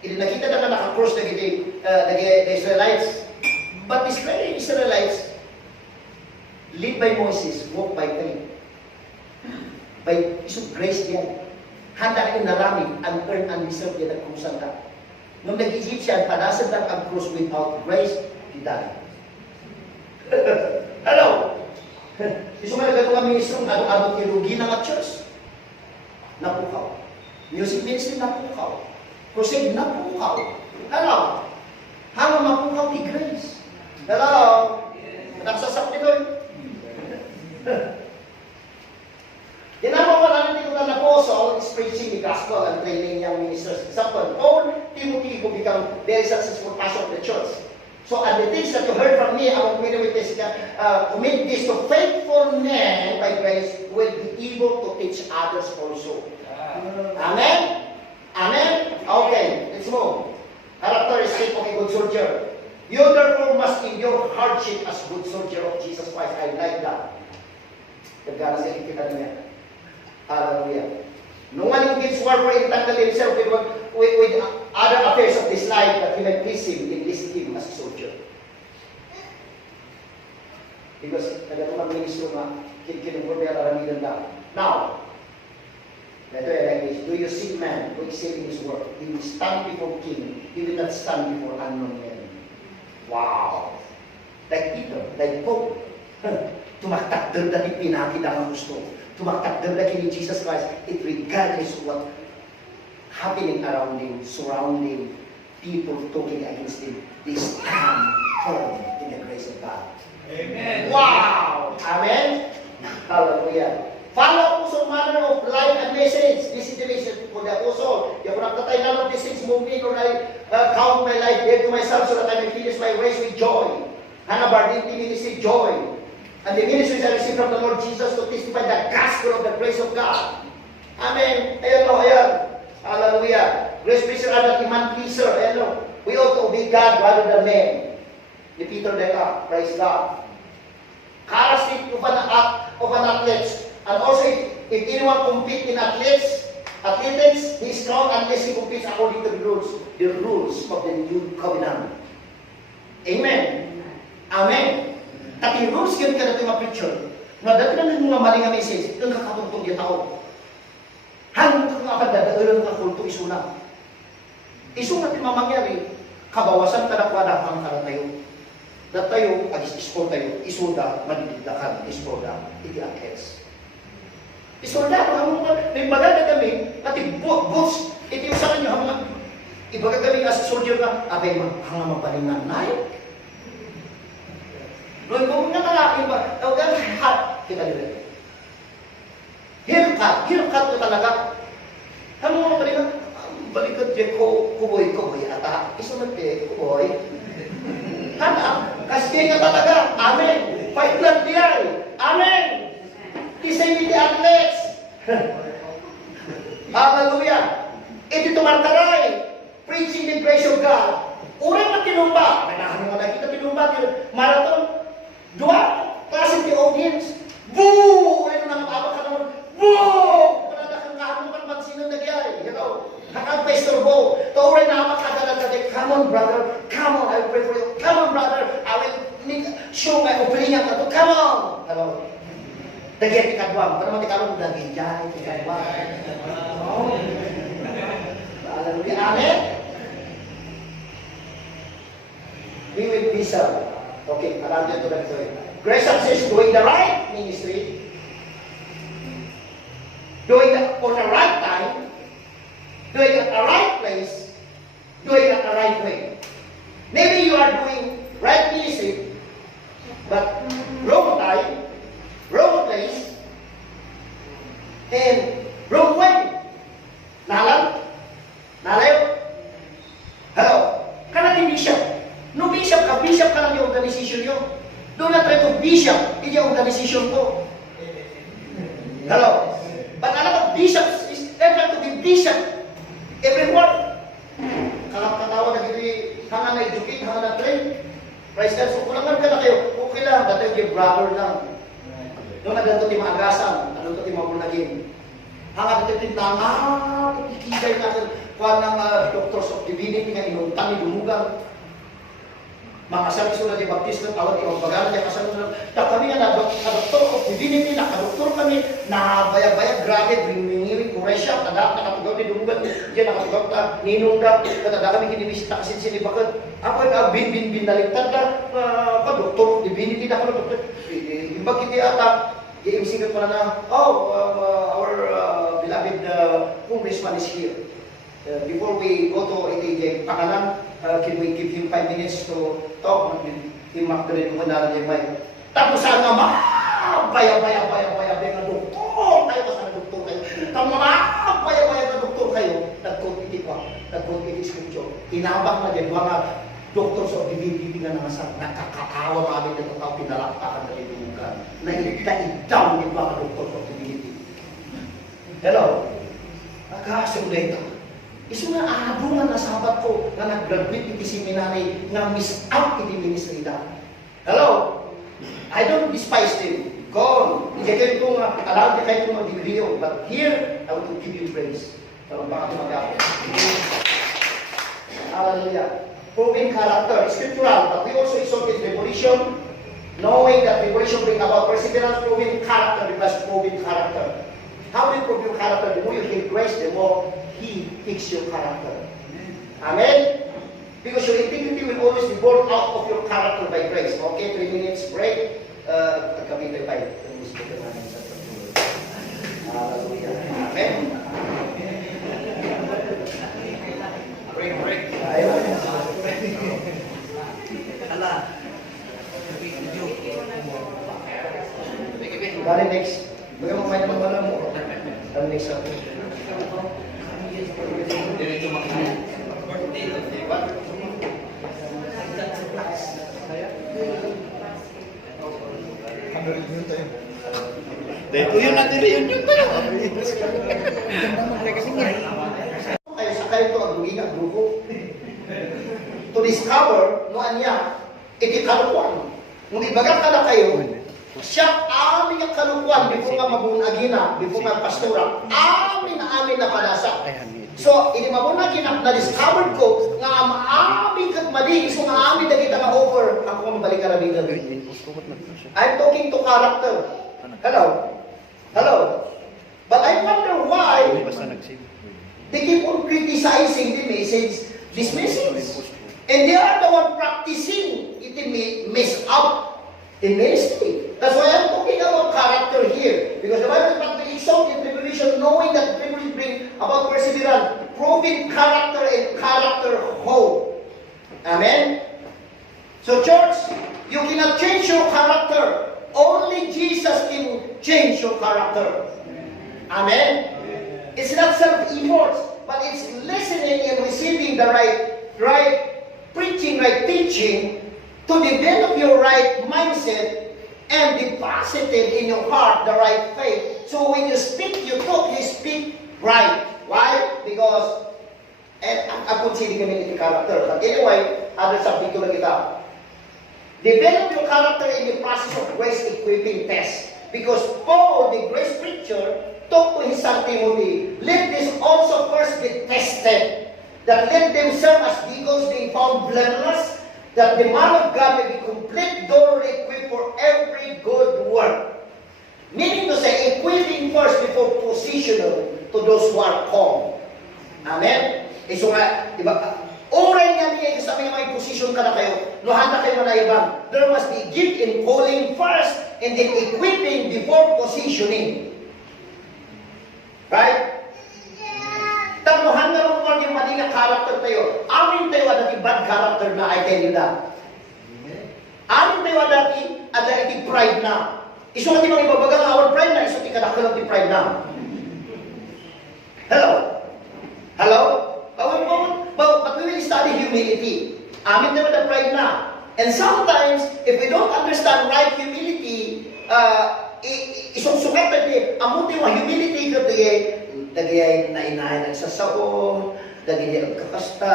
Nakita na naka-cross na the Israelites. But Israelites, led by Moses, walk by faith. By isang grace yan. Handa kayo naraming, unearned, undeserved yan ang krusan ka. Nung nag-Egyptian, panasad lang ang cross without grace, he died. Hello? Gusto nga nagano nga ministro, ano-ano kirugi ng church? Napukaw. Music ministry, napukaw. Crusade, napukaw. Hello? Hanga mapukaw ni grace. Hello? Naksasak nito eh. Ginagawa natin dito na apostle is preaching the gospel and training young ministers. Example, Paul, Timothy who become very successful pastor of the church. So, and the things that you heard from me, I want to with this, commit this to faithful men by grace will be able to teach others also. Amen? Amen? Okay, let's move. Characteristic of a good soldier. You therefore must endure hardship as good soldier of Jesus Christ. I like that. Nagkana sa kita niya. Hallelujah. No one who gives war for entangle himself with other affairs of this life that he may please him, enlist him as a soldier. Because nagkatong ministro nga, kinumur niya karamihan lang. Now, ito like this. Do you see man who excel in his work? He will stand before king. He will not stand before unknown men. Wow! Like Peter, like Paul. Tumaktakder dahil pinakita ang gusto. Tumaktakder dahil ni Jesus Christ. It regardless of what happening around him, surrounding, people talking against him. They stand firm in the grace of God. Amen. Wow! Amen? Hallelujah. Follow also manner of life and message. This is the message for the apostle. You have not none of these things moving or I count my life dead to myself so that I may finish my race with joy. Hanabardin ministry joy. And the ministries I received from the Lord Jesus to testify the gospel of the grace of God. Amen. Ayan o, ayan. Hallelujah. Grace pleaser are not man pleaser. Ayan o. We ought to obey God rather than men. Ni Peter Deka, praise God. Characteristic of an athlete. And also, if anyone compete in athletics, he is strong unless he competes according to the rules of the new covenant. Amen. Amen. Tapi rules yun ka na ito mga preacher. Na dati na mga mali nga message, yung kakatungtong yung tao. Hanggang ka nga padadaalan ka kulto isuna. Isuna din mamangyari, kabawasan tadakwada ang karatayo. Datayo, agis-iskol tayo, isuda, mandididakan, iskoda, iti athletes. Isoldado, ang mga maganda kami, at boots, iti usahan nyo, ang ibaga kami as soldier na, abay, hanga mapalingan na yun. Noon kung nga malaki ba, tawagan, hat, kita nila. Haircut to talaga. Ang mga mapalingan, balikat dyan ko, kuboy, ata, isunod kuboy. Hana, kasi ka talaga, amen. Fight lang diyan, amen. Isay ni athletes. Hallelujah. Ito tumartaray. Preaching the grace of God. Urang na tinumba. Nanahan mo na kita tinumba. Marathon. Dua. Klase the audience. Boo! Ano na mababa ka naman. Boo! Panadakang kahapon ka naman sino nagyari. Ito. Hakang pastor bo. Tauray na makagalan ka. Come on, brother. Come on. I will pray for you. Come on, brother. I will show my opinion. Come on. Hello. Dagyan ikadwang, pero matikalong dagyan jay, ikadwang. Oh. Hallelujah. Amen? We will be some. Okay, around dyan to that story. Grace success doing the right ministry, doing it on the right time, doing it at the right place, doing it the right way. Maybe you are doing right ministry, but wrong time, wrong place, and wrong way. Nalang? Nalayo? Hello? Kanang bishop. No bishop ka lang yung organization nyo. Do not try to bishop, hindi yung organization ko. Hello? But a lot of bishops is try to be bishop everywhere. Kakatawa na gini, hanga na-educate, hanga na-train. Praise God. So, kulangan ka na kayo. Okay lang, dati yung brother lang. Doon na ganito ti maagasan, ano to ti mabunay him. Hangat ito yung ikigay natin kuha ng doctors of divinity nga inuntang ni Dumugang. Makasabi sila di baptist ng awat yung bagalan niya kasabi sila. Kami nga na doctor of divinity, nakadoktor kami, nabayag-bayag, grabe, bringingiring, kuresya, nakatugaw ni Dumugang, diyan nakatugaw ta, ninungga, katada kami kinibisita kasi sinibakan. Ako yung bin naligtad na, doctor of divinity na kami, doctor. Ibag hindi ata, i-imsingat pala na, our beloved congressman is here. Before we go to ATJ, pakalan, can we give him 5 minutes to talk? Yung Magdalene mo na yung mic. Tapos sana baya-baya na doktor kayo, kasi na doktor kayo. Tapos baya-baya na doktor kayo, nagkot-itik ko, nagkot-itik scripture. Inabang na dyan, mga doctors of divinity nga nangasang, nakakatawa kami na ito, pinalakpakan na tinugan. Naigda-igdaw yung mga doctors of divinity. Hello? Nagkakasunday ito. Isu nga abo nga nasabat ko nga nag-graduate iti seminary nga miss out iti ministry da. Hello? I don't despise them. Go. Ijagay ko nga, alam ka kayo mga degree, but here, I want to give you praise. Pero baka tumagapit. Hallelujah. Proving character, scriptural, but we also exhort in revolution, knowing that revolution bring about perseverance, proving character, because proving character. How do you prove your character? The more you hear grace, the more He fix your character. Amen? Because your integrity will always be born out of your character by grace. Okay, 3 minutes break. Kami tayo tayo. Hallelujah. Amen? Break. Ayun. Hala. Bali next. Bagaimana main malam mo? Ano next ako? Diretso makinig. Dito yun natin reunion tayo. Kaya sa kayo ito ang duging at grupo. To discover, noan niya, itikalukuan. Nung ibagat ka na kayo, siya amin ang kalukuan before ka mabunagina, before ka pastora. Amin na padasa. So, ini mabunagina, na-discover ko, nga maamin kag mali, so nga amin na kita nga offer, ako kung mabalik ka rin gabi. I'm talking to character. Hello? But I wonder why they keep on criticizing the message, this message. And they are the one practicing it mess up in ministry. That's why I'm talking about character here. Because the Bible is not to exalt in tribulation, knowing that tribulation bring about perseverance, proving character and character hope. Amen? So church, you cannot change your character. Only Jesus can change your character. Amen? It's not self-efforts, but it's listening and receiving the right preaching, right teaching, to develop your right mindset and deposit it in your heart the right faith. So when you speak, you talk, you speak right. Why? Because, and I'm considering kami yung character. But anyway, other subject ko na kita. Develop your character in the process of grace equipping test. Because Paul, the grace preacher, talked to his son Timothy, let this also first be tested, that let them serve as deacons being found blameless, that the man of God may be complete, thoroughly equipped for every good work. Meaning to say, equipping first before positional to those who are called. Amen? So nga, diba, oray nga niya sa may position ka na kayo, nuhanda kayo na ibang. There must be gift in calling first, and then equipping before positioning. Right? Tamuhan na rin mo yung mali na character tayo. Amin tayo at bad character na, I tell you that. Amin tayo at iti pride na. Iso nga di mga ibabagang our pride na, iso ti kadakalang ti pride na. Hello? But we will study humility. Amin tayo at pride na. And sometimes, if we don't understand right humility, isungsukat natin, amuti wa humility ka dagay na inahay nagsasao, dagay nagkakasta.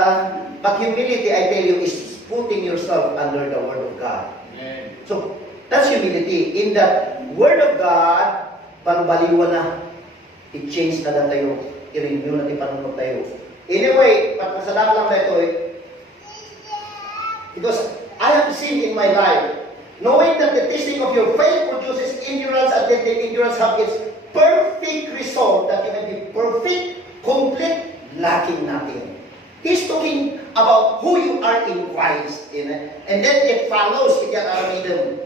But humility, I tell you, is putting yourself under the Word of God. Amen. So, that's humility. In the Word of God, pangbaliwan na. I-change na lang tayo. I-renew natin panunod tayo. Anyway, pagkasadaan lang na ito because I have seen in my life, knowing that the testing of your faith produces endurance, and that the endurance have its perfect result, that you may be perfect, complete, lacking nothing. He's talking about who you are in Christ. And then it follows with your rhythm.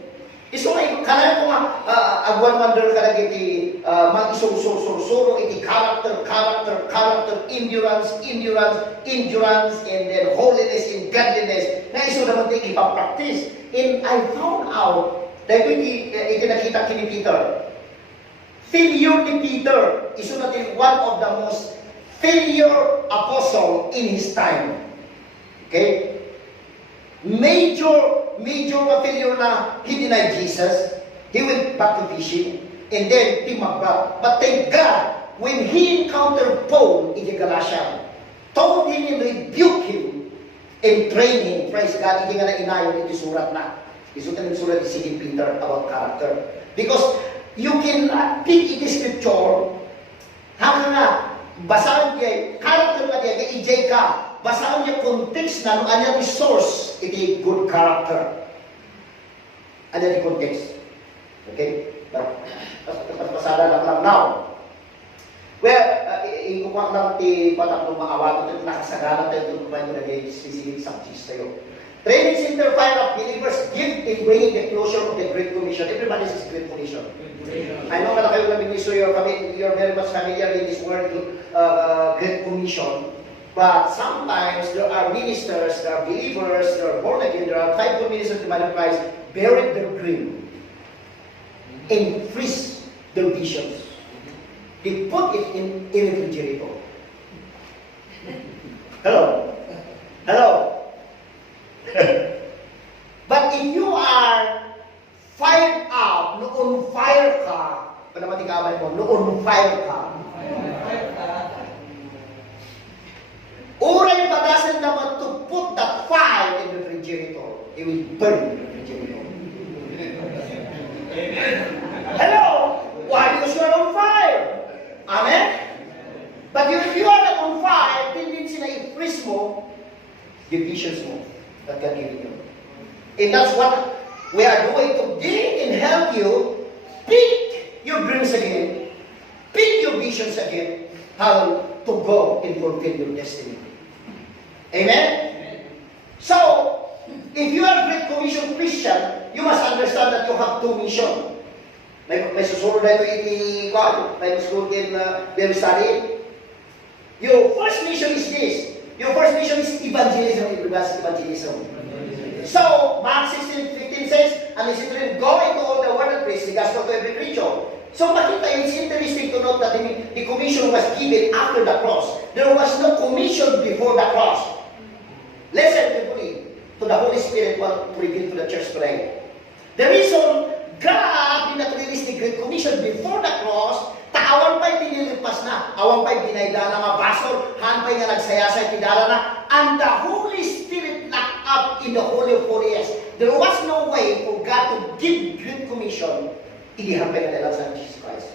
Iso nga, kanan ko nga, agwan-wander ka lang iti, mag-isuro-suro, iti character, endurance, and then holiness and godliness. Na iso naman iti ipapractice. And I found out, dahil iti nakita kini Peter, failure ni Peter, iso natin one of the most failure apostle in his time. Okay? Major failure na he denied Jesus. He went back to fishing. And then, he magback. But thank God, when he encountered Paul in the Galatia, told him and rebuked him and trained him. Praise God, hindi nga na inayon iti surat na. Isutan yung surat ni si Peter about character. Because you can pick iti scripture, hanggang nga, basahan niya, character na niya, kay EJ ka, basahan niya context na nung anya source, iti good character. Anya di context. Okay? But, pasada lang now. Well, ikukwak lang ti patang lumaawa ko, nakasagana tayo kung paano naging specific subjects tayo. Training Center Fire of Believers give in bringing the closure of the Great Commission. Everybody says Great Commission. I know na kayo na ministro, you're very much familiar with this word, Great Commission. But sometimes there are ministers, there are believers, there are born again, there are faithful ministers to the body of Christ, buried their dream and freeze their visions. They put it in a refrigerator. Hello? But if you are fired up, on fire ka, panamatigaban mo, on fire ka, oray pa doesn't naman to put that fire in the refrigerator. It will burn the refrigerator. Hello? Why? Because you are on fire. Amen? But if you are not on fire, tendency na i-freeze mo, divisions mo that God gave you. And that's what we are doing today and help you pick your dreams again, pick your visions again, how to go and fulfill your destiny. Amen? So, if you are a Great Commission Christian, you must understand that you have two missions. May susunod na ito may susunod din their study. Your first mission is this. Your first mission is evangelism. Evangelism. So, Mark 16:15 says, and it's written, go into all the world and preach the gospel to every creature. So, makita, it's interesting to note that the commission was given after the cross. There was no commission before the cross. Listen carefully to the Holy Spirit what to reveal to the church today. The reason God did not release the Great Commission before the cross, awan pa'y tinilipas na, awan pa'y binaydala nga pastor, han pa'y nga nagsayasay tidala na, and the Holy Spirit locked up in the Holy of Holies. There was no way for God to give Great Commission, inihampay na nila sa Jesus Christ.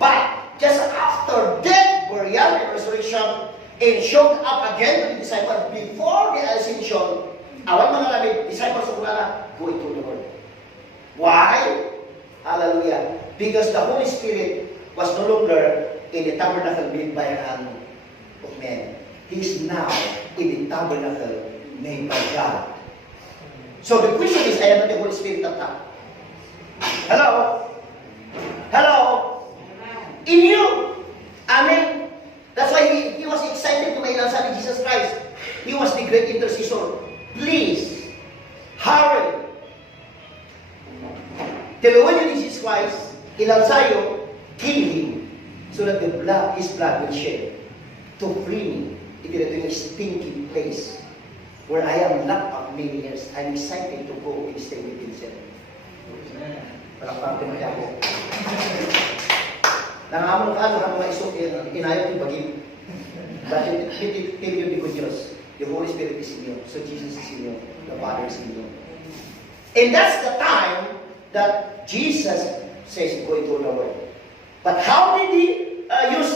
But, just after death, burial, and resurrection, and showed up again to the disciples before the ascension, awan mga namin, disciples of Ulana, go into the world. Why? Hallelujah. Because the Holy Spirit was no longer in the tabernacle made by a hand of men. He is now in the tabernacle made by God. So the question is, I am not the Holy Spirit at that. Hello? Hello? In you. Amen. That's why he was excited to mailansan ni Jesus Christ. He was the great intercessor. Please, hurry. Tinuwan niyo ni Jesus Christ, ilansayo, kill him, so that his blood will shed to free me into the stinking place where I am locked up many years. I'm excited to go and stay with Vincent. Walang parte mo ako. Nangamon ka, mga isok, inayot yung bagay. But tell you the good news. The Holy Spirit is in you. So Jesus is in you. The Father is in you. And that's the time that Jesus says, go into the world. But how did he use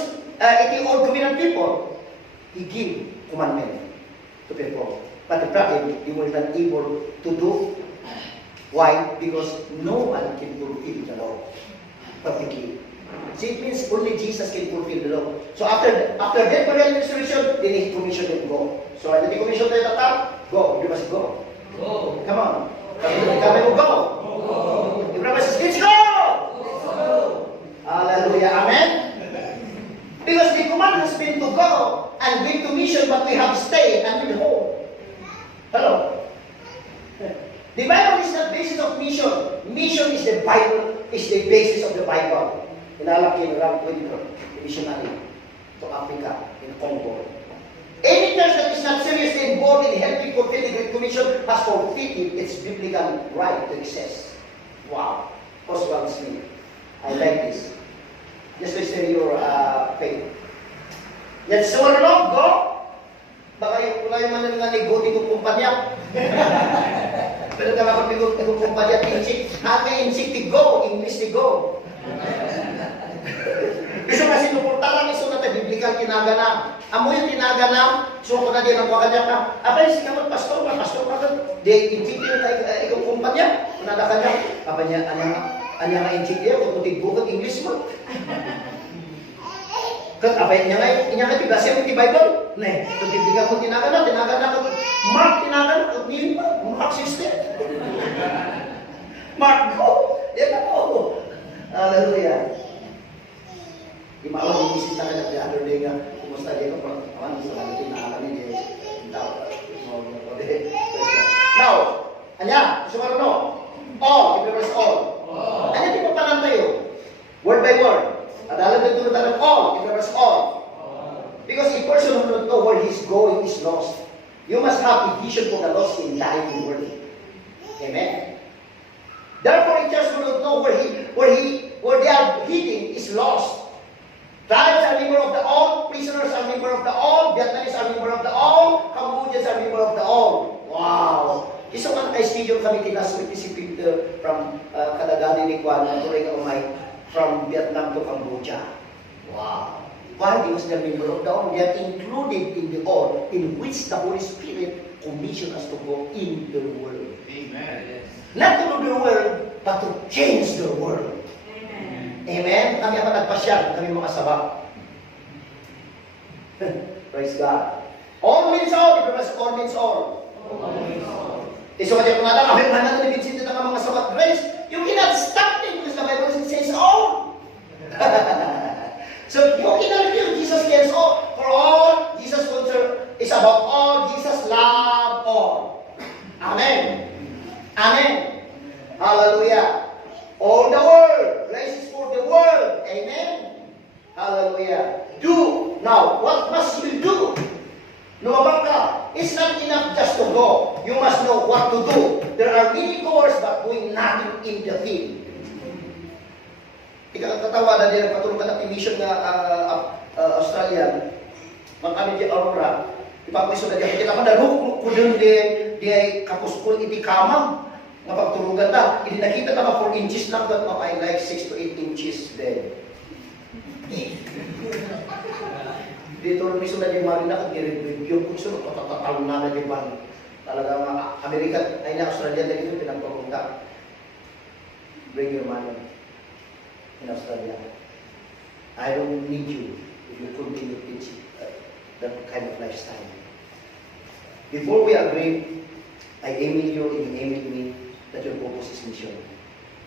people, He gave commandment to perform. But the problem, they were not able to do. Why? Because no one can fulfill the law perfectly. So it means only Jesus can fulfill the law. So after death, burial, and resurrection, then He commissioned them to go. So when He commissioned them to go, you must go. Go. Come on. Kami mo go. Go. Everybody says, let's go! Hallelujah. Amen? Because the command has been to go and bring to mission, but we have stayed and been home. Hello? The Bible is the basis of mission. Mission is the Bible, is the basis of the Bible. Inalaki around 20 missionary to Africa, in Congo. Any church that is not seriously involved in helping fulfill the Great Commission has forfeited its biblical right to exist. Wow. Oswald Smith. I like this. Just listen to your faith. Let's all along, go! Baka wala yung mga naligotin kong kumpanya. Pero nakapagbigot kong kumpanya, insik. Hati insik ti go, English ti go. Gusto kasi nupuntaran, iso na tayo, biblical kinaganam. Amo yung kinaganam, so ko na din ang wakadyak na, apa yung sikamat, pastor ka. Di, insik yung ikong kumpanya. Kunada ka niya, apa niya, anya nga insik niya, kung tigbukat English mo. Kat apa yang inya tigasya mo ti Bible? Ne, kung tibigyan mo tinagana ko. Mark tinagana ko nili pa, Mark system. Mark go. Yan ako. Hallelujah. Di malam ini sih sana the other day nga kumusta dia ko awan sa lagi tinagana ni Now, anya, sumarno. All, it all. Anya ti papanan tayo. Word by word. Adalah betul dalam all, it covers all. Because a person who don't know where he's going is lost. You must have a vision for the lost in life and work. Amen. Therefore, a church who don't know where they are heading is lost. Tribes are member of the all, prisoners are member of the all, Vietnamese are member of the all, Cambodians are member of the all. Wow. Isang studio kami kinaswit si Peter from Kadagani ni Kwan, from Vietnam to Cambodia. Wow. Why? Because they are member of the all. They are included in the all, in which the Holy Spirit commissioned us to go in the world. Amen. Not to do the world, but to change the world. Amen. Amen? Kami ang nagpasyal, kami mga sabak. Praise God. All means all, because all means all. So kaya kung natin, kami natin ni Vincent ng mga sabat grace, you cannot stop them because the Bible says all. So you cannot feel Jesus cares all. For all, Jesus concern is about all. Jesus love all. Amen. Amen. Hallelujah. All the world. Grace is for the world. Amen. Hallelujah. Do. Now, what must you do? Lumabang ka. It's not enough just to go. You must know what to do. There are many goers but doing nothing in the field. Ika katawa na din patulong ka na mission na Australian. Magkami di Aurora. Ipapwiso na diyan. Kita ka na ruk kudun di kapuskul iti kamang. Nga pagtulugan na. Hindi nakita na 4 inches lang. But I like 6 to 8 inches then. Dito rin miso na di marina kag i-review ko so tatatalo na di man. Talaga mga American ay na Australia na dito pinagpapunta. Bring your money in Australia. I don't need you if you continue teaching that kind of lifestyle. Before we agree, I email you and you email me that your purpose is mission.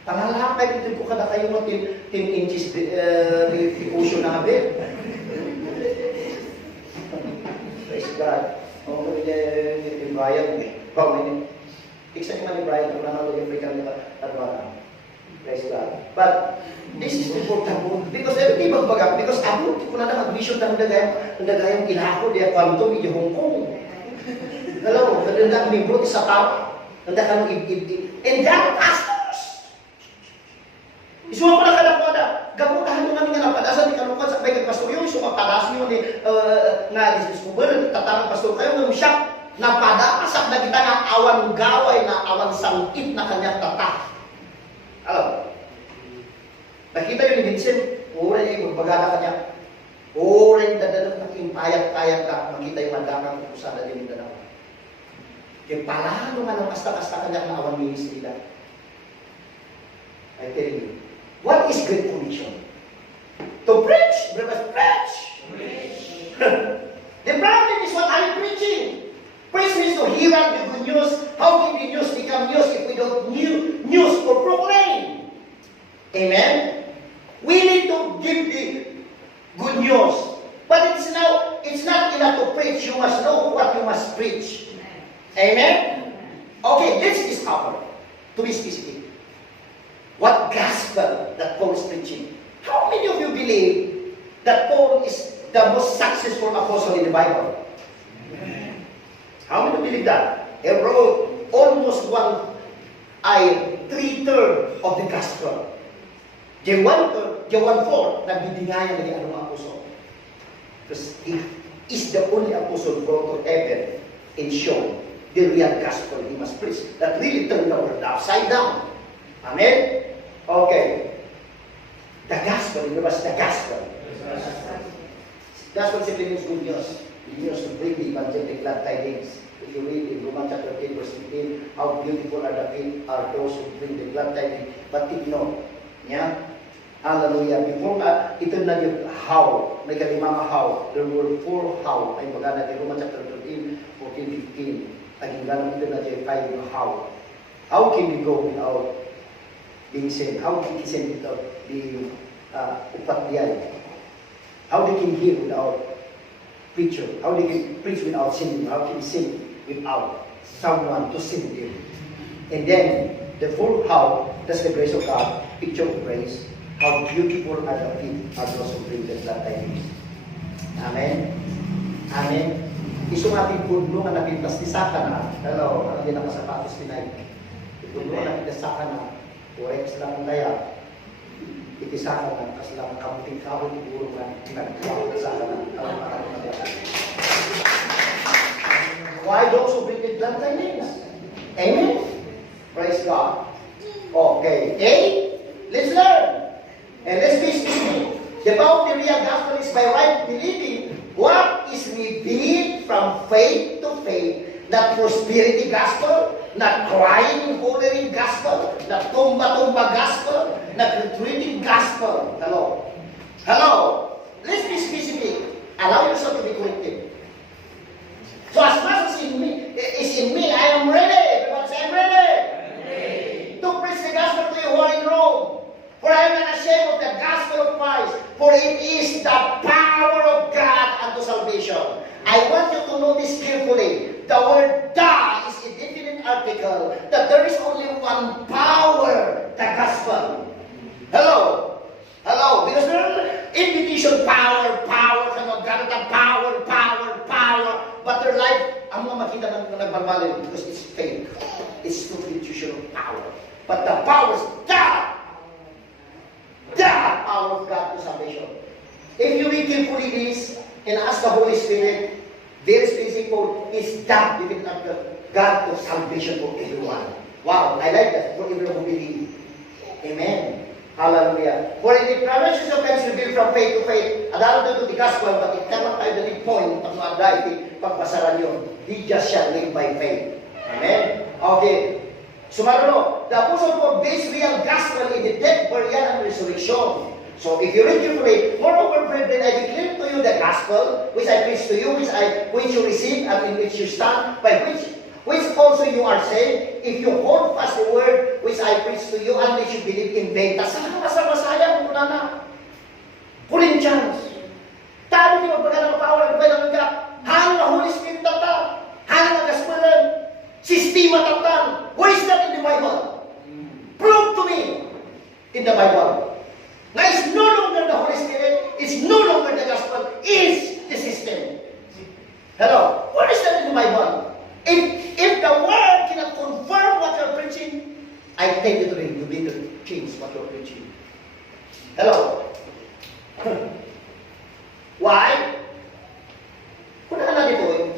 Pangalakay dito ko kada kayo mo 10 inches di ocean na habit. Praise God. Oh, yung Brian, iksa naman yung Brian, kung naman yung African na tarwara. Praise God. But, this is important because everything magbaga, because ako, kung na mag-mission na nagagayang ilako, di ako amito, medyo Hong Kong. Alam mo, nagandang membro, isa tao, nagandang and that pastors. Isuwa ko na kalapwada, gamutahan nyo namin nga napadasan ni kalupad sa bayan pastor yung sumapadasan nyo ni nga discover, tatarang pastor kayo ng siya, napadasan na kita ng awan gaway na awan sangkit na kanyang tatak. Alam, nakita nyo ni Vincent, ura niya yung magbagana kanya. O rin dadalap na payag-payag ka, makita yung mandakang kusada din yung dalawa. Kaya palalo nga ng kasta-kasta kanya na awan ministry nila. I tell you, what is Great Commission? To preach, brothers, preach! The problem is what are you preaching? Preach means to hear out the good news. How can the news become news if we don't news or proclaim? Amen? We need to give the good news. But it's not enough to preach. You must know what you must preach. Amen? Okay, let's discover, to be specific, what gospel that Paul is preaching. How many of you believe that Paul is the most successful apostle in the Bible? How many believe that? He wrote almost 3/3 of the gospel. The one-fourth, nagbibingayan na yung anong apostle. Because he is the only apostle brought to heaven and shown the real gospel he must preach. That really turned the world upside down. Amen? Okay. The gospel, remember the gospel. That's what simply means good news. Good news to bring the evangelic glad tidings. If you read in Romans chapter 10, verse 15, how beautiful are the feet are those who bring the glad tidings. But ignore. Yeah? Hallelujah. Before ito na yung how. May kalimang how. There were 4 how. May magana in Romans chapter 13, 14, 15. Taging ganang ito na yung 5 yung how. How can we go without Vincent? How can we send without being upatlian? How they can hear without preacher? How they can preach without singing? How can sing without someone to sing them? And then, the full how, that's the grace of God, picture of grace. How beautiful are the feet are those who bring the glad tidings. Amen? Amen? Isong ating puno nga napintas ni Saka na. Hello, ano din ang sapatos tinay? Puno nga napintas Saka na. Correct lang ang laya. Itisaka na. Kasi lang kamuting kawin siguro nga. Nagkawin sa Saka na. Why those who bring the glad tidings? Amen? Praise God. Okay. Let's learn. And let's be speaking. The power of the real gospel is by right believing what is revealed from faith to faith. Not prosperity gospel, not crying, hollering gospel, not tumba-tumba gospel, not retreating gospel. Hello. Hello. Let's be specific. Allow yourself to be corrected. So as much as is in me, I am ready. Everyone say, I'm ready. To preach the gospel to you who are in Rome. For I am not ashamed of the gospel of Christ, for it is the power of God unto salvation. I want you to notice carefully, the word "the" is a definite article, that there is only one power, the gospel. Hello? Hello? Because there are invitation, power, kano, ganun ang power, but their life, ang mga makita ng nagbabalin, because it's fake. It's substitution of power. But the power is God. The power of God to salvation. If you read carefully this and ask the Holy Spirit, very specific is that between God to salvation for everyone. Wow, I like that. For everyone who believe. Amen. Hallelujah. For in the promises of God revealed from faith to faith, adalo to the gospel, but it cannot find the point pag maagay, pagpasaran yun. He just shall live by faith. Amen. Okay. Sumarano, the apostle Paul based real gospel in the death, burial, and resurrection. So if you read carefully, moreover, brethren, I declare to you the gospel, which I preach to you, which you receive, and in which you stand, by which also you are saved, if you hold fast the word which I preach to you, unless you believe in vain. Saan masayang muna na? Corinthians. Tayo di magpagana ng power, di ba yung mga hangin na Holy Spirit tata, hangin na gaspulan, sistema tata. Where is that in the Bible? Prove to me in the Bible. Now it's no longer the Holy Spirit, it's no longer the gospel, it's the system. Hello? Where is that in the Bible? If the word cannot confirm what you're preaching, I tell you today, you need to change what you're preaching. Hello? Why? Kung na dito eh,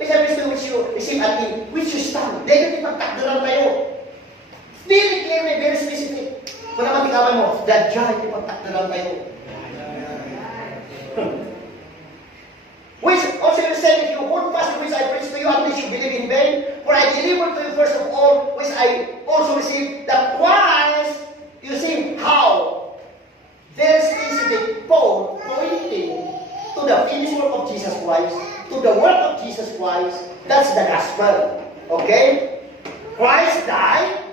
may sabi sa which you receive at me, which you stand. Dahil natin magtakdaran tayo. Very clear, very specific. Kung naman ikawan mo, the joy, ipagtakdaran tayo. believe in vain? For I delivered to you first of all, which I also received, that Christ, you see how very specific Paul pointing to the finished work of Jesus Christ, to the work of Jesus Christ. That's the gospel. Okay? Christ died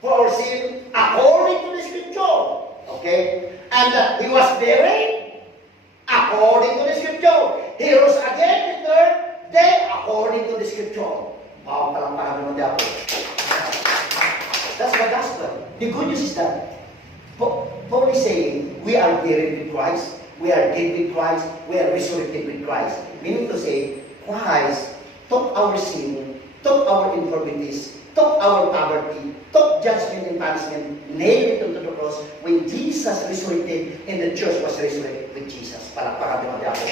for our sin according to the scripture. Okay? And he was buried according to the scripture. He rose again the third day according to the scripture. Wow, palampakan naman ako. That's the gospel. The good news is that Paul is saying, we are buried with Christ, we are dead with Christ, we are resurrected with Christ. Meaning to say, Christ took our sin, took our infirmities, took our poverty, took judgment and punishment, nailed it onto the cross when Jesus resurrected and the church was resurrected with Jesus. Palakpakan naman ako.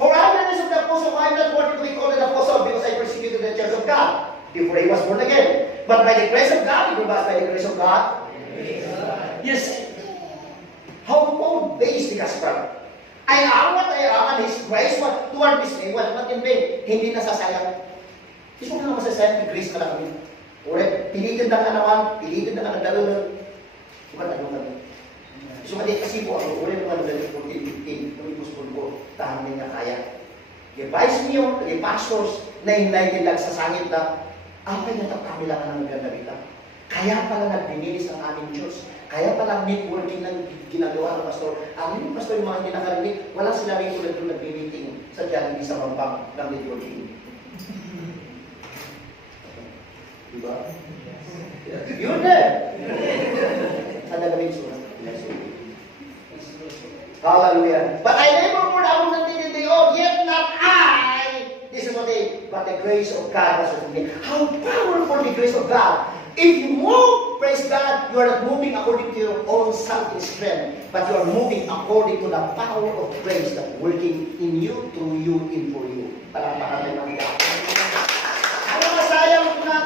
For evidence of the apostle, I am not worthy to be called an apostle because I persecuted the church of God before he was born again. But by the grace of God, you by the grace of God. Yes. How Paul based the gospel. I am what I am, and His grace toward me, not in vain. Hindi nasasayang. Gusto mo na masasayang, grace ka lang kami. Ulit, pilitin na nga naman, pilitin na nga nagdalo. Diba tayo kami? Gusto mo din kasi po ako, ulit naman nagdalo 14-15, kung ipuspon ko, tahan niya kaya. Yung vice niyo, yung pastors, na united lang sa sangit na, kay natap kami lang ang nagdalita. Kaya pala nagbinilis ang aming Diyos. Kaya pala networking ng ginagawa ng pastor. Ang pastor yung mga kinakarinig, walang sinabing tulad doon nagbi-meeting sa Jollibee sa Pampang ng networking. Diba? Yun na! Sa dalawang surat. Hallelujah. But I never more ako nagtitindig, oh, yet not I. This is what but the grace of God was with me. How powerful the grace of God. If you move, praise God, you are not moving according to your own self-strength, but you are moving according to the power of grace that working in you, through you, and for you. Palakpakan ng God. Ano masayang na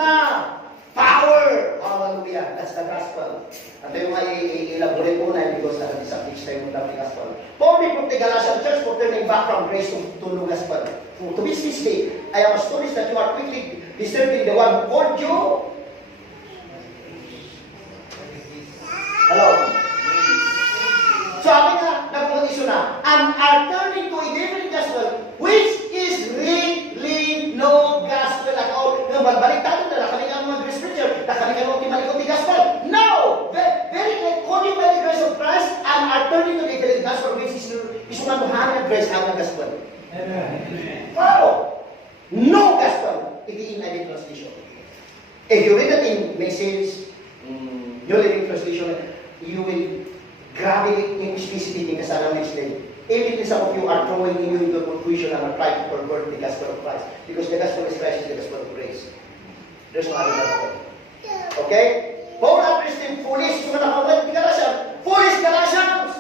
power? Hallelujah. That's the gospel. At yung i-elaborate muna because that is a fixed time of the gospel. Paul from the Galatian church for turning back from grace to new gospel. To this day, I am astonished that you are quickly discerning the one who called you. Hello? Sabi nga, nag-condition na, and are turning to a different gospel, which is really no gospel at all. Ngayon, balik tayo na kami nga mga grace preacher, na kami nga mga timalikot ni gospel. No! Very good. Calling by the grace of Christ, and are turning to a different gospel, which is one to hang grace, hang gospel. Amen. Wow! No gospel. It is in a translation. If you read it in Message, New Living Translation, you will grab it in specific kasama next day. Even some of you are throwing you into confusion and are trying to pervert the gospel of Christ. Because the gospel is Christ is the gospel of grace. There's no other gospel. Okay? Paul addressed them foolish. So nakawag Galatians. Foolish Galatians!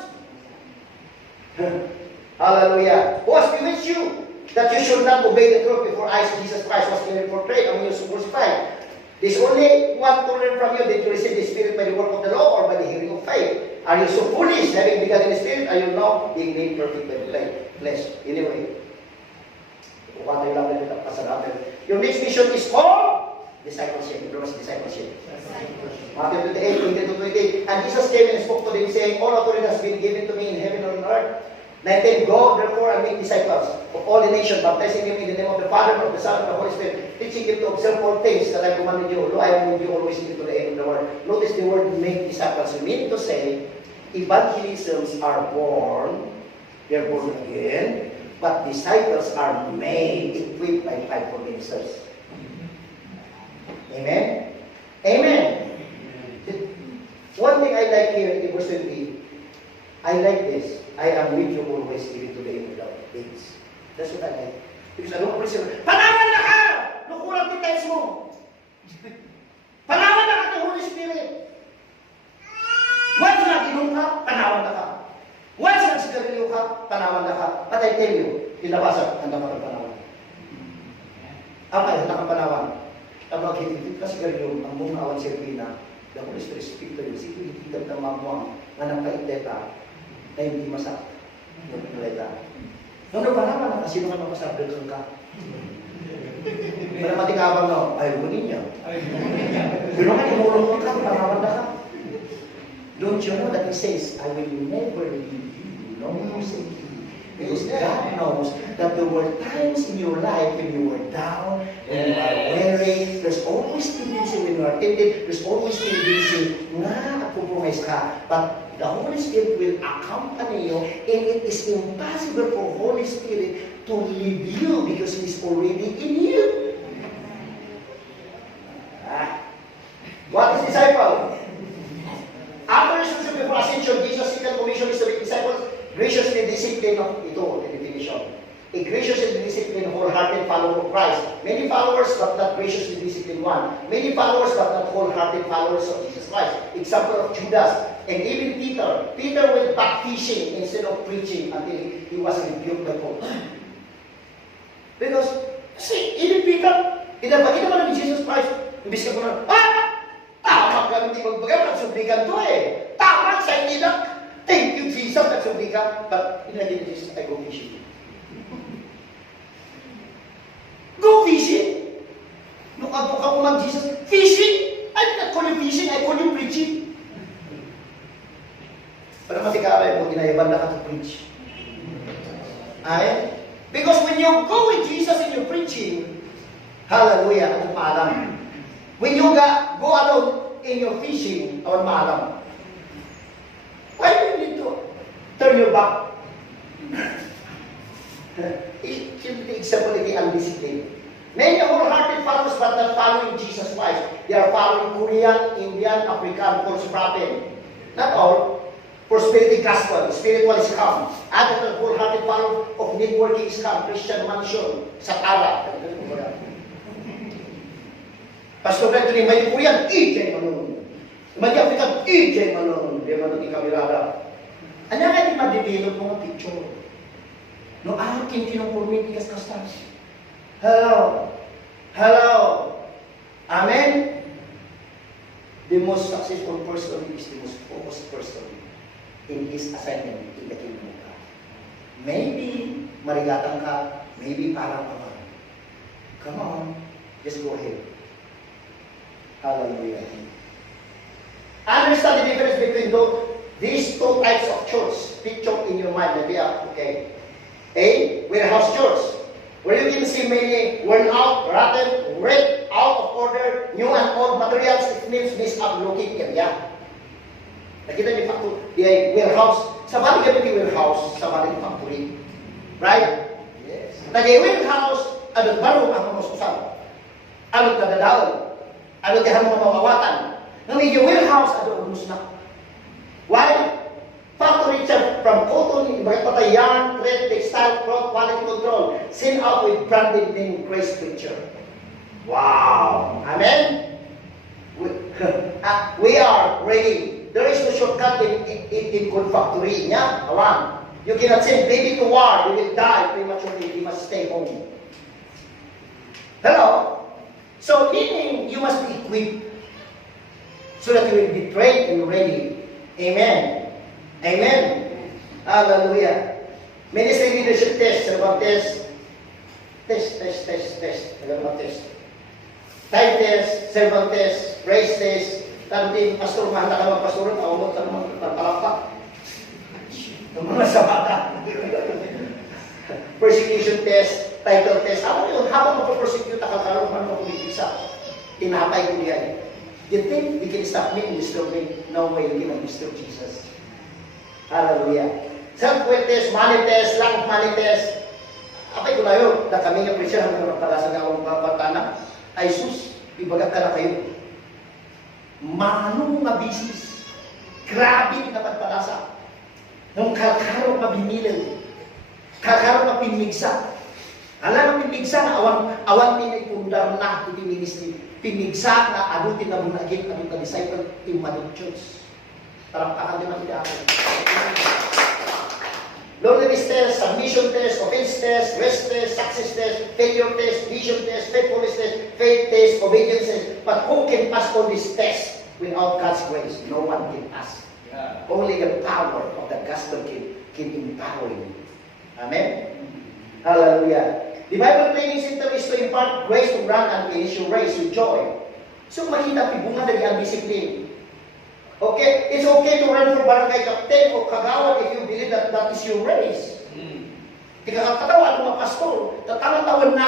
Hallelujah. Who has bewitched you that you should not obey the truth before eyes Jesus Christ was clearly portrayed among you crucified? There's only one to learn from you, that you receive the Spirit by the work of the law or by the hearing of faith. Are you so foolish, having begun in the Spirit? Are you now being made perfect by the flesh? Anyway, your next mission is called discipleship. It was discipleship. Matthew 28, 20-28. And Jesus came and spoke to them, saying, all authority has been given to me in heaven and on earth. 19, go therefore and make disciples of all the nations, baptizing them in the name of the Father, of the Son, and of the Holy Spirit, teaching them to observe all things that I commanded you. Lo, I am with you always even to the end of the world. Notice the word make disciples. We mean to say, evangelisms are born, they are born again, but disciples are made, equipped by fivefold ministers. Amen? Amen. One thing I like here in verse 20, I like this. I am with you always, even to the end of the days. That's what I like. Because I don't appreciate it. Panawan na ka! Nukulang yung times mo. Panawan na ka ng Holy Spirit. Once na inom ka, panawan na ka. Once na sigarilyo ka, panawan na ka. But I tell you, tinabasan, handa ka ng panawan. Ang handa kang panawan. Kapag hinitit ka sigarilyo, ang mong awan sirpina, the Holy Spirit speak to you. Sige, hititan ka mamuang, nga nang kaiteta, na hindi masak. Nung napalaman na, sino ka mapasabi ka? Malamating habang na, ay, huwagin niya. Pero nga, inulong mo ka, malaman na ka. Don't you know that He says, I will never leave you, nor forsake you. Because God knows that there were times in your life when you were down, when you are weary, there's always tendency when you are tempted, there's always tendency na compromise ka. But the Holy Spirit will accompany you, and it is impossible for Holy Spirit to leave you because He is already in you. What is disciple? After resurrection before ascension, Jesus' second commission is to make disciples graciously discipline of ito, the definition. A graciously disciplined, wholehearted follower of Christ. Many followers, but not graciously disciplined one. Many followers, but not wholehearted followers of Jesus Christ. Example of Judas and even Peter. Peter went back fishing instead of preaching until he was rebuked by Paul. Because, see, even Peter, pinapakita mo na ni Jesus Christ, imbis ka po na, tama ka, hindi magbaga, nagsublikan to eh. Tama, sa hindi na. Thank you, Jesus, nagsublikan. But, inagin ni Jesus, I go fishing. Go fishing. Look up ka man, Jesus. Fishing? I did not call you fishing, I call you preaching. Pero matikabay mo, ginayaban na ka to preach. Ay? Because when you go with Jesus in your preaching, hallelujah, at maalam. When you go alone in your fishing, awan maalam. Why do you need to turn your back? Example, the undisciplined. Many wholehearted followers but not following Jesus Christ. They are following Korean, Indian, African, false prophet. Not all. Prosperity gospel, spiritual scam. Other wholehearted follower of networking scam, Christian mansion, Satara. Pastor Anthony, may Korean, EJ Manon. May African, EJ Manon. Di ba ito kamirada? Ano nga di ma-develop mga picture? No, akin kinong kastas. Hello. Hello. Amen? The most successful person is the most focused person in his assignment in the kingdom of God. Maybe marigatan ka, maybe parang ka. Come on, just go ahead. Hallelujah. Understand the difference between these two types of church. Picture in your mind that they are okay. A warehouse church, where you can see many worn out, rotten, wrecked, out of order, new and old materials. It means miss-up-looking area. Nakita niyo factory, the warehouse. Sa bali kami di warehouse, sa bali di factory. Right? Yes. Nag-warehouse, ano baro ang mamususan. Ano nadadaon. Ano tihan mga mawawatan. Nang medyo warehouse, ano umus na. Why? Factory church from cotton, bagay yarn, thread, textile, cloth, quality control, sent out with branded name, Grace Picture. Wow! Amen? We are ready. There is no shortcut in good factory. Yeah? Awan. You cannot send baby to war. You will die prematurely. You must stay home. Hello? So, meaning, you must be equipped so that you will be trained and ready. Amen. Amen. Hallelujah. Ministry leadership test, servant test. Test. Servant test. Time test, servant test, race test. Tanti, pastor, mahanda ka mag-pastor, awamot ka naman, palakpak. Yung mga sabata. Persecution test, title test. Ano yun? Habang mapapersecute ka, karoon man mapulitigsa. Tinapay ko diyan. You think you can stop me and disturb me? No way, you cannot disturb Jesus. Hallelujah. Self-will test, money test, lack of money test. Apay ko na yun, na kami nga preacher hanggang magpalasa ng akong pagpatana. Ay sus, ibagat ka na kayo. Manong nga business. Grabe na pagpalasa. Nung kakaro pa binilan. Kakaro pa pinigsa. Alam mo pinigsa na awan pinipundar na iti ministry. Pinigsa na adutin na bunagin, adutin na disciple, imadot church. Tarampakan din ang ako. Loneliness test, submission test, offense test, rest test, success test, failure test, vision test, faithfulness test, faith test, obedience test. But who can pass all these tests without God's grace? No one can pass. Yeah. Only the power of the gospel can empower you. Amen? Hallelujah. The Bible training center is to impart grace to run and finish your race with joy. So makita pibunga dari ang discipline. Okay, it's okay to run for barangay captain o kagawad if you believe that that is your race. Ikakatawa ng mga pastor, tatangan-tawan na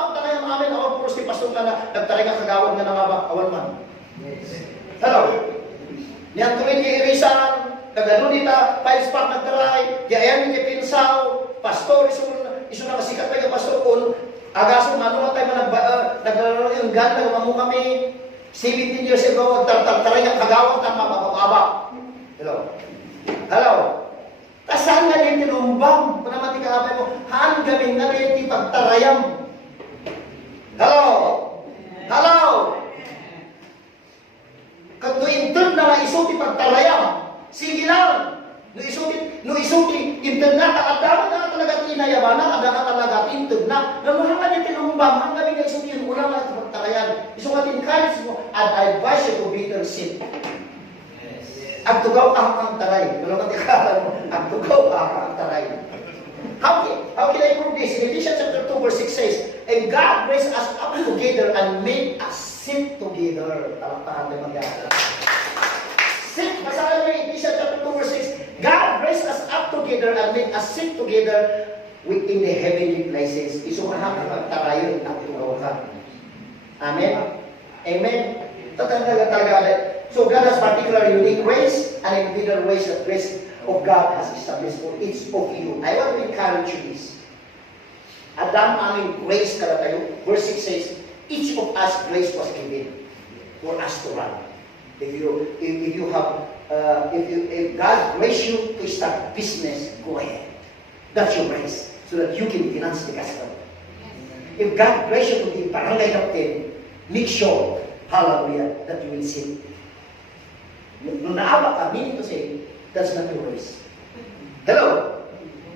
pagtanay ng amin, awan puros ni pastor ka na, nagtaray nga kagawad nga nga ba, awan man. Hello? Niyan tuloy kay Irisan, kagano nita, files pack nagtaray, ayan niya pinsaw, pastor, iso na kasikat pa yung pastor, kung agaso nga nung tayo naglalaro yung gan, nagamamu kami, 17 years ago, taray nga kagawad ng mabababa. Hello? Hello? Kasaan nga din tinumbang? Kung naman tikakapay mo, haan gamin na rin ipagtarayam. Hello? Hello? Kung intern na isuti pagtarayam, sige lang. No isuti, intern na, takadama na talaga tinayabanan, ada ka talaga intern na. Namuha ka din tinumbang, haan gamin na isuti yung ulang na pagtarayan. Iso ka tinkalis mo, and I advise you to better sit. Agtugaw ang taray. Pero matikalan mo, agtugaw ang taray. How can I prove this? In Ephesians chapter 2 verse 6 says, and God raised us up together and made us sit together. Talaktahan na magyara. Sit, basahin mo in Ephesians chapter 2 verse 6. God raised us up together and made us sit together within the heavenly places. Isumahan ang tarayon at tugaw ka. Amen? Amen? Talaga. So God has particular unique ways and individual ways that grace of God has established for each of you. I want to encourage you this. Adam aming grace kada tayo. Verse 6 says, each of us grace was given for us to run. If God grace you to start business, go ahead. That's your grace, so that you can finance the gospel. If God grace you to be barangay captain, make sure, hallelujah, that you will sing. Nung naawa ka, meaning to say, that's not your race. Hello?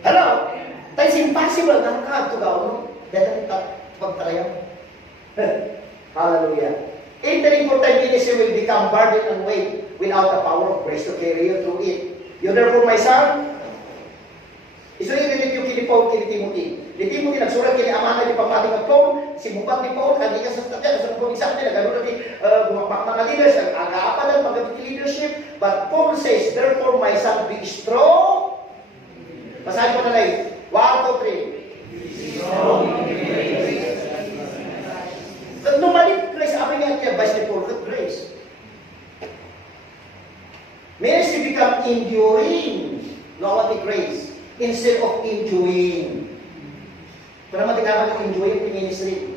Hello? That's impossible na nakakatugaw, no? Dahil pagtarayang. Hallelujah. Entering for time ministry will become burden and weight without the power of grace to carry you through it. You therefore, my son, isunin din yung kini Paul, kini Timothy. Di Timothy, nagsurat kini Amana di Pagpating at Paul, si Bubang ni Paul, hindi ka sa statya, sa Paul isa nila, gano'n natin, bumapak mga leaders, ang-aga-apadan, pagdating leadership. But Paul says, therefore, my son, be strong. Basahin ko na lang. 1, 2, 3. Be strong. Normally, grace, sabi nga, advice ni Paul, grace. Ministry become enduring. No, what the grace. Instead of enjoying. Pero matikaman ng enjoying the ministry.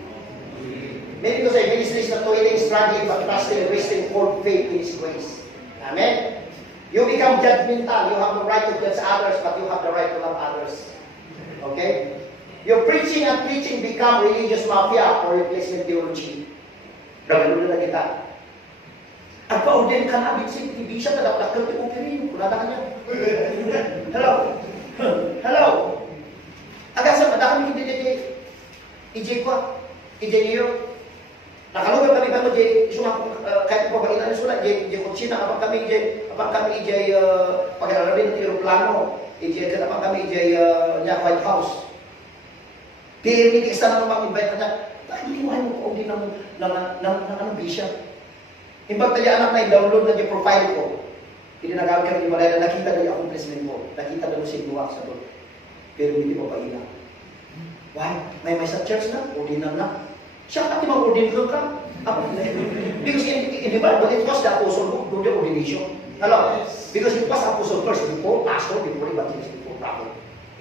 Meaning to say, ministry is not toiling, struggling, but trusting, resting, full faith in His grace. Amen? You become judgmental. You have the right to judge others, but you have the right to love others. Okay? Your preaching and preaching become religious mafia or replacement theology. Nagalunan na kita. At pa-ordain ka na, Vincent, hindi siya nagapakal ti upirin. Kulata ka niya. Hello? Hello? Agasa, madakang hindi niya EJ ko, EJ niyo. Nakalugan kami kamo, kahit pa ba ilan sulat, EJ kutsina, kapag kami EJ pag-alarabin ng aeroplano, EJ kapag kami EJ niya White House. Hindi isa na namang invite na, hindi mo ko din ng bisya. Imbag tayo anak na i-download na yung profile ko. Hindi nagawin kami iwalay na nakita na yung accomplishment ko. Nakita na yung sinuwa sa doon. Pero hindi mo pa ina. Why? May sa church na, ordinan na. Siya pati mag-ordin ka. Because in the Bible, it was the apostle who do the ordination. Hello? Because it was apostle first, before pastor, before evangelist, before prophet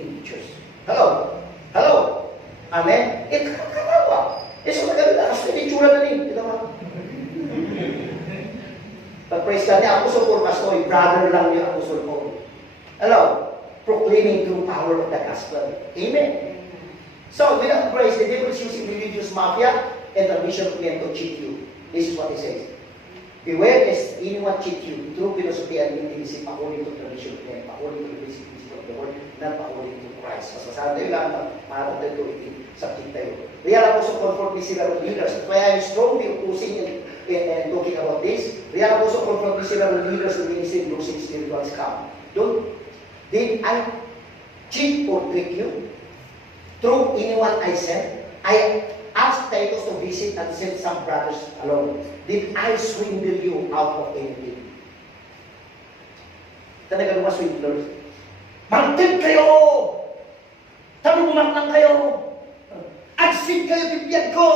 in the church. Hello? Hello? Amen? Katawa. So maganda, kasi itsura na rin. Pag-praise ka niya, apostle Paul, pastor, brother lang niya, apostle Paul. Hello? Proclaiming through power of the gospel. Amen? So, without grace, the devil is using religious mafia and the mission men to cheat you. This is what he says. Beware lest anyone cheat you. True philosophy and mysticism according to tradition men, according to the basic principle of the word, not according to Christ. Masasabi tayo lang, maharap tayo ito, subject tayo. Real Apostle confront several leaders. Kaya I'm strongly opposing and talking about this. Real Apostle confront several leaders in ministry losing spiritual scam. cheat or trick you through anyone I sent? I asked Titus to visit and send some brothers along. Did I swindle you out of anything? Talagang mga swindlers. Mangtid kayo! Talunan lang kayo! Agsid kayo, bibiyag ko!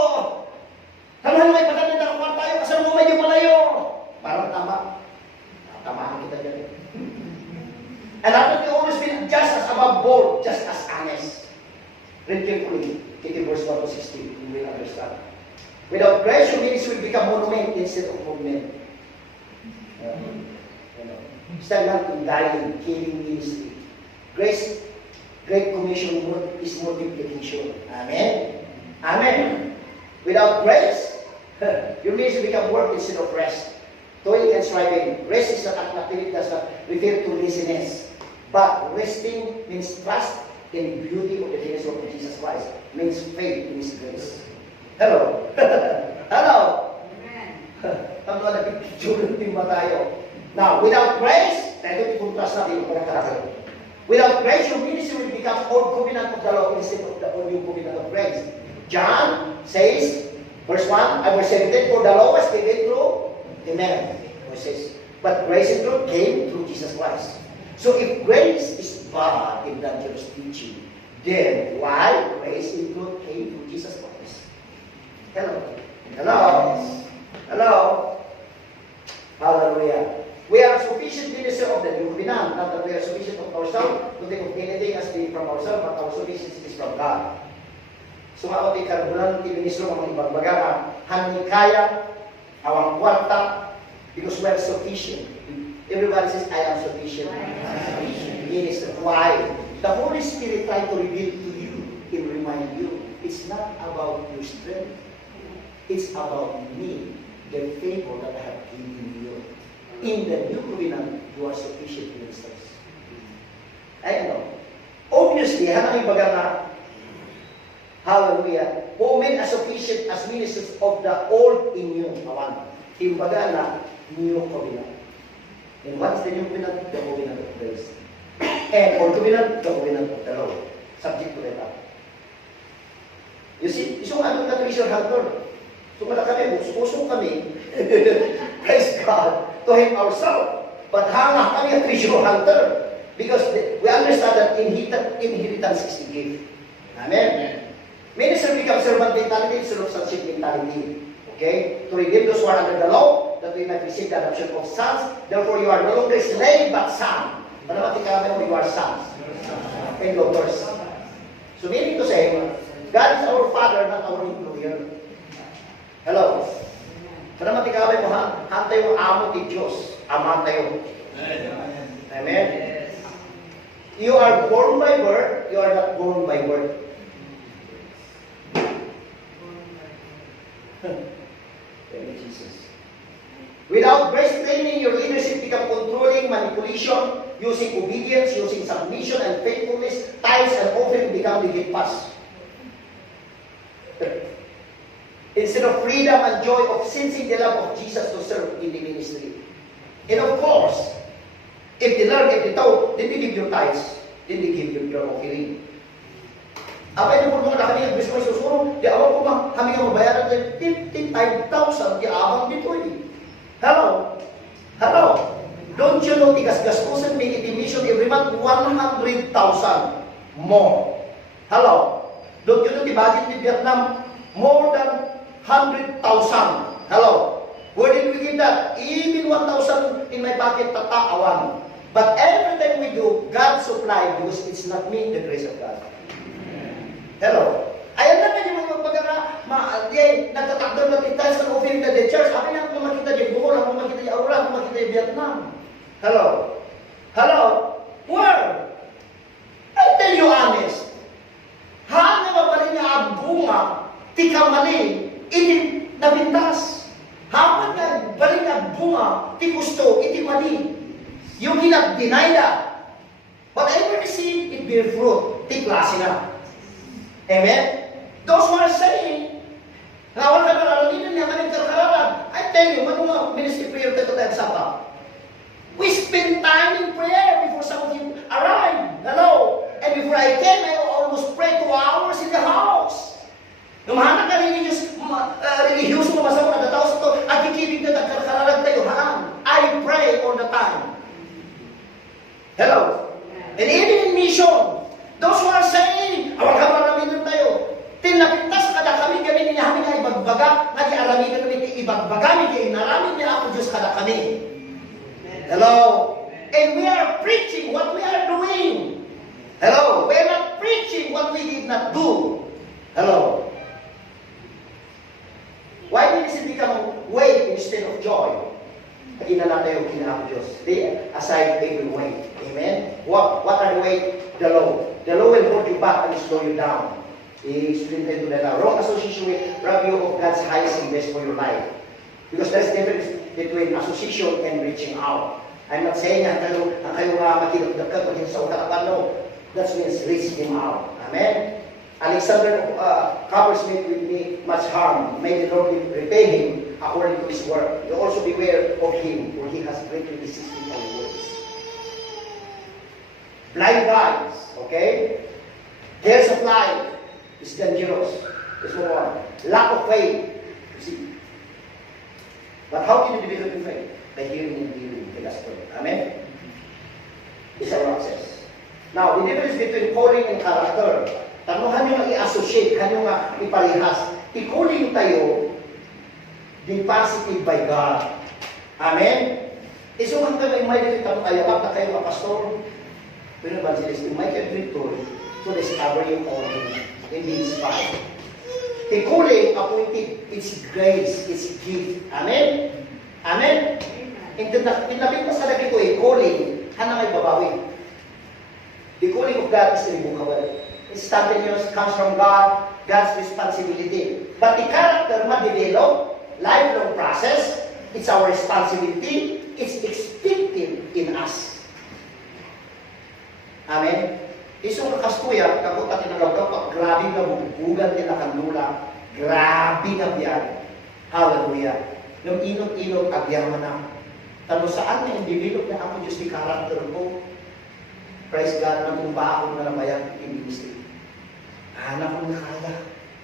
Tamahan may pagkakita ng tayo, kasal mo medyo palayo! Parang tama. Tamahan kita dyan. And after you always been just as above board, just as honest. Read carefully, 80 verse 1 to 16, you will understand. Without grace, your ministry will become monument instead of movement. Stagnant and dying, killing ministry. Grace, Great Commission is multiplication. Amen? Amen. Without grace, your ministry become work instead of rest. Toiling and striving. Rest is not an activity that does not refer to laziness. But resting means trust in the beauty of the goodness of Jesus Christ. Means faith in His grace. Hello? Hello? Tanto na picture din ba tayo? Now, without grace, tayo i-contrast natin yung pagkakaroon. Without grace, your ministry will become old covenant of the law instead of the new covenant of grace. John says, verse 1, verse 17, for the law was given through the man. Verse 6. But grace and truth came through Jesus Christ. So if grace is bad in dangerous teaching, then why grace and truth came through Jesus Christ? Hello? Hello? Hello? Hallelujah. We are sufficient minister of the new covenant, not that we are sufficient of ourselves to think of anything as being from ourselves, but our sufficiency is from God. So nga ako karbunan ti ministro ng ibang bagama, hanikaya, awang kwarta, because we are sufficient. Everybody says, I am sufficient. It is why the Holy Spirit tries to reveal to you and remind you, it's not about your strength. It's about me, the favor that I have given you. In the new covenant, you are sufficient ministers. I know. Obviously, hanang ibaga hallelujah, who men are sufficient as ministers of the old in new. Awan. Imbaga na new covenant. And what's the new covenant? The covenant of grace. And old covenant, the covenant of the law. Subject to that. You see, isang anong na treasure hunter. Sumala kami, usok kami. Praise God. To Him ourselves. But hanga kami ang treasure hunter. Because we understand that inheritance is the gift. Amen. Minister becomes servant mentality instead of sonship mentality. Okay? To redeem those who are under the law, that we might receive the adoption of sons. Therefore, you are no longer slave, but son. Panamati kami mo, you are sons. And daughters. So meaning to say, God is our Father, not our employer. Hello? Panamati kami mo, hantay mo amo ti Diyos. Ama tayo. Amen? You are born by birth, you are not born by birth. Thank you, Jesus. Without grace training, your leadership become controlling, manipulation, using obedience, using submission and faithfulness, tithes and offering become the gift pass. Instead of freedom and joy of sensing the love of Jesus to serve in the ministry. And of course, if they learn, if they taught, then they give your tithes, then they give your offering. Apa yung mga kami ang gusto ko susunod, di awang ko ba, kami ang mabayaran ng 55,000, di awang dito eh. Hello? Hello? Don't you know, tigas-gastusan may mission every month, 100,000 more. Hello? Don't you know, the budget in Vietnam, more than 100,000. Hello? Where did we give that? Even 1,000 in my pocket, tataawan. But every time we do, God supply because it's not me, the grace of God. Hello? Ayan na kayo mga pagkaka, nagtatakdal na kita sa offering na the church. Akin na kung makita yung Bohol, kung makita yung Aura, kung makita yung Vietnam. Hello? Hello? Where? I tell you honest. Hanga mabalin nga ang bunga, tika mali, iti nabintas. Hanga nga balin nga bunga, ti gusto, iti mali. You cannot deny that. Whatever you see, it bear fruit. Ti klase na. Amen? Those who are saying, nawal ka karalaminan niya kaming karkaralan. I tell you, manong ministry prayer ka tayo sa We spend time in prayer before some of you arrive. Hello? And before And even in mission, those who are saying, awag ka maraminan tayo. Tinapintas kada kami, kami niyahamin na ibagbaga, nga di araminan kami di ibagbaga, di inaramid niya ako Diyos kada kami. Hello? And we are preaching what we are doing. Hello? We are not preaching what we did not do. Hello? Why did it become weight instead of joy? Inala tayo kinahang Diyos. They aside they will wait. Amen? What are the weight? The law. The law will hold you back and slow you down. I-explain tayo doon na wrong association with review of God's highest and best for your life. Because there's difference between association and reaching out. I'm not saying ang kayo makinagdagkag pag sa utakapan, no. That means reach him out. Amen? Alexander Coppersmith will me much harm. May the Lord repay him according to his work. You also beware of him, for he has greatly resisted our words. Blind guides, okay? Cares of life is dangerous. Let's move on. Lack of faith, you see. But how can you develop in faith? By hearing and hearing the gospel. Amen? It's our access. Now, the difference between calling and character. Tanuhan nyo nga i-associate, kanyo nga iparehas. I-calling tayo, deposited by God. Amen? So hanggang may dito ayabak na kayo mga pastor, pero evangelist, you might have victory to discover your calling and be inspired. The calling appointed, it's grace, it's gift. Amen? Amen? Tinapit pa sa lagi ko calling, hana may babawi. The calling of God is irrevocable. It's spontaneous, comes from God, God's responsibility. But the character ma-develop, lifelong process, it's our responsibility, it's expected in us. Amen? Isong kastuya, kakuta tinagawag kapag grabe na bubugan nila kanula, grabe na biyan. Hallelujah. Nung inot-inot, agyaman na. Tano saan na individual na ako Diyos ni character ko? Praise God, na kung ba ako na namayang in ministry. Hanap ko na kaya.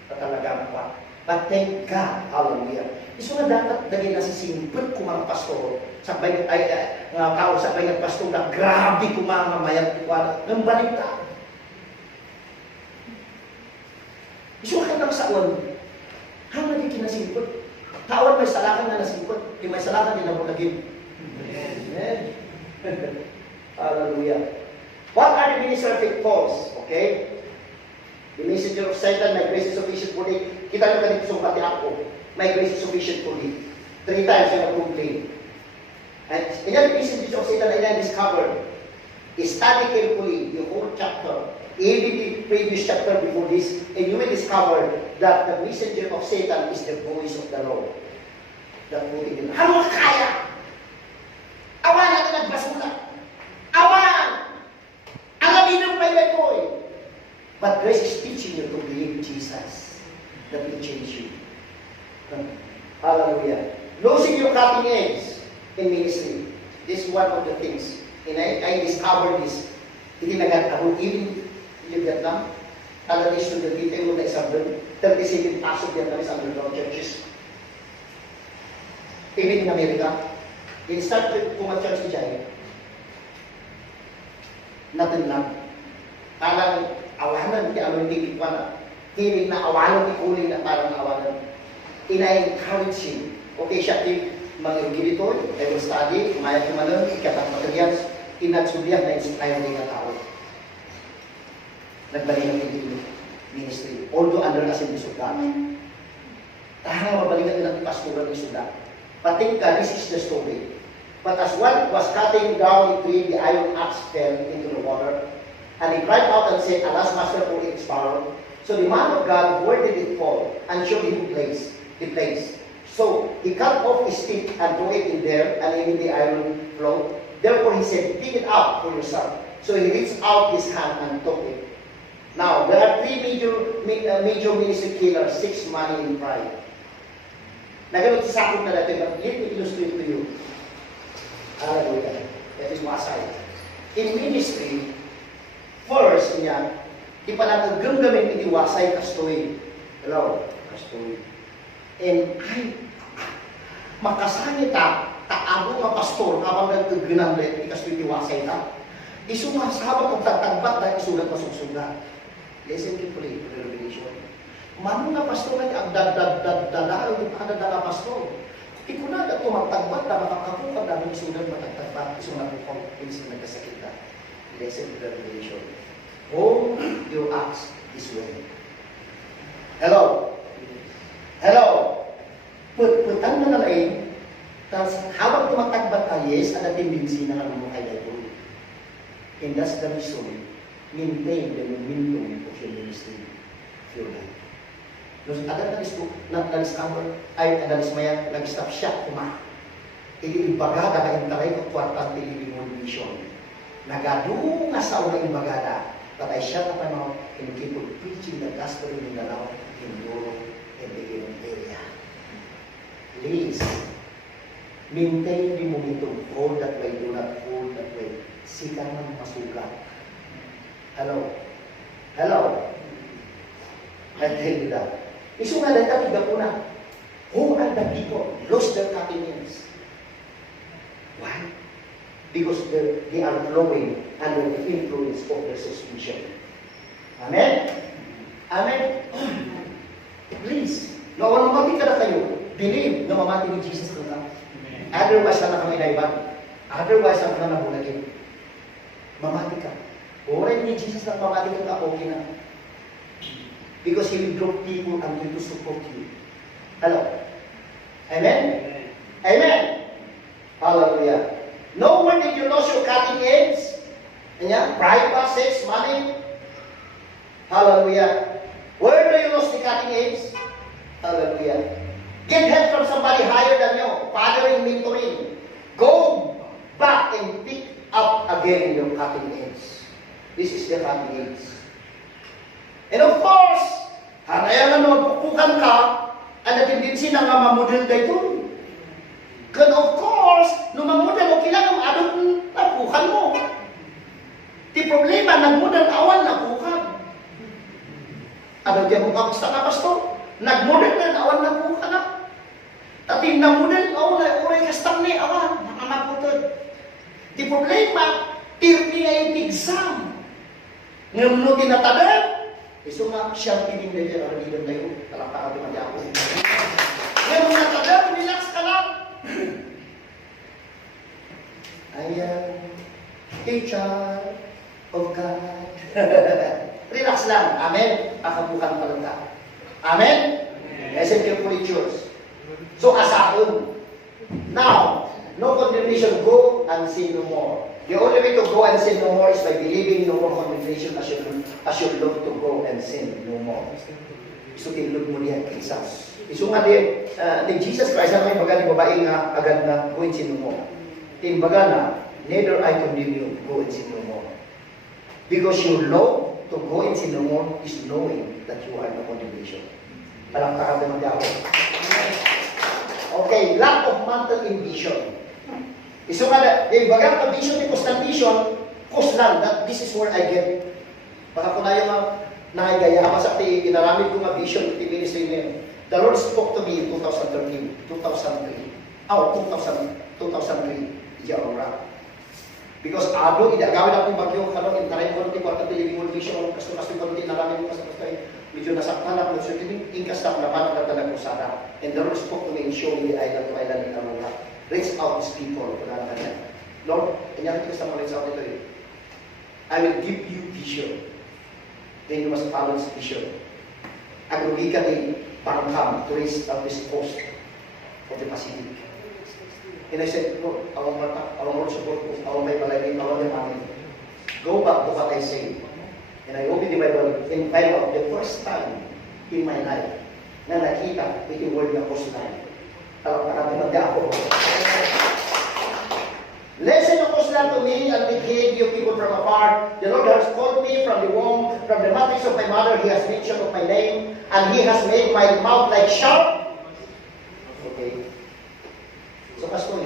Tatalaga pa. But thank God, hallelujah. Iso nga dapat dahil nasisimpot ko mga pastor, sabay sabay ng pastor na grabe ko mga mamayang kuwala. Nang balik na. Iso nga lang saon, hanggang di kinasimpot. Tawan may salakan na nasimpot, di may salakan din ako naging. Amen. Hallelujah. What are the ministerial calls? Okay? The messenger of Satan, my grace is sufficient for thee. Kita nyo kanito sumpati ako. My grace is sufficient for thee. 3 times you have complained. And in the messenger of Satan, I discovered, study carefully the whole chapter, even the previous chapter before this, and you will discover that the messenger of Satan is the voice of the Lord. That will be ano kaya? Awan natin nagbasura. Awan! Ang labinong may ko'y. But grace is teaching you to believe Jesus. That will change you. Hallelujah. Losing your cutting edge in ministry. This is one of the things. And I discovered this. Hindi nag-abot even in Vietnam. Alam niyo student dito yung na isang 37 pasok Vietnamese underground churches. Even in America. In start kung church ni Jai. Nothing lang. Talang awanan ti alon di kitwana. Hiling na awanan ti kuling na parang awanan. Ina-encourage him. Okay siya ti mga gilitoy, I will study, maya kumalan, ikatang materials, inagsubiyak na inspire ng mga tao. Nagbalik ng ministry. Although under Assembly of God. Tahang mabalikan nilang pastoral ng suda. Pating ka, this is the story. But as one was cutting down between the iron axe fell into the water, and he cried out and said, Alas, Master, for it is borrowed. So the man of God, where did it fall? And showed him the place. So he cut off his stick and threw it in there, and in the iron flow. Therefore he said, Pick it up for yourself. So he reached out his hand and took it. Now, there are 3 major ministry killers, 6 money and pride. Naganot sa sakot na natin, but let me illustrate to you. Hallelujah. That is masay. In ministry, first niya, di pa natin gamgamin itiwasay kastoy. Hello? Kastoy. And ay, makasangit taabo ka pastor, kapag nagkaginamlet, ikastoy itiwasay na. Isunga sa habang magtagtagbat dahil isulat masugsuga. Listen carefully to the revelation. Mano nga pastor nga ang dadadadadaan yung kadadala pastor. Ikuna na ito magtagbat na makakakuha na ng isulat matagtagbat. Isunga po kung pinsin nagkasakit ka. Listen to the revelation. Hold your acts this way. Hello? Hello? Putan na nalain, tapos habang tumatagbat ka, yes, ang tendency na naman mo kay Bible. And that's the reason, maintain the momentum of your ministry of your life. Nung ada na-discover, ay na-dismaya, nag-stop siya, iibagada ka intaray ko kwartang living world mission. Nagadunga sa unang imbagada, but I shut up my mouth and keep on preaching the gospel in Mindanao, in Europe, and the given area. Please, maintain the momentum. Hold that way, do not hold that way. Sika man masugat. Hello? Hello? I tell you that. Isu nga dahil tiga po na. Who are the people? Lost their continents. Why? Because they are flowing under the influence of their suspicion. Amen? Amen? Please, nawan mamati ka na kayo. Believe na mamati ni Jesus na lang. Otherwise, na kami naiban. Otherwise, ang na nabulagin. Mamati ka. Oray ni Jesus na mamati ka, okay na. Because He will draw people until to support you. Hello? Amen? Amen? Hallelujah. Nowhere did you lose your cutting edge. Pride, sex, money. Hallelujah. Where do you lose the cutting edge? Hallelujah. Get help from somebody higher than you. Fathering, mentoring. Go back and pick up again your cutting edge. This is the cutting edge. And of course, hanayan na magpupukan ka, ang tendency na nga mamodel dito. And of course, nung mamodel mo, kailangan adong napukan mo. Di problema, nagmodel awan napukan. Ano diyan mo kamusta na, pastor? Nagmodel na awan napukan na. Tapi namodel awan na uray kastang ni awan, nakamaputod. Di problema, tirni ay exam. Ngayon no tinatadan, iso nga siyang piling na dyan, aralidan na yun, talaktaan di mati ako. Ngayon natatadan, relax ka lang. I am a child of God. Relax lang. Amen? Pakabukan pa lang ka. Amen? Listen carefully, church. So, asahon. Now, no condemnation, go and sin no more. The only way to go and sin no more is by believing no more condemnation as you look to go and sin no more. So, tinulog mo niya kay Jesus. Iso nga ni Jesus Christ, ang may baga ni babae nga agad na go and sin no more. Timbaga na, neither I condemn you, go and sin no more. Because you know to go and sin no more is knowing that you are no condemnation. Parang takam naman ako. Okay, lack of mental ambition. Iso nga na, bagang ambition ni constantation, kuslan, that this is where I get. Baka ko na yung nakagaya ako sa inaramid kong ambition at ministry niya. The Lord spoke to me in 2003. 2003, January. Because ado, idagawin akong bagyo, kano, intaray ko natin, kwarta living world vision, kasto ko natin, naramid ko sa medyo nasaktan ako, so tingkas na naman ang talagang kusada. And the Lord spoke to me in showing the island to island in Aruga. Reach out these people, kunala ka niya. Lord, kanyang ito sa mga reach out ito eh. I will give you vision. Then you must follow this vision. Agrugi ka din, Bangkam, to raise up this coast of the Pacific. And I said, Lord, I want support ko, I want my palagay, I want my family. Go back to what I say. And I opened the Bible and find out the first time in my life na nakita ito word na coastline. Talagang ako. Listen of coastline to me and declare you people from afar. The Lord has called me from the womb, from the matrix of my mother. He has mentioned of my name, and He has made my mouth like sharp. Okay. So, pastor,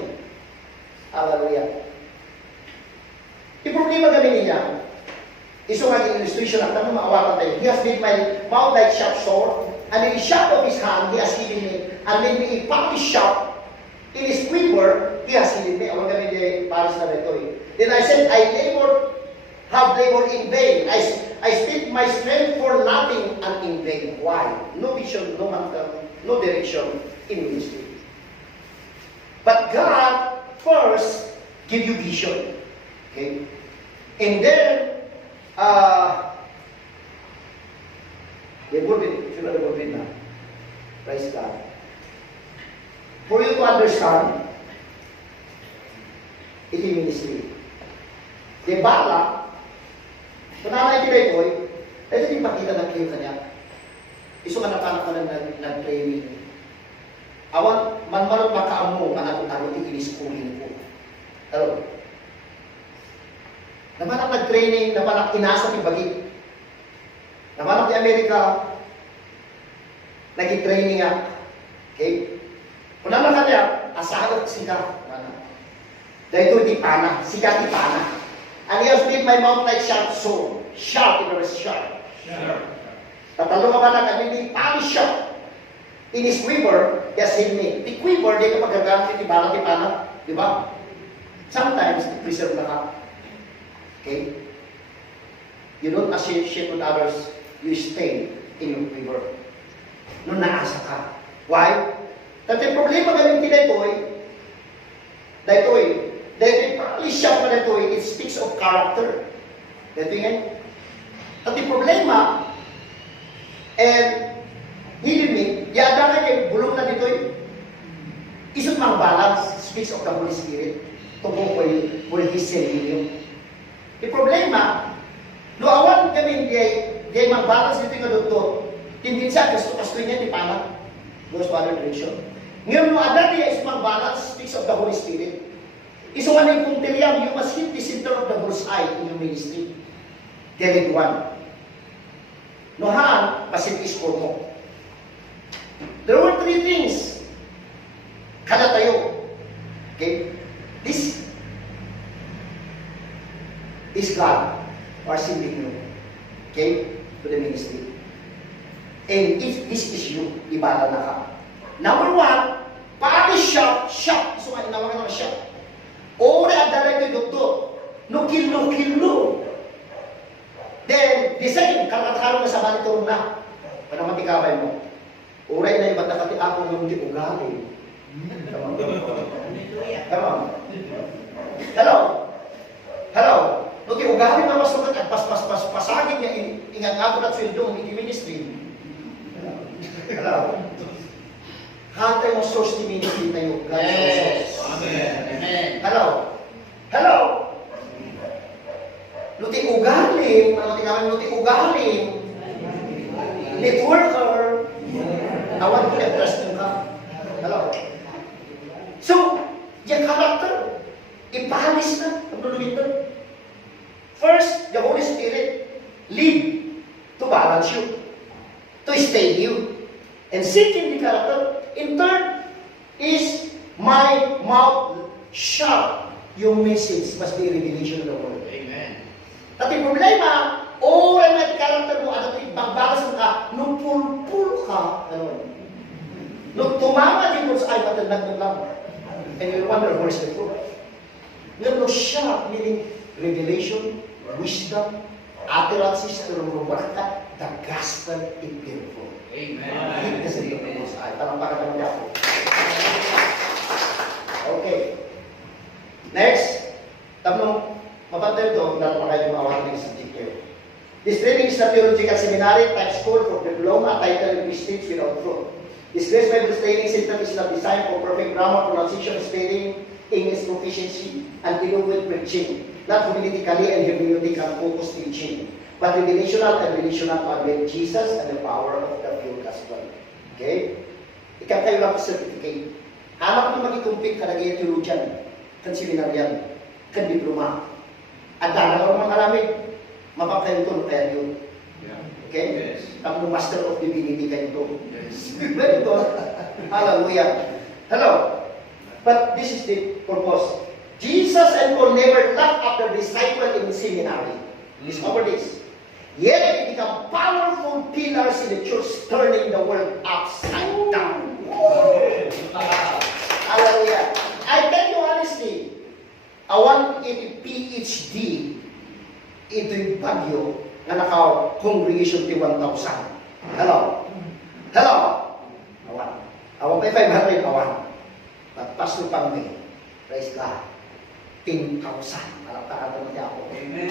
hallelujah. Yung problema gawin niya, iso nga yung illustration at naman maawatan tayo. He has made my mouth like sharp sword, and in the sharp of His hand, He has hidden me, and made me a polished sharp. In His quiver, He has hidden me. Awag kami di Paris na ito eh. Then I said, I labored have labored in vain. I spent my strength for nothing and in vain. Why? No vision, no mentor, no direction in ministry. But God first give you vision. Okay? And then, praise God. For you to understand, ito yung ministry. Di bala, pananay tibay ko, ito yung pakita ng kayo kanya. Iso ka napanak ka na nag-training. Awan, manmarot makaamo, manatutaro, tikiniskulin ko. Hello? Napanak nag-training, napanak inasa ni Bagit. Napanak ni Amerika, nag-training nga. Okay? Kung naman kanya, asahot sika. Dahil ito di pana, sika di pana. And he has made my mouth like sharp sword. Sharp, it was sharp. Tatalo ka ba na kami di pani sharp. In his quiver, he has hid me. Di quiver, di ka magagamit, di bala, di pana. Di ba? Sometimes, preserve na ka. Okay? You don't associate with others, you stay in your quiver. Nung naasa ka. Why? Dahil problema galing tinetoy, dahil probably siya pa netoy, it speaks of character. Dahil nga, at yung problema, and hidden me, yada nga yung bulong na ditoy, isot mang balance, speaks of the Holy Spirit, tungkol ko yung His Selenium. Yung problema, no awan kami, di mang balance dito yung doktor, hindi siya, gusto niya, di panak, goes to other direction. Ngayon, no ada niya is mang balance, speaks of the Holy Spirit. Iso nga na yung punteriam, you must hit the center of the bullseye in your ministry. Direct one. No haan, pasit score mo. There were three things. Kada tayo. Okay? This is God, or sending you. Okay? To the ministry. And if this is you, ibala na ka. Number one, paano siya? So nga, inawagan na siya. Ore adara kay doktor. No kill. Then, the same, kakataro na sa monitor na. Para matikabay mo. Ore na iba't nakati ako yung di ugali. Come on. Hello. No di ugali na masukat at pasagin niya ingat ako na sweldo ng ministry. Hello. Hantay mo source ni ministry tayo. Yes. Amen. Hello. Luti ugaling, networker. Awan ko na-trust mo ka. Hello. So, yung character, ipahalis na. First, the Holy Spirit lead to balance you, to stay you. And second, the character. In third, is my mouth sharp. Your message must be a revelation of the word. Amen. At yung problema, ay may character mo, at pagbalas mo ka, nung pulpul ka, nung tumama din mo sa ay matandang lang. And you wonder, where is the truth? Nung sharp, meaning revelation, wisdom, utterances, the gospel is beautiful. Amen. Kasi ito po sa ay. Talampakan naman niya ako. Okay. Next. Tapos, mapantay ito, nalamakay yung mga subject here. This training is a theological seminary, type school for diploma, title, and prestige without fruit. This Grace Bible Training Center is not designed for perfect grammar, pronunciation, spelling, English proficiency, and eloquent preaching. Not politically and hermeneutical focused teaching, but revelational and relational to admit Jesus and the power of the pure gospel. Okay? Ikaw kayo lang certificate. Alam mo magikumpik ka lagi yung theologian, kan seminaryan, kan diploma. At dahil ako mga alamig, mapapakayo ito, kaya yun. Okay? Yes. Tapos Master of Divinity kayo ito. Yes. Very good. Hallelujah. Hello. But this is the purpose. Jesus and Paul never lacked after disciple in seminary. Discover this. Yet they become powerful pillars in the church, turning the world upside down. Hallelujah. I tell you honestly, I want a PhD ito'y bagyo na naka-congregation ti 1,000. Hello? Hello? Awan. Awan pa 500, awan. But Pastor Pangme, praise God, 10,000. Palakpakan naman niya ako. Amen.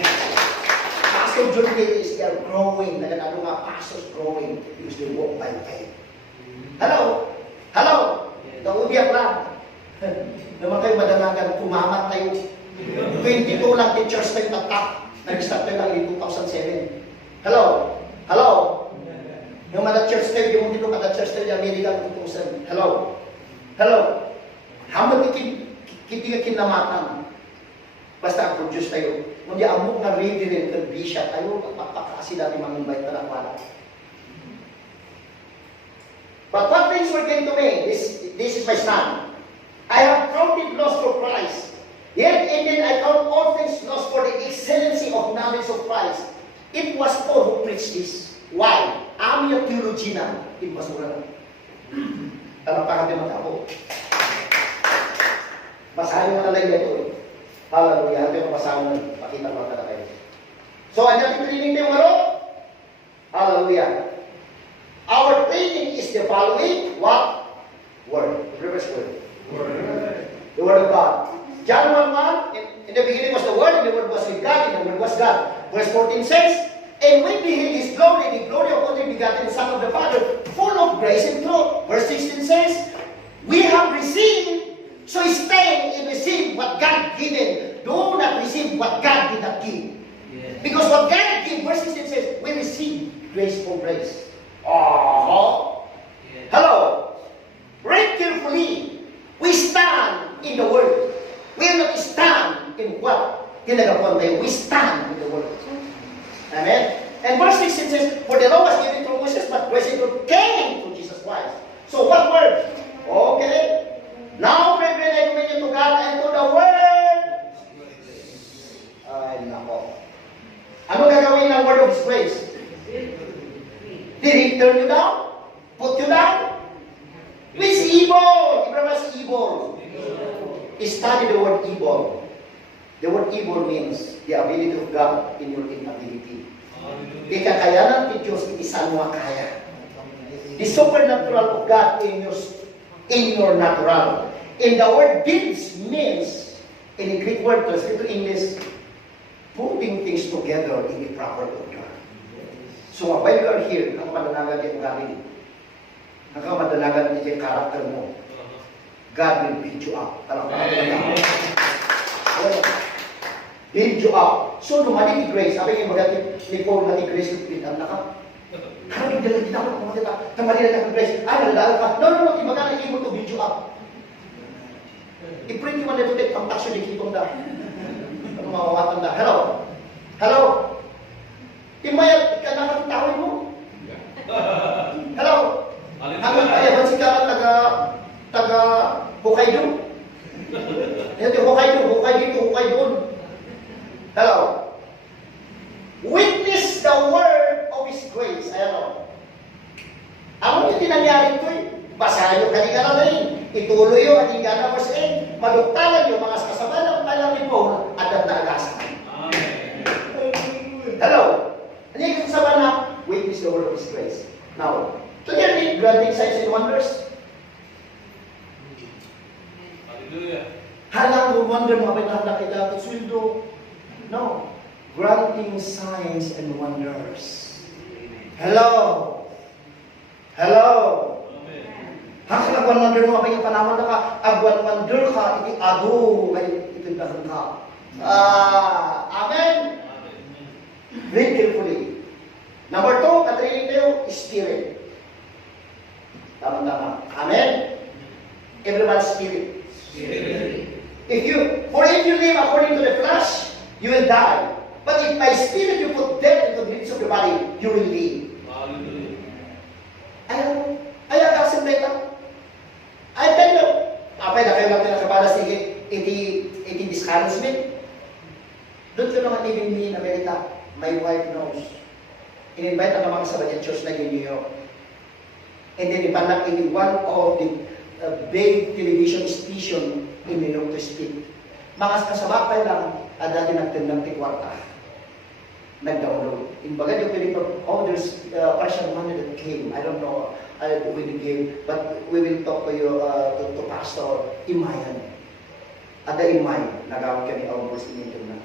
Pastor John Kelly is there growing. Naganado nga, pastors growing because they walk by faith. Hello? Hello? Naubiyak lang. Naman kayo madanagan, kumamat tayo. 22 lang teachers tayo tatak. Nag-start tayo lang in 2007. Hello? Hello? Yung mga church tayo, yung dito mga church tayo, yung American 2000. Hello? Hello? Haman kiti kinamatan. Basta produce tayo. Kundi amok na reverend at bishop tayo, papakasi natin mga invite na nakwala. But what things were given to me? This is my stand. I have counted loss for Christ. Yet indeed I count all things lost for the excellency of knowledge of Christ. It was Paul who preached this. Why? I'm your theology na. It was wala. Alam pa kami mag-ako. Basahin mo na lang ito eh. Hallelujah. Ito yung basahin mo. Pakita mo na kayo. So, ang natin training tayo ngaro? Hallelujah. Our training is the following. What? Word. Reverse word. Word. The word of God. John 1:1, in the beginning was the Word, and the Word was with God, and the Word was God. Verse 14 says, and we beheld His glory, the glory of only begotten Son of the Father, full of grace and truth. Verse 16 says, we have received, so stay and receive what God given. Do not receive what God did not give. Yes. Because what God gave, verse 16 says, we receive grace for grace. Oh, Yes. hello. Read carefully. We stand in the Word. We will not stand in what? Ginagawa tayo. We stand in the Word. Amen? And verse 16 says, for the law was given to Moses, but grace and truth came to Jesus Christ. So what word? Okay. Now, brethren, I commend you to God and to the Word. Ay, nako. Ano gagawin ng Word of His grace? Did He turn you down? Put you down? Which evil? Ibrahim is evil. Study the word evil. The word evil means the ability of God in your inability. Di kakayanan ni Diyos, isan mo kaya. The supernatural of God in your natural. And the word deeds means, in the Greek word translated to English, putting things together in the proper order. So while you are here, nakamadanagan yung galing. Nakamadanagan yung character mo. God will build you up. Build you up. So, lumali ni Grace. Sabi niya, ni Paul na ni Grace, pinag na ka. Karang hindi lang kita ako makita. Tamali na ni Grace. Nalala ka. No. Di ba ka na able to build you up? I-print mo na ito. Ang tasyo ni Kitong da. Ang mawawatan da. Hello? Hello? Imayat ka na ng tawin mo. Hello? Hanggang kaya ba siya taga Hokkaido? Hindi, Hokkaido. Hello? Witness the word of His grace. Ayan o. Ano yung nangyari ito eh? Basahin yung kanina na rin. Ituloy yung ating gana verse 8. Maduktalan yung mga kasama ng palang ni Paul at na agasan. Hello? Ano yung kasama na? Witness the word of His grace. Now, clearly, granting signs and wonders. Hallelujah. Halang wonder mga pinahanda kay David Swildo. No. Granting signs and wonders. Hello. Hello. Hanggang agwan wonder mo kapag yung panahon na ka, agwan wonder ka, iti ado, ay iti dahan ka. Amen? Read carefully. Number 2, katraining tayo, spirit. Tama-tama. Amen? Everyone's spirit. If you live according to the flesh, you will die. But if by spirit you put death into the midst of the body, you will live. Ayaw ka simpleta. I tell you, apay na kayo lang pinakabala sige, iti discouragement. Doon ko naman even me in America, my wife knows. In-invite ang mga sa Bajan Church na in New York. And then ipanak in one of the big television station in New York to speak. Mga kasama pa lang, dati nagtindang tikwarta. nag-download. In Bagay, yung pinipag, oh, there's partial money that came. I don't know when it came, but we will talk to you, to Pastor Imayan. At the Imay, nagawag kami almost inito na.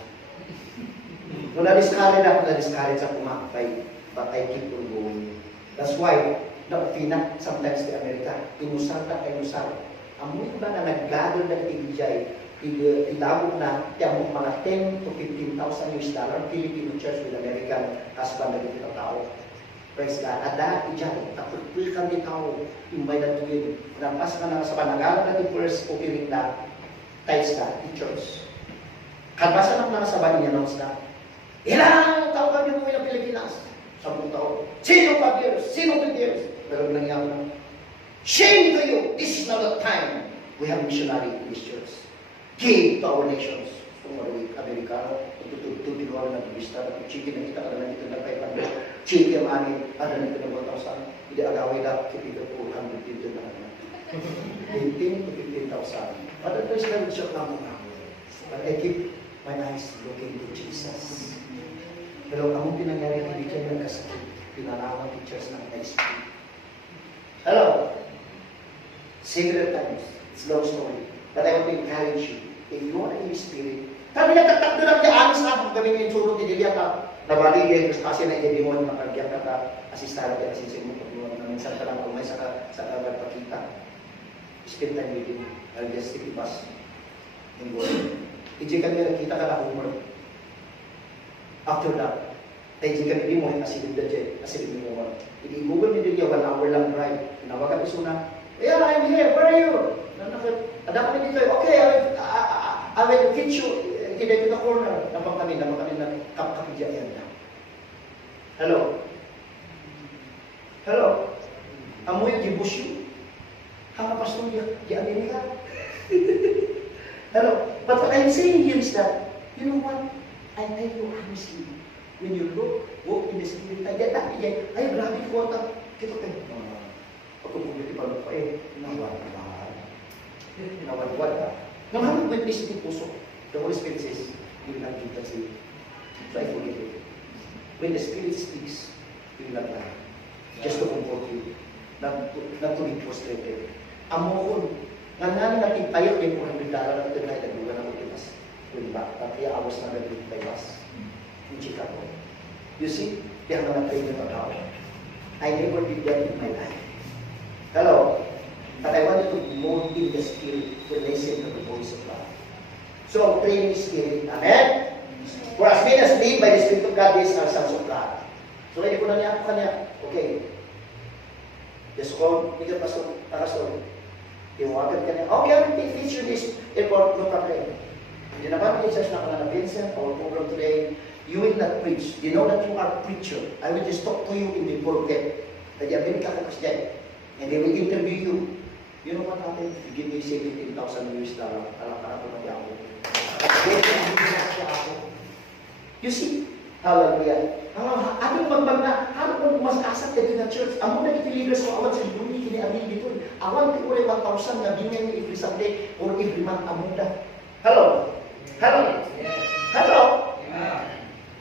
Nung na-discourage ako kumakapay, but I keep on going. That's why, na-upina, sometimes the America, inusata kayo usar. Amoy ba na nag-gather na tigijay, ilabot na, tiyamok mga 10 to 15,000 US dollar, Filipino church with American husband na dito tao. Praise God. At dahil ijay, tapulpikan di tao, imbay na tuwin. Nampas ka na sa panagalan na di first opening na, tithes ka, in church. Kalbasan ang mga sabahin niya nang sa ilang tao kami mo ng Pilipinas? 10 taon. Sino pa years? Sino pa years? Pero nangyari na. Shame to you! This is not the time. We have missionary in this church. Give to our nations. Tumawag Amerikano, tututututuan na turista, chicken na kita ka na dito na 500. Chicken ang amin, ada na ito na 1,000. Hindi agawin na, kipito 400 dito na. 18 to 15,000. But there's never shock na mo na. But I keep my eyes looking to Jesus. Pero ang pinangyari na hindi kayo nagkasakit, pinalaman teachers ng SP. Hello? Secret times. It's long story. But I want to encourage you. If you want to Spirit, kami nagtatakdo lang niya amis na kung kami yung surot ni Delia ka. Nabali niya yung kasi na hindi mo makagyan ka ka asistara ka asisin mo pag na minsan ka lang kumay sa magpakita. Spend time with him. I'll just take it pass. Hindi kami nakita ka na homework. After that, hindi kami di mo asilid na dyan. Asilid mo mo. Hindi Google ni Delia 1 hour lang drive. Tinawagan ko suna. Yeah, I'm here. Where are you? Ada kami dito. Okay, I will teach you. Hindi to the corner. Napang kami na kapidyan na. Hello? Hello? Amoy gibusyo. Pastor di Amerika. Hello? But what I'm saying here is that, you know what? I tell you honestly, when you walk in the Spirit, ay, grabe ko ata. Kito kayo. Ako pumunti pa lang pa nawad-wad ka. Nang witness ni puso, the Holy Spirit says, you will not give that sin. So I forgive you. When the Spirit speaks, you will not lie. Just to comfort you. Not to be frustrated. Amon, nga natin tayo yung $400 na ito na itaglugan ng utilas. Diba? Tapi awas na nag-25 bus. In Chicago. You see, yung mga trainer na tao. I never did that in my life. Hello? But I wanted to move in the Spirit to listen to the voice of God. So, pray in the Spirit. Amen? For as many as live by the Spirit of God, these are sons of God. So, hindi ko na niya ako kanya. Okay. Just call, hindi ka pastor. Iwagan ka niya. Okay, I will teach you this. Airport, no problem. Hindi naman teachers na ka na Vincent, our program today. You will not preach. You know that you are a preacher. I will just talk to you in the pulpit. Kaya Amerika ka kasi dyan. And they will interview you. You know what happened? You give me $17,000 US. Alakara ko na ako. You see? Hallelujah. Ating magbagna, ating mas-asat kayo na church. Amo na iti-leaders ko, awan sa lumi, kini-amin dito. Awan ko rin 1,000 na bingay ni every Sunday or every month amuda. Hello? Hello? Hello?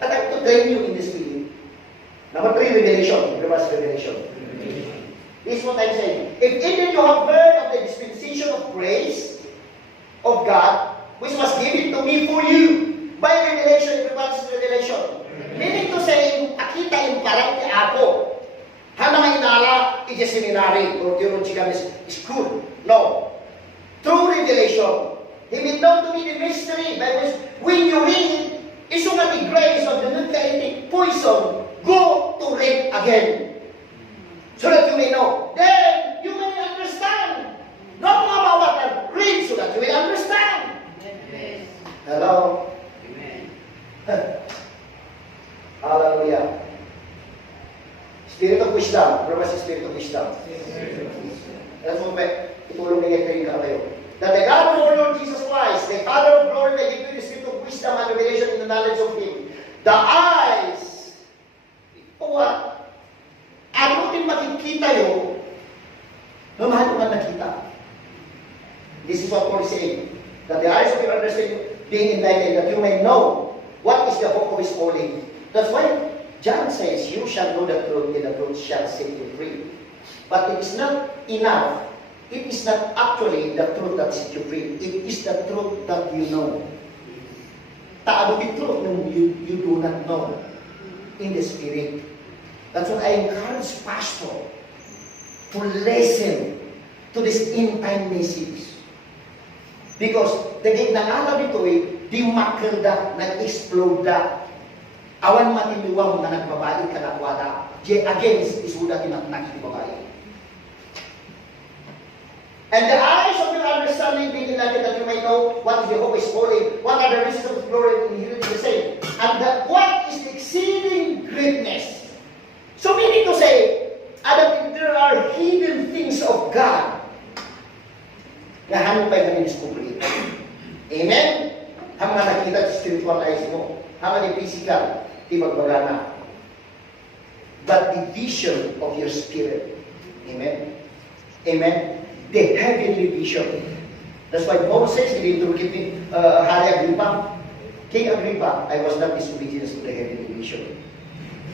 But I have to train you in this Spirit. Number 3, revelation. Revelation. This is what I'm saying. If even you have heard of the dispensation of grace of God, which was given to me for you by revelation, everyone's revelation. Meaning to say, akita yung parang ni ako. Hana inala, it's a seminary or theological school. No. Through revelation. He will know to me the mystery by which when you read, isang the grace of the nucleic poison, go to read again. So that you may know. Then, you may understand. Not know about what I read so that you will understand. Amen. Hello? Amen. Hallelujah. Spirit of wisdom. What was the spirit of wisdom? That's what itulong na kayo. That the God of our Lord Jesus Christ, the Father of glory, may give you the spirit of wisdom and revelation in the knowledge of Him. The eyes. What? Ano din makikita yun, no mahal ko nakita. This is what Paul is saying. That the eyes of your understanding being enlightened, that you may know what is the hope of His calling, That's why John says, you shall know the truth, and the truth shall set you free. But it is not enough. It is not actually the truth that sets you free. It is the truth that you know. Taano the truth nung you do not know in the Spirit. That's what I encourage pastor to listen to this end-time message. Because dagig nangalab ito di makelda, nag-explode da. Awan matiniwang nga nagbabae kanakwada. Against isuda tinaknak di babae. And the eyes of your understanding being enlightened, that you may know what is the hope is calling, what are the riches of glory inherited the same, and what is the exceeding greatness. So meaning to say, that there are hidden things of God na hanong pa yung discovery. Amen? Hanggang nakita sa spiritual eyes mo, hanggang yung physical, di magbagana. But the vision of your spirit. Amen? Amen? The heavenly vision. That's why Paul says, he didn't give me Hari Agrippa. King Agrippa, I was not disobedient to the heavenly vision.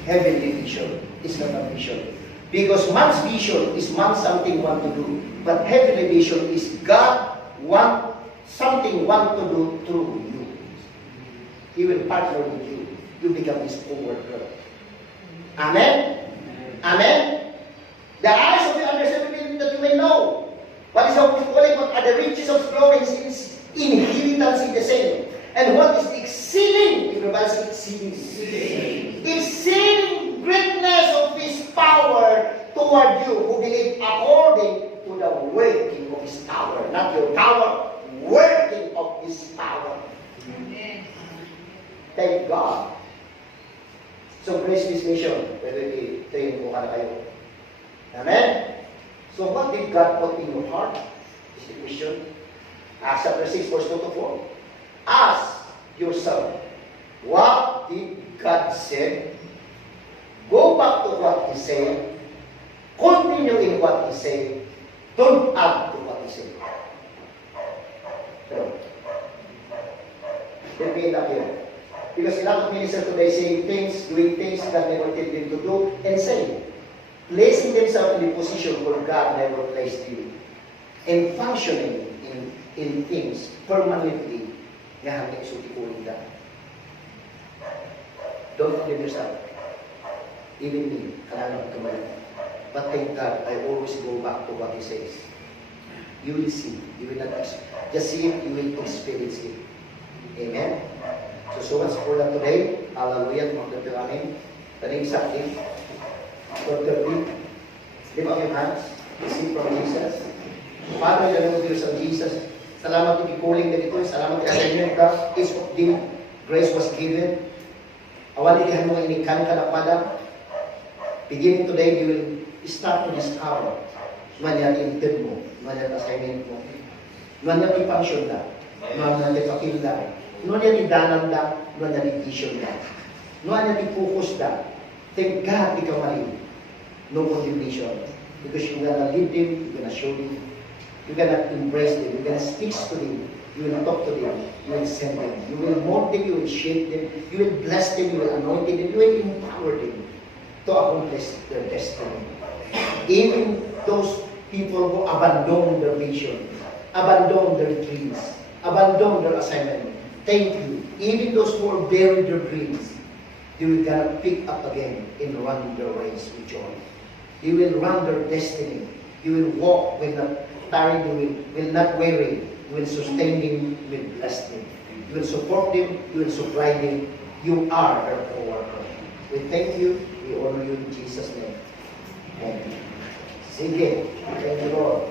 Heavenly vision is not a vision. Because man's vision is man something want to do. But heavenly vision is God want something want to do through you. He will partner with you. You become his co-worker. Amen? Amen? The eyes of the understanding that you may know. What is the calling? What are the riches of glory? Is inheritance in the same. And what is the exceeding? Everybody say exceeding. Exceeding greatness of His power toward you who believe according to the working of His power. Not your power, working of His power. Amen. Thank God. So grace this mission. Pwede i-train ko ka na kayo. Amen? So what did God put in your heart? Is the question. Acts chapter 6, verse 2 to 4. Ask yourself, what did God say? Go back to what He said. Continue in what He said. Don't add to what He said. So, let me end up here. Because a lot of ministers today saying things, doing things that never tell them to do, and say, placing themselves in the position where God never placed you, and functioning in things permanently, nga hanggang isutikuhin ka. Don't forgive yourself. Even me, kailangan ko tumalik. But thank God, I always go back to what He says. You will see. You will not just see it, you will experience it. Amen? So much for that today. Hallelujah. Magdabdo amin. Taning sakit. Dr. B, lift up your hands. Receive from Jesus. Father, in the name of Dear Son Jesus, salamat to be calling na dito. Salamat ka sa inyo ka. Each of them, grace was given. Awan itihan mo nga inikan ka na pada. Beginning today, you will start to discover man yan intend mo, man yan assignment mo, man yan i-function na, man yan i-pakil na, man yan i-danan na, man yan i-vision na, man yan i-focus na. Thank God, di ka mali. No condemnation. Because you're gonna lead them, you're gonna show them, you're gonna embrace them, you're gonna speak to them, you will talk to them, you will send them, you will mold them, you will shape them, you will bless them, you will anoint them, you will empower them to accomplish their destiny. Even those people who abandon their vision, abandon their dreams, abandon their assignment, thank you. Even those who are buried their dreams, they will gonna pick up again and run their race with joy. You will run their destiny. You will walk with not tired, you will not weary. You will sustain them, you will bless them. You will support them, you will supply them. You are their co-worker. We thank you, we honor you in Jesus' name. Amen. Sige. Thank you, Lord.